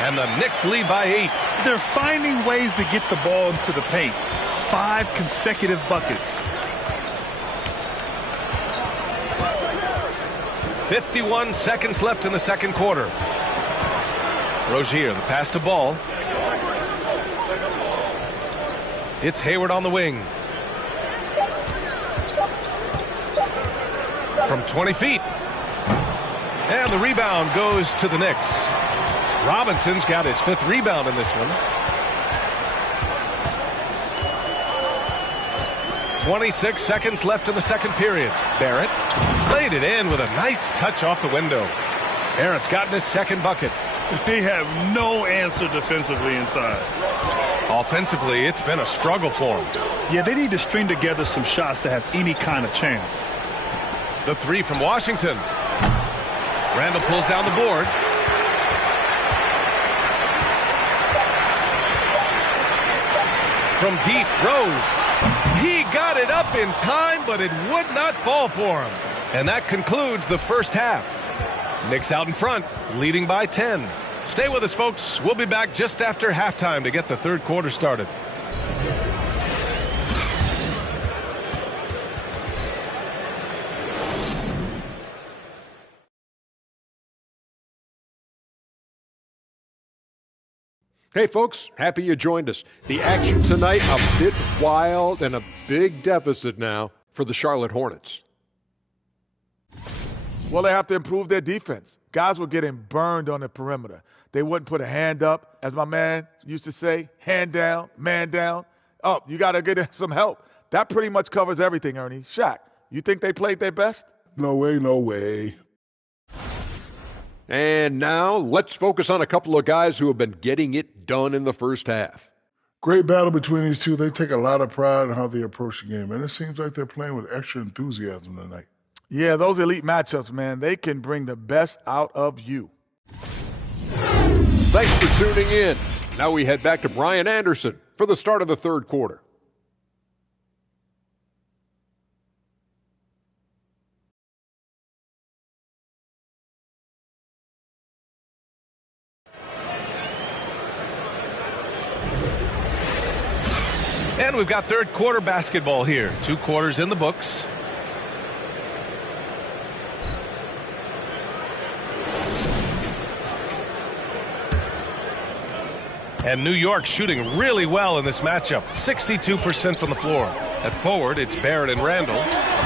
And the Knicks lead by 8. They're finding ways to get the ball into the paint. 5 consecutive buckets. 51 seconds left in the second quarter. Rozier, the pass to Ball. It's Hayward on the wing. From 20 feet. And the rebound goes to the Knicks. Robinson's got his 5th rebound in this one. 26 seconds left in the second period. Barrett laid it in with a nice touch off the window. Barrett's gotten his 2nd bucket. They have no answer defensively inside. Offensively, it's been a struggle for them. Yeah, they need to string together some shots to have any kind of chance. The 3 from Washington. Randall pulls down the board. From deep, Rose. He got it up in time, but it would not fall for him. And that concludes the first half. Knicks out in front, leading by 10. Stay with us, folks. We'll be back just after halftime to get the third quarter started. Hey, folks, happy you joined us. The action tonight, a bit wild and a big deficit now for the Charlotte Hornets. Well, they have to improve their defense. Guys were getting burned on the perimeter. They wouldn't put a hand up, as my man used to say, hand down, man down. Oh, you got to get some help. That pretty much covers everything, Ernie. Shaq, you think they played their best? No way, no way. And now let's focus on a couple of guys who have been getting it done in the first half. Great battle between these two. They take a lot of pride in how they approach the game, and it seems like they're playing with extra enthusiasm tonight. Yeah, those elite matchups, man, they can bring the best out of you. Thanks for tuning in. Now we head back to Brian Anderson for the start of the third quarter. And we've got third quarter basketball here. 2 quarters in the books. And New York shooting really well in this matchup. 62% from the floor. At forward, it's Barrett and Randall.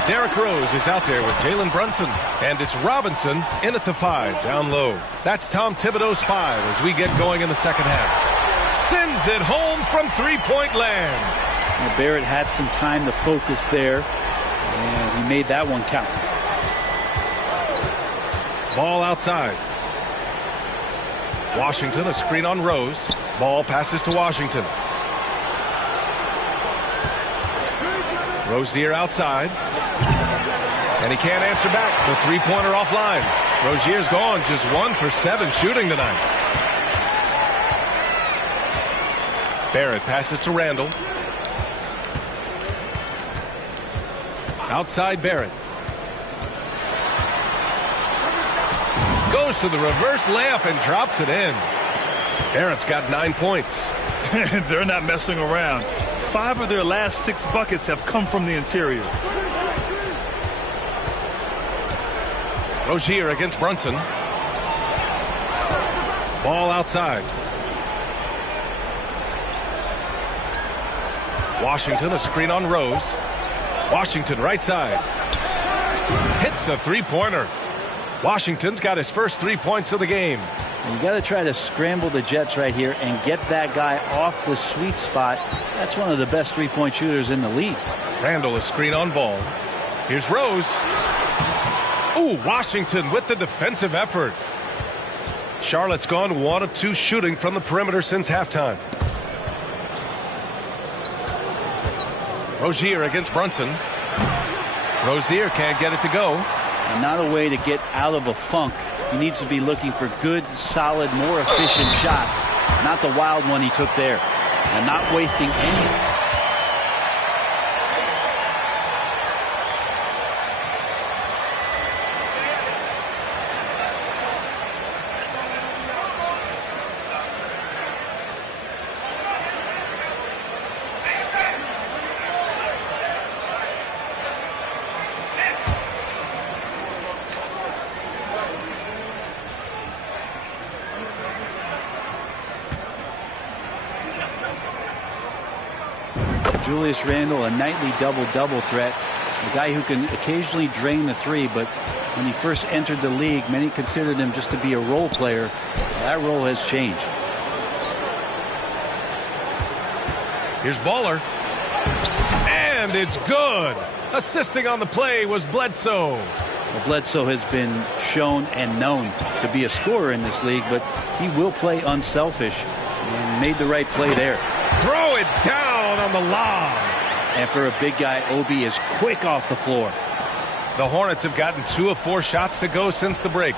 Derrick Rose is out there with Jalen Brunson. And it's Robinson in at the 5, down low. That's Tom Thibodeau's 5 as we get going in the second half. Sends it home from 3-point land. Well, Barrett had some time to focus there, and he made that one count. Ball outside. Washington, a screen on Rose. Ball passes to Washington. Rozier outside. And he can't answer back. The 3-pointer offline. Rozier's gone, just 1 for 7 shooting tonight. Barrett passes to Randall. Outside Barrett. Goes to the reverse layup and drops it in. Barrett's got 9 points. They're not messing around. 5 of their last 6 buckets have come from the interior. Rozier against Brunson. Ball outside. Washington, a screen on Rose. Washington right side. Hits the three-pointer. Washington's got his first 3 points of the game. And you got to try to scramble the Jets right here and get that guy off the sweet spot. That's one of the best three-point shooters in the league. Randall is screen on ball. Here's Rose. Ooh, Washington with the defensive effort. Charlotte's gone 1 of 2 shooting from the perimeter since halftime. Rozier against Brunson. Rozier can't get it to go. And not a way to get out of a funk. He needs to be looking for good, solid, more efficient shots. Not the wild one he took there. And not wasting any. Julius Randle, a nightly double-double threat. A guy who can occasionally drain the three, but when he first entered the league, many considered him just to be a role player. That role has changed. Here's Baller. And it's good. Assisting on the play was Bledsoe. Well, Bledsoe has been shown and known to be a scorer in this league, but he will play unselfish and made the right play there. Throw it down on the lob. And for a big guy, Obi is quick off the floor. The Hornets have gotten 2 of 4 shots to go since the break.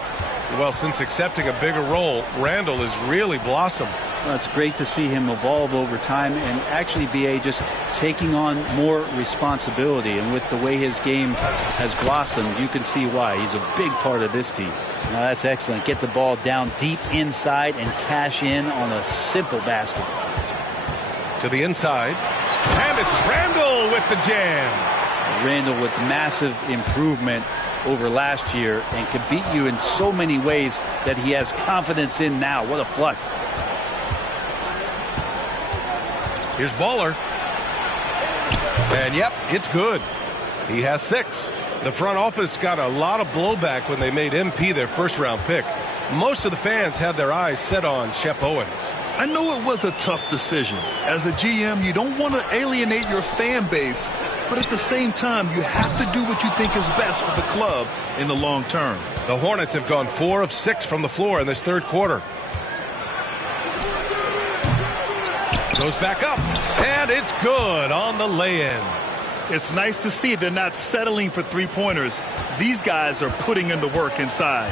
Well, since accepting a bigger role, Randall has really blossomed. Well, it's great to see him evolve over time and actually be just taking on more responsibility. And with the way his game has blossomed, you can see why. He's a big part of this team. Now that's excellent. Get the ball down deep inside and cash in on a simple basket. To the inside. And it's Randall with the jam. Randall with massive improvement over last year and can beat you in so many ways that he has confidence in now. What a flush. Here's Baller. And yep, it's good. He has 6. The front office got a lot of blowback when they made MP their first-round pick. Most of the fans had their eyes set on Shep Owens. I know it was a tough decision. As a GM, you don't want to alienate your fan base, but at the same time, you have to do what you think is best for the club in the long term. The Hornets have gone 4 of 6 from the floor in this third quarter. Goes back up, and it's good on the lay-in. It's nice to see they're not settling for three-pointers. These guys are putting in the work inside.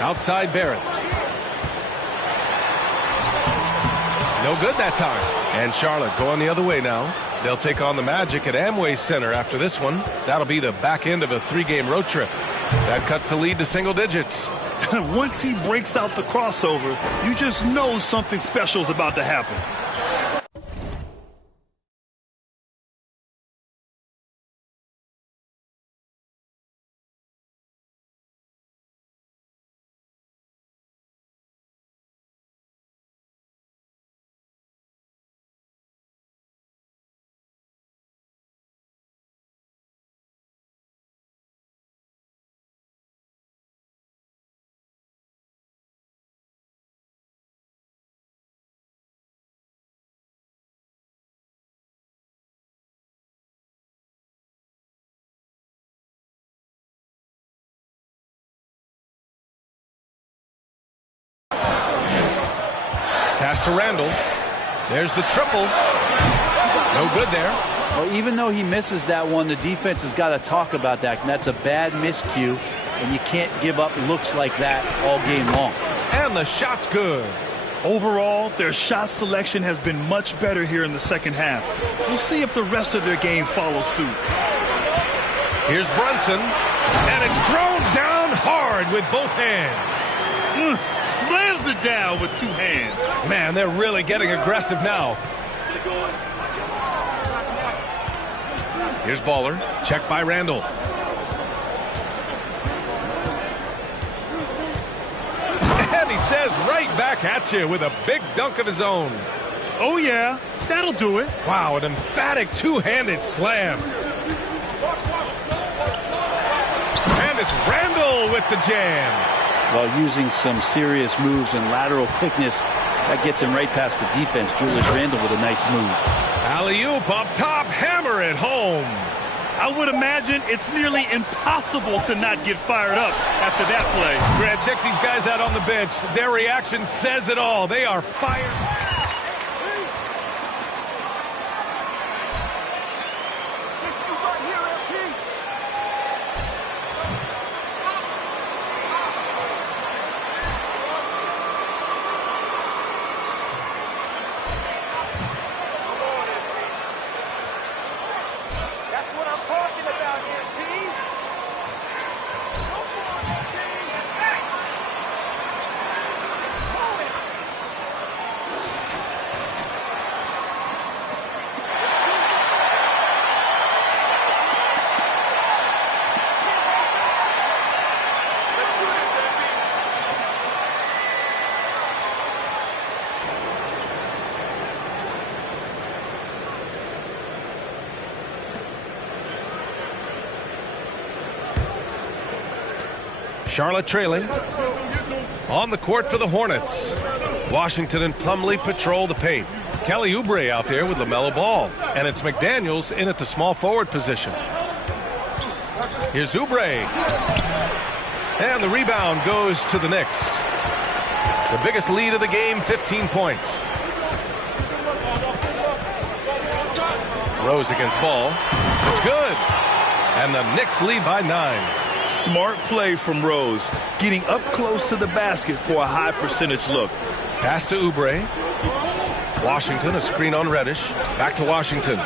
Outside Barrett. No good that time. And Charlotte going the other way now. They'll take on the Magic at Amway Center after this one. That'll be the back end of a 3-game road trip. That cuts the lead to single digits. Once he breaks out the crossover, you just know something special is about to happen. Pass to Randall. There's the triple. No good there. Well, even though he misses that one, the defense has got to talk about that. And that's a bad miscue, and you can't give up looks like that all game long. And the shot's good. Overall, their shot selection has been much better here in the second half. We'll see if the rest of their game follows suit. Here's Brunson, and it's thrown down hard with both hands. Slams it down with 2 hands. Man, they're really getting aggressive now. Here's Baller. Checked by Randall. And he says right back at you with a big dunk of his own. Oh, yeah. That'll do it. Wow, an emphatic 2-handed slam. it's Randall with the jam. Well, using some serious moves and lateral quickness, that gets him right past the defense. Julius Randle with a nice move. Alley-oop up top, hammer it home. I would imagine it's nearly impossible to not get fired up after that play. Grant, check these guys out on the bench. Their reaction says it all. They are fired. Charlotte trailing. On the court for the Hornets. Washington and Plumlee patrol the paint. Kelly Oubre out there with LaMelo Ball. And it's McDaniels in at the small forward position. Here's Oubre. And the rebound goes to the Knicks. The biggest lead of the game, 15 points. Rose against Ball. It's good. And the Knicks lead by 9. Smart play from Rose, getting up close to the basket for a high percentage look. Pass to Oubre. Washington, a screen on Reddish. Back to Washington.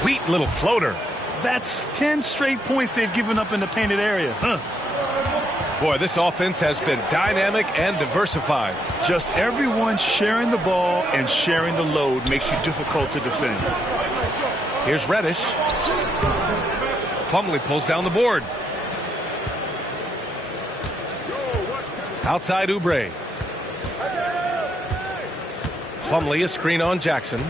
Sweet little floater. That's 10 straight points they've given up in the painted area. Boy, this offense has been dynamic and diversified. Just everyone sharing the ball and sharing the load makes you difficult to defend. Here's Reddish. Plumlee pulls down the board. Outside Oubre. Plumlee, a screen on Jackson.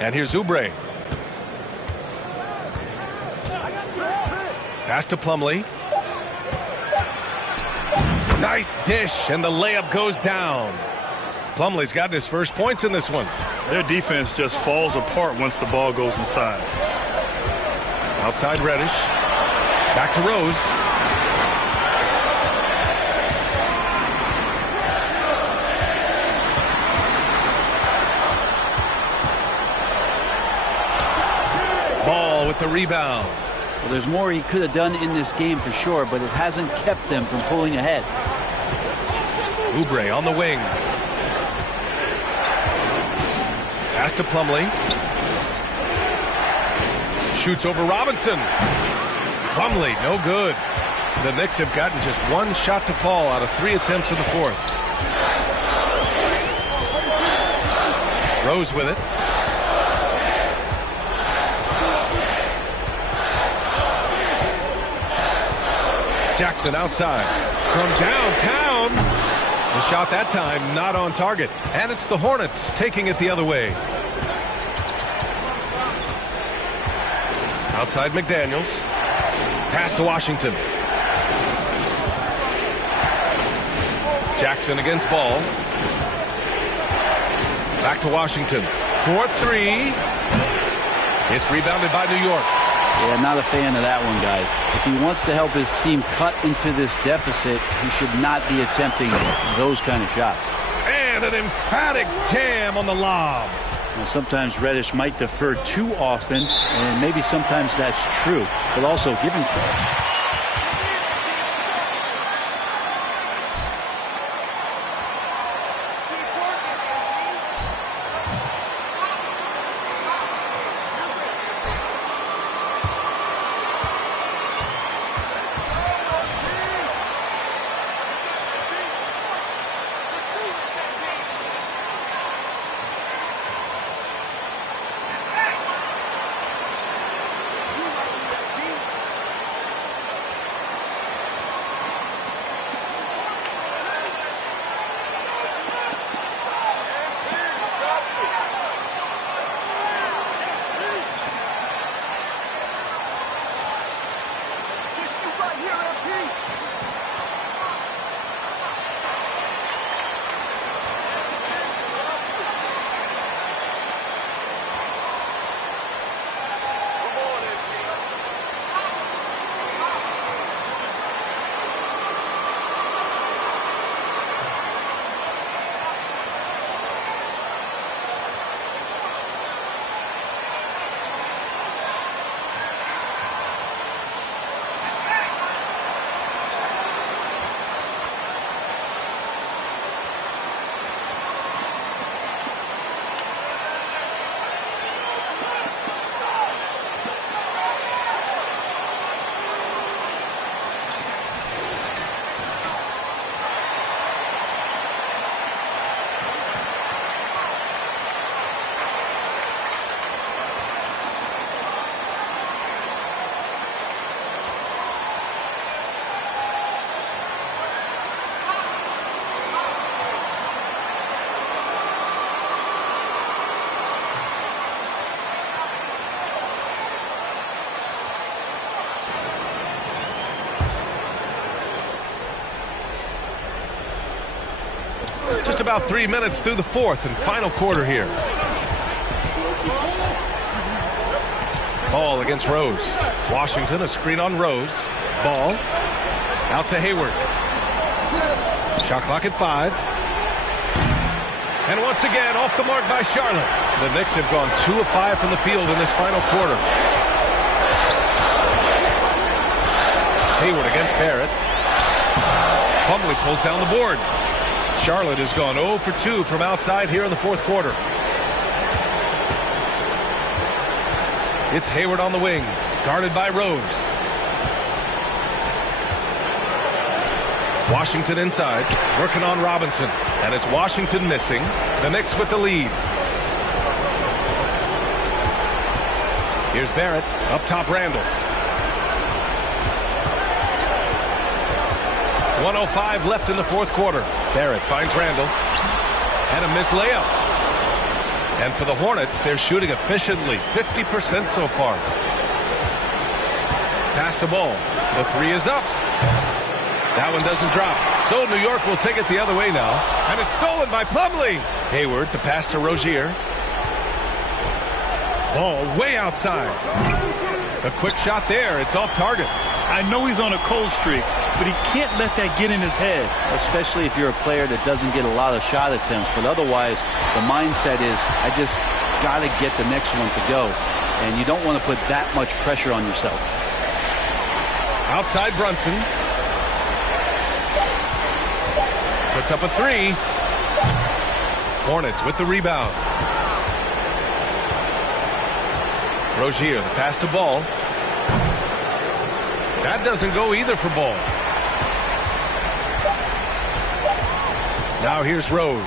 And here's Oubre. Pass to Plumlee. Nice dish, and the layup goes down. Plumlee's gotten his first points in this one. Their defense just falls apart once the ball goes inside. Outside Reddish. Back to Rose. Ball with the rebound. Well, there's more he could have done in this game for sure, but it hasn't kept them from pulling ahead. Oubre on the wing. Pass to Plumlee. Shoots over Robinson. Plumlee, no good. The Knicks have gotten just one shot to fall out of 3 attempts in the fourth. Rose with it. Jackson outside. From downtown. The shot that time not on target. And it's the Hornets taking it the other way. Outside McDaniels. Pass to Washington. Jackson against Ball. Back to Washington. 4-3. It's rebounded by New York. Yeah, not a fan of that one, guys. If he wants to help his team cut into this deficit, he should not be attempting those kind of shots. And an emphatic jam on the lob. Now, sometimes Reddish might defer too often, and maybe sometimes that's true. But also, give him credit. Just about 3 minutes through the fourth and final quarter here. Ball against Rose. Washington, a screen on Rose. Ball out to Hayward. Shot clock at 5. And once again, off the mark by Charlotte. The Knicks have gone 2 of 5 from the field in this final quarter. Hayward against Barrett. Plumlee pulls down the board. Charlotte has gone 0 for 2 from outside here in the fourth quarter. It's Hayward on the wing, guarded by Rose. Washington inside, working on Robinson. And it's Washington missing. The Knicks with the lead. Here's Barrett, up top Randall. 1:05 left in the fourth quarter. Barrett finds Randall. And a missed layup. And for the Hornets, they're shooting efficiently, 50% so far. Pass the ball. The three is up. That one doesn't drop. So New York will take it the other way now. And it's stolen by Plumlee. Hayward, the pass to Rozier. Ball way outside. A quick shot there. It's off target. I know he's on a cold streak, but he can't let that get in his head. Especially if you're a player that doesn't get a lot of shot attempts. But otherwise, the mindset is, I just got to get the next one to go. And you don't want to put that much pressure on yourself. Outside Brunson. Puts up a three. Hornets with the rebound. Rozier, the pass to Ball. That doesn't go either for Ball. Now here's Rose.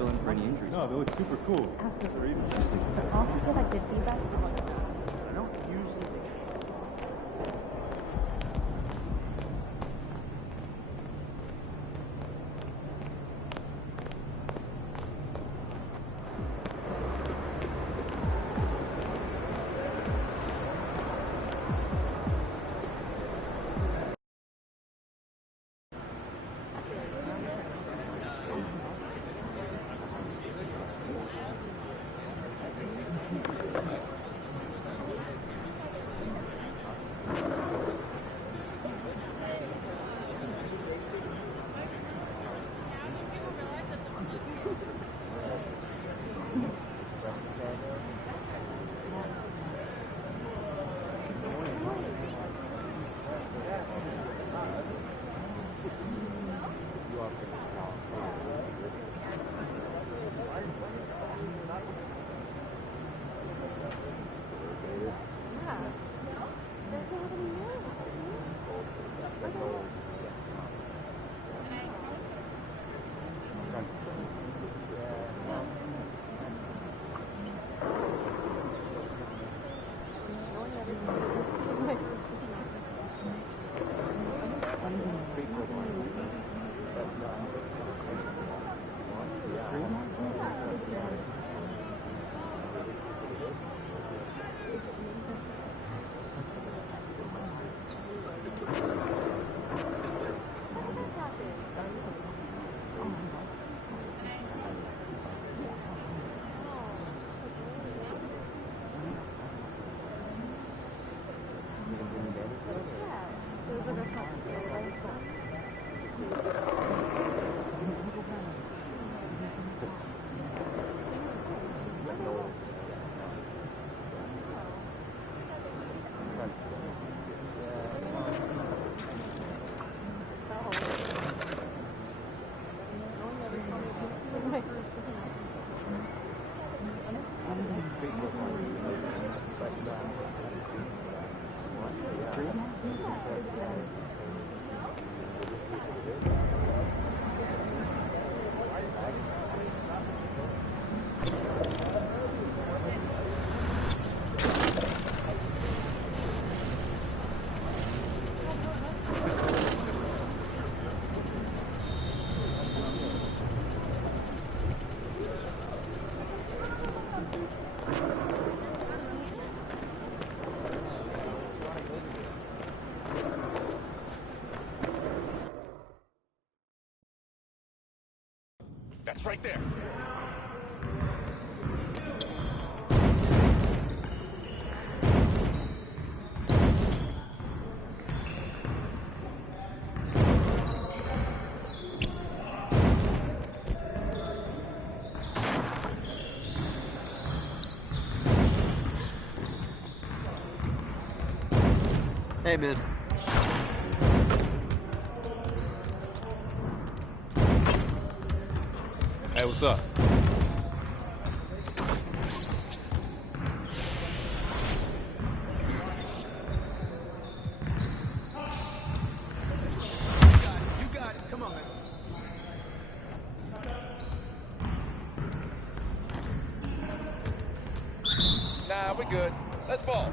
fill in for any injuries. No, they look super cool. Super interesting. Also feel like good feedback. I don't usually. That's right there. Hey, man. Hey, what's up? You got it. Come on, man. Nah, we're good. Let's ball.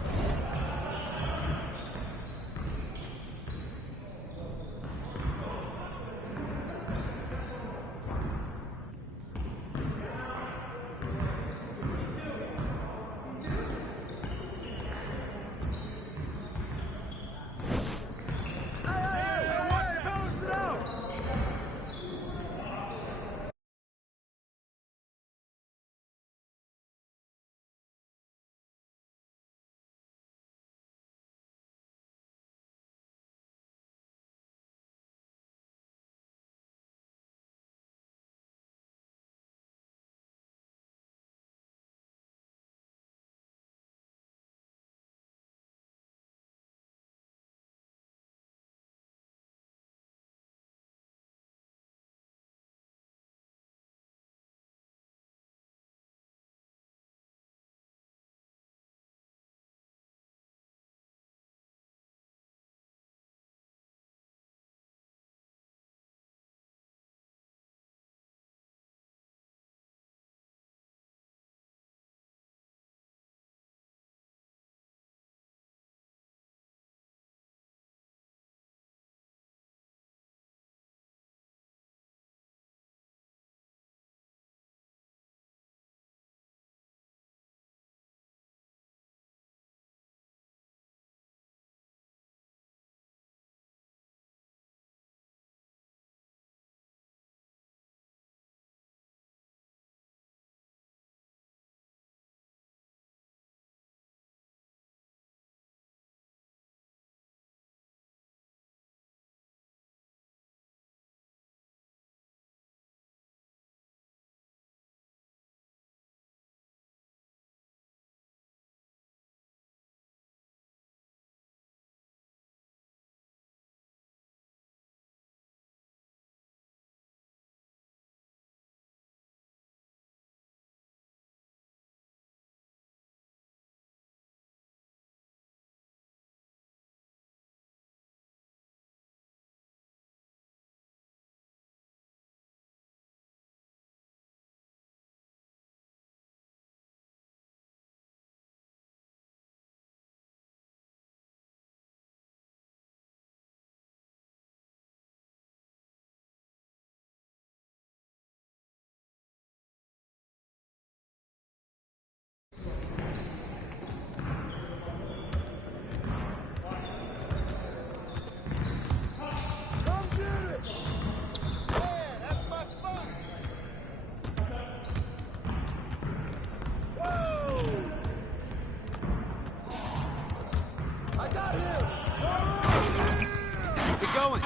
going.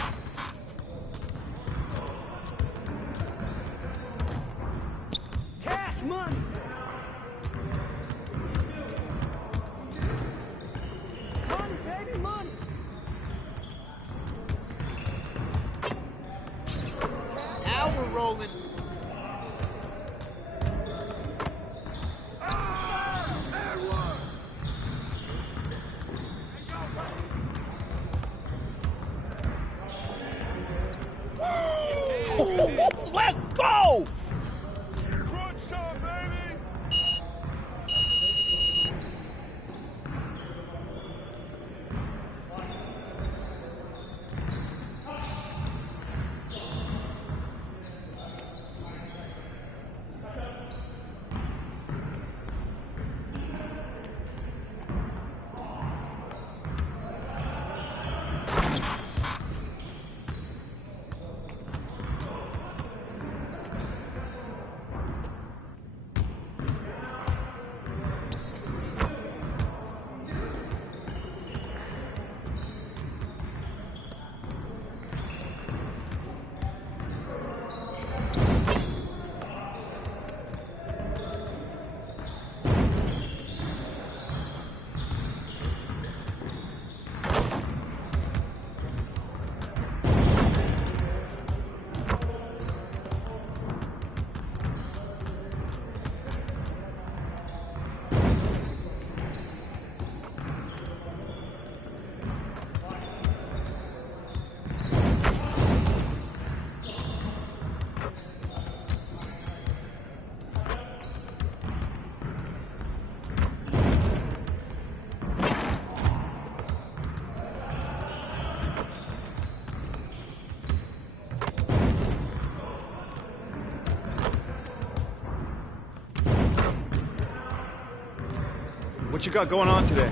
Cash money. Money, baby, money. Now we're rolling. Let's go! What you got going on today?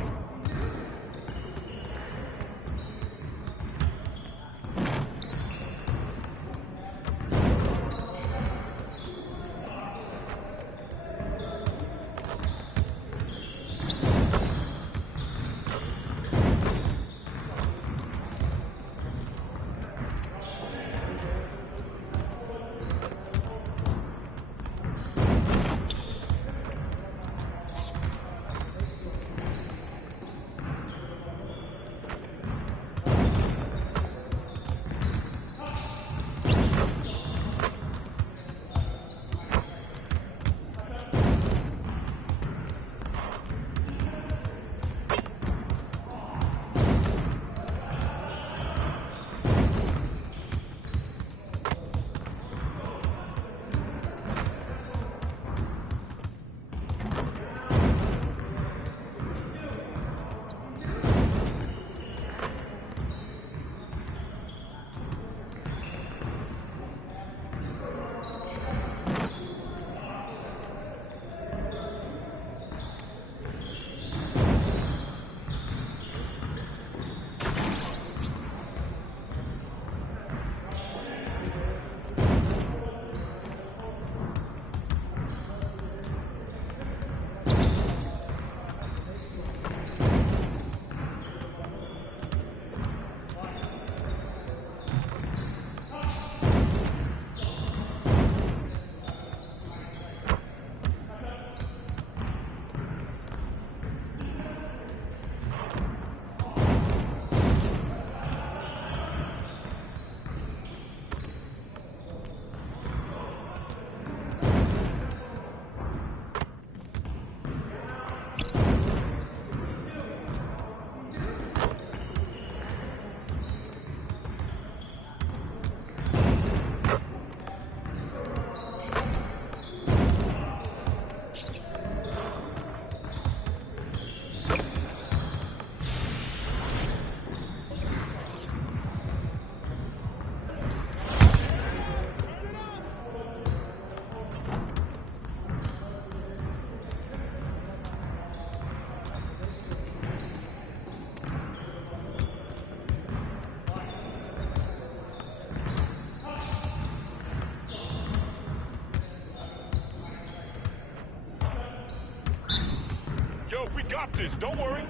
got this. Don't worry.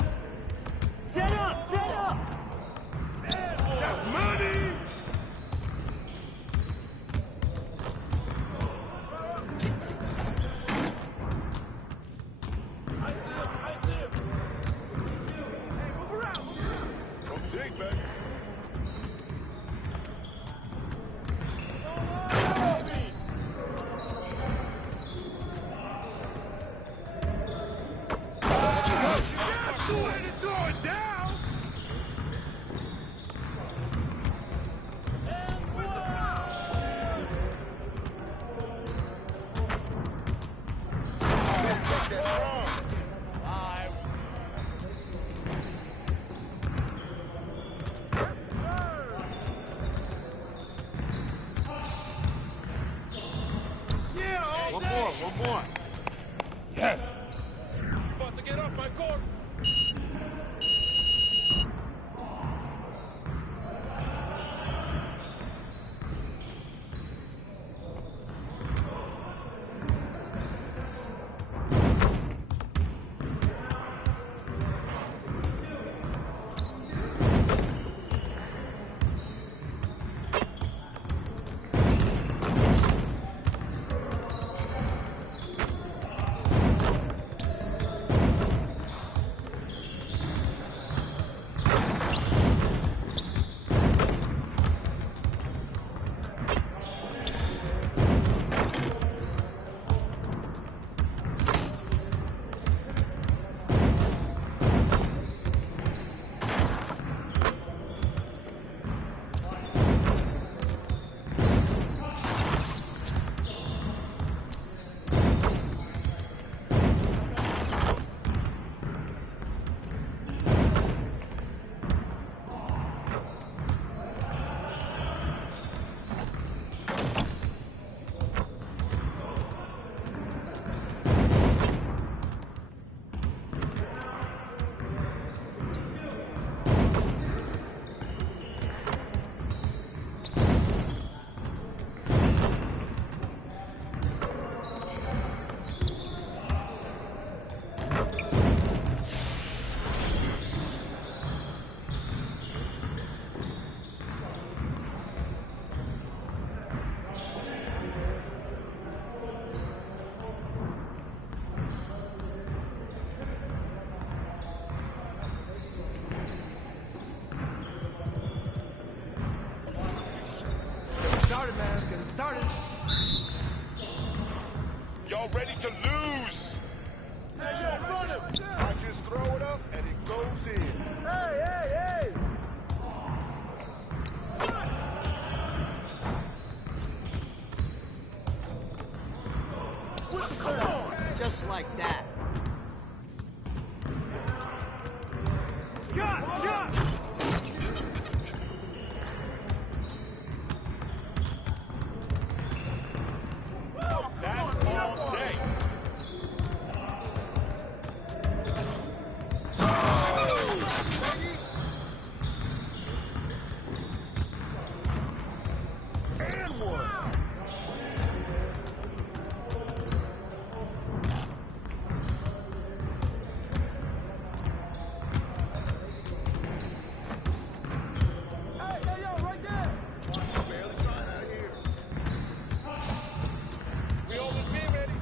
Set up! Set up! That's money! bang, baby. That's the way to throw it down. One more. Yes. About to get off my court. Started, man. Let's get it started. Y'all ready to lose? Hey, yo, front him. I just throw it up and it goes in. Hey, hey, hey! Come on! Just like that. Shot! That's all day. And one. Hey, yo, right there! Barely trying out of here. We always be ready.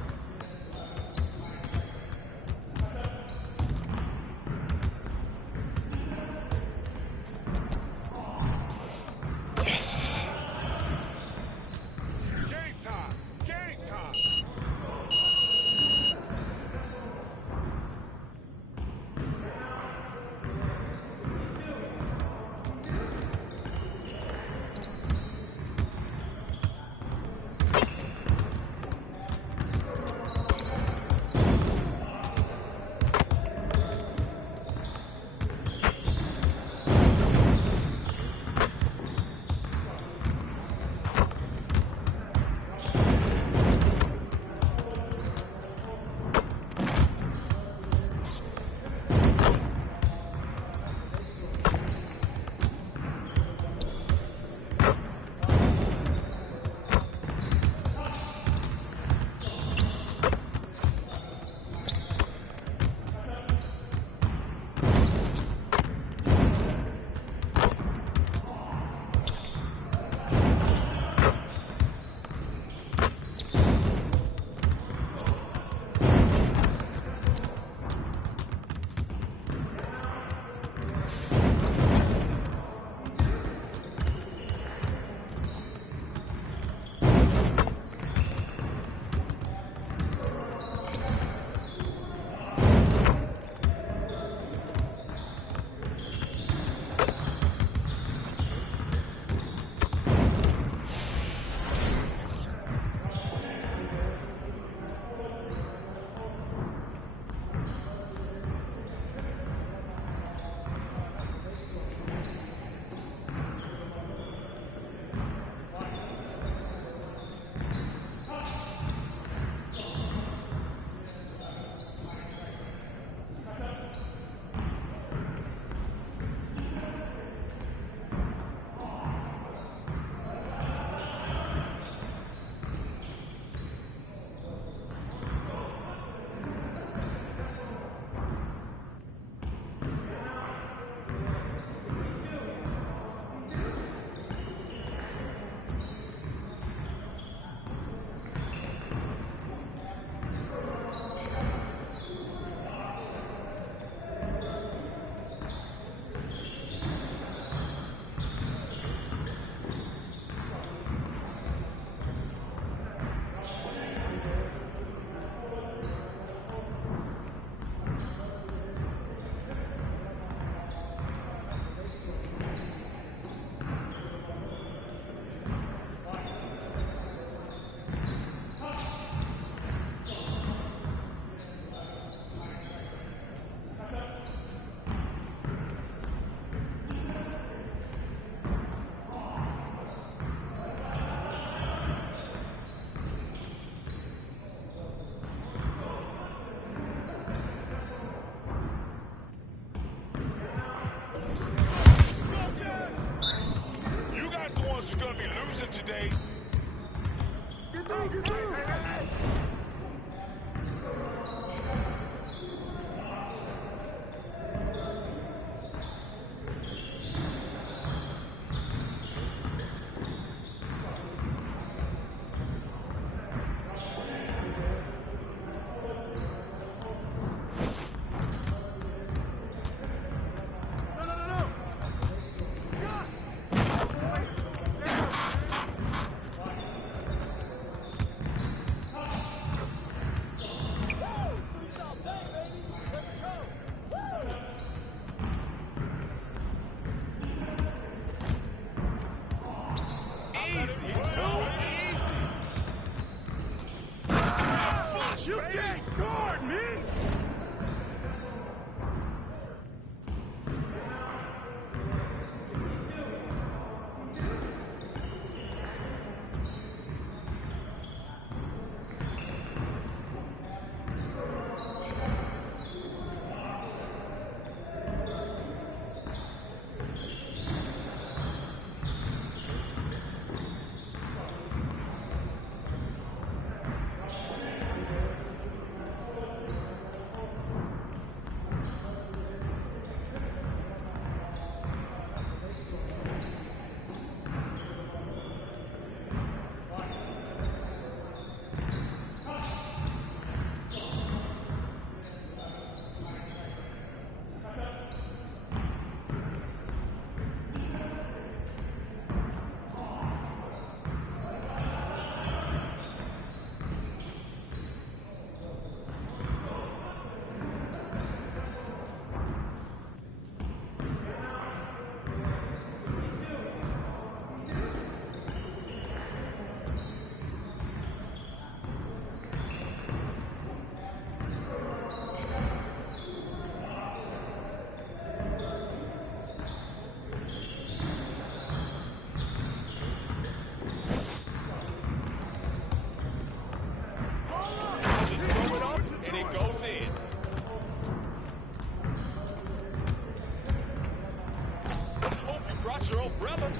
umbrella.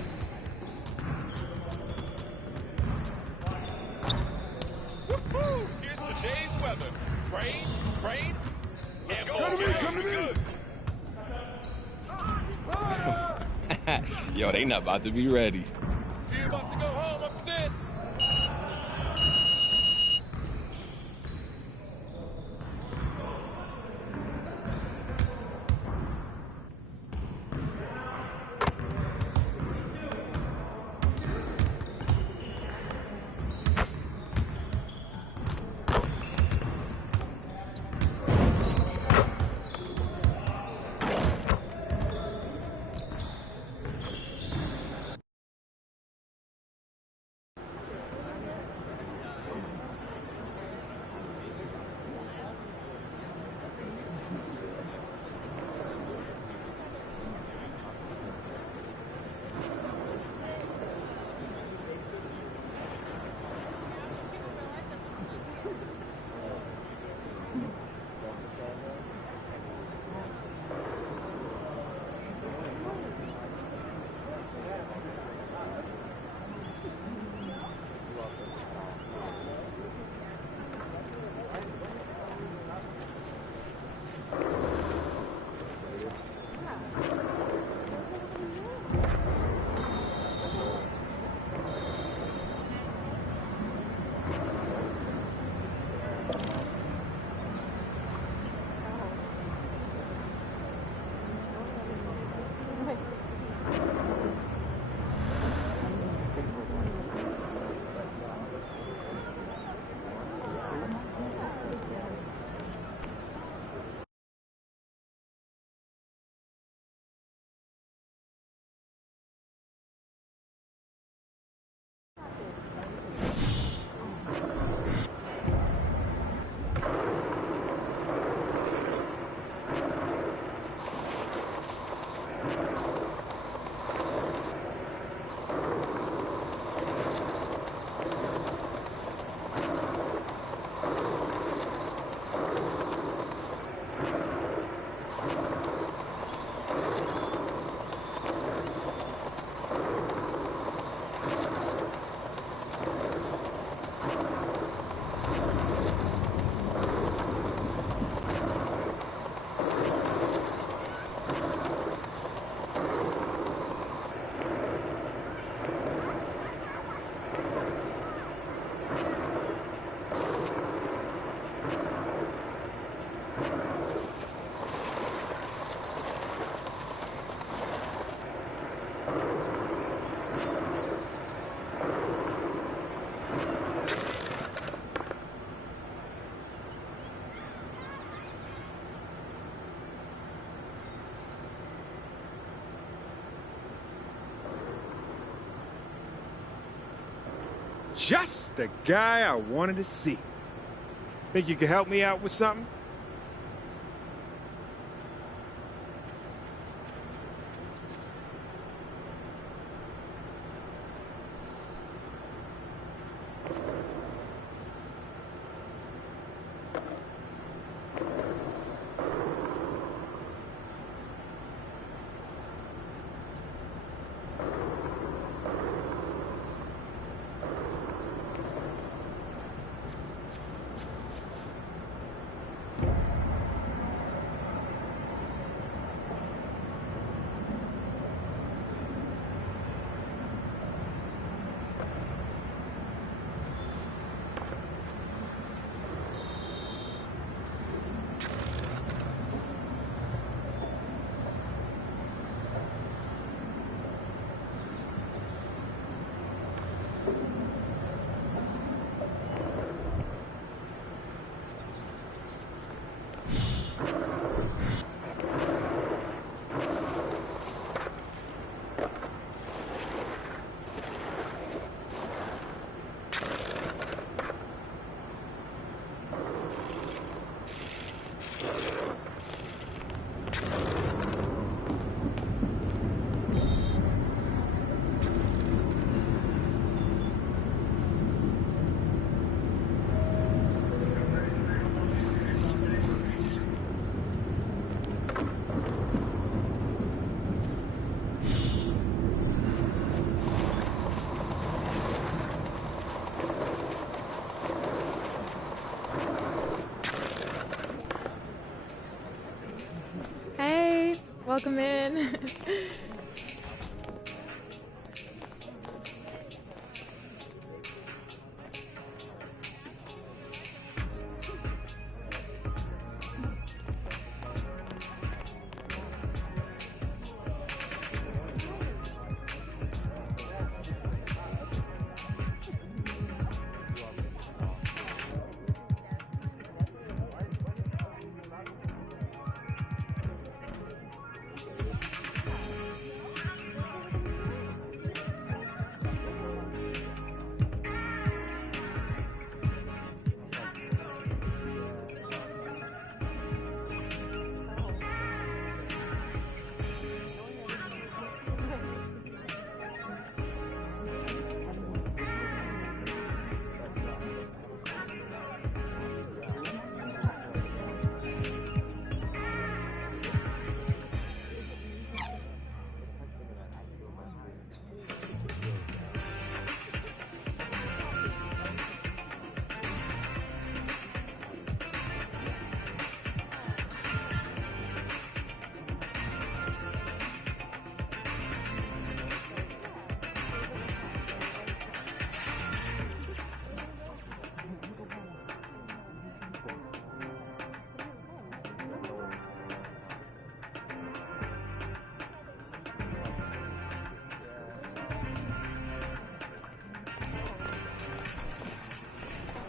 Woo-hoo! Here's today's weather. Rain. Let's go. Come to me. Yo, they not about to be ready. You're about to go home after this. Just the guy I wanted to see. Think you could help me out with something? welcome in.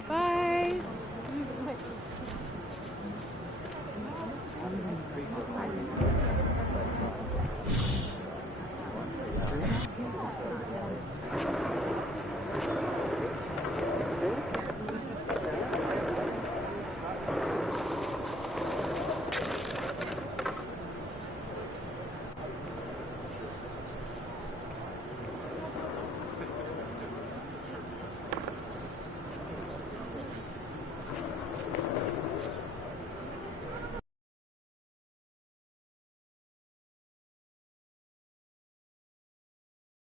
Bye.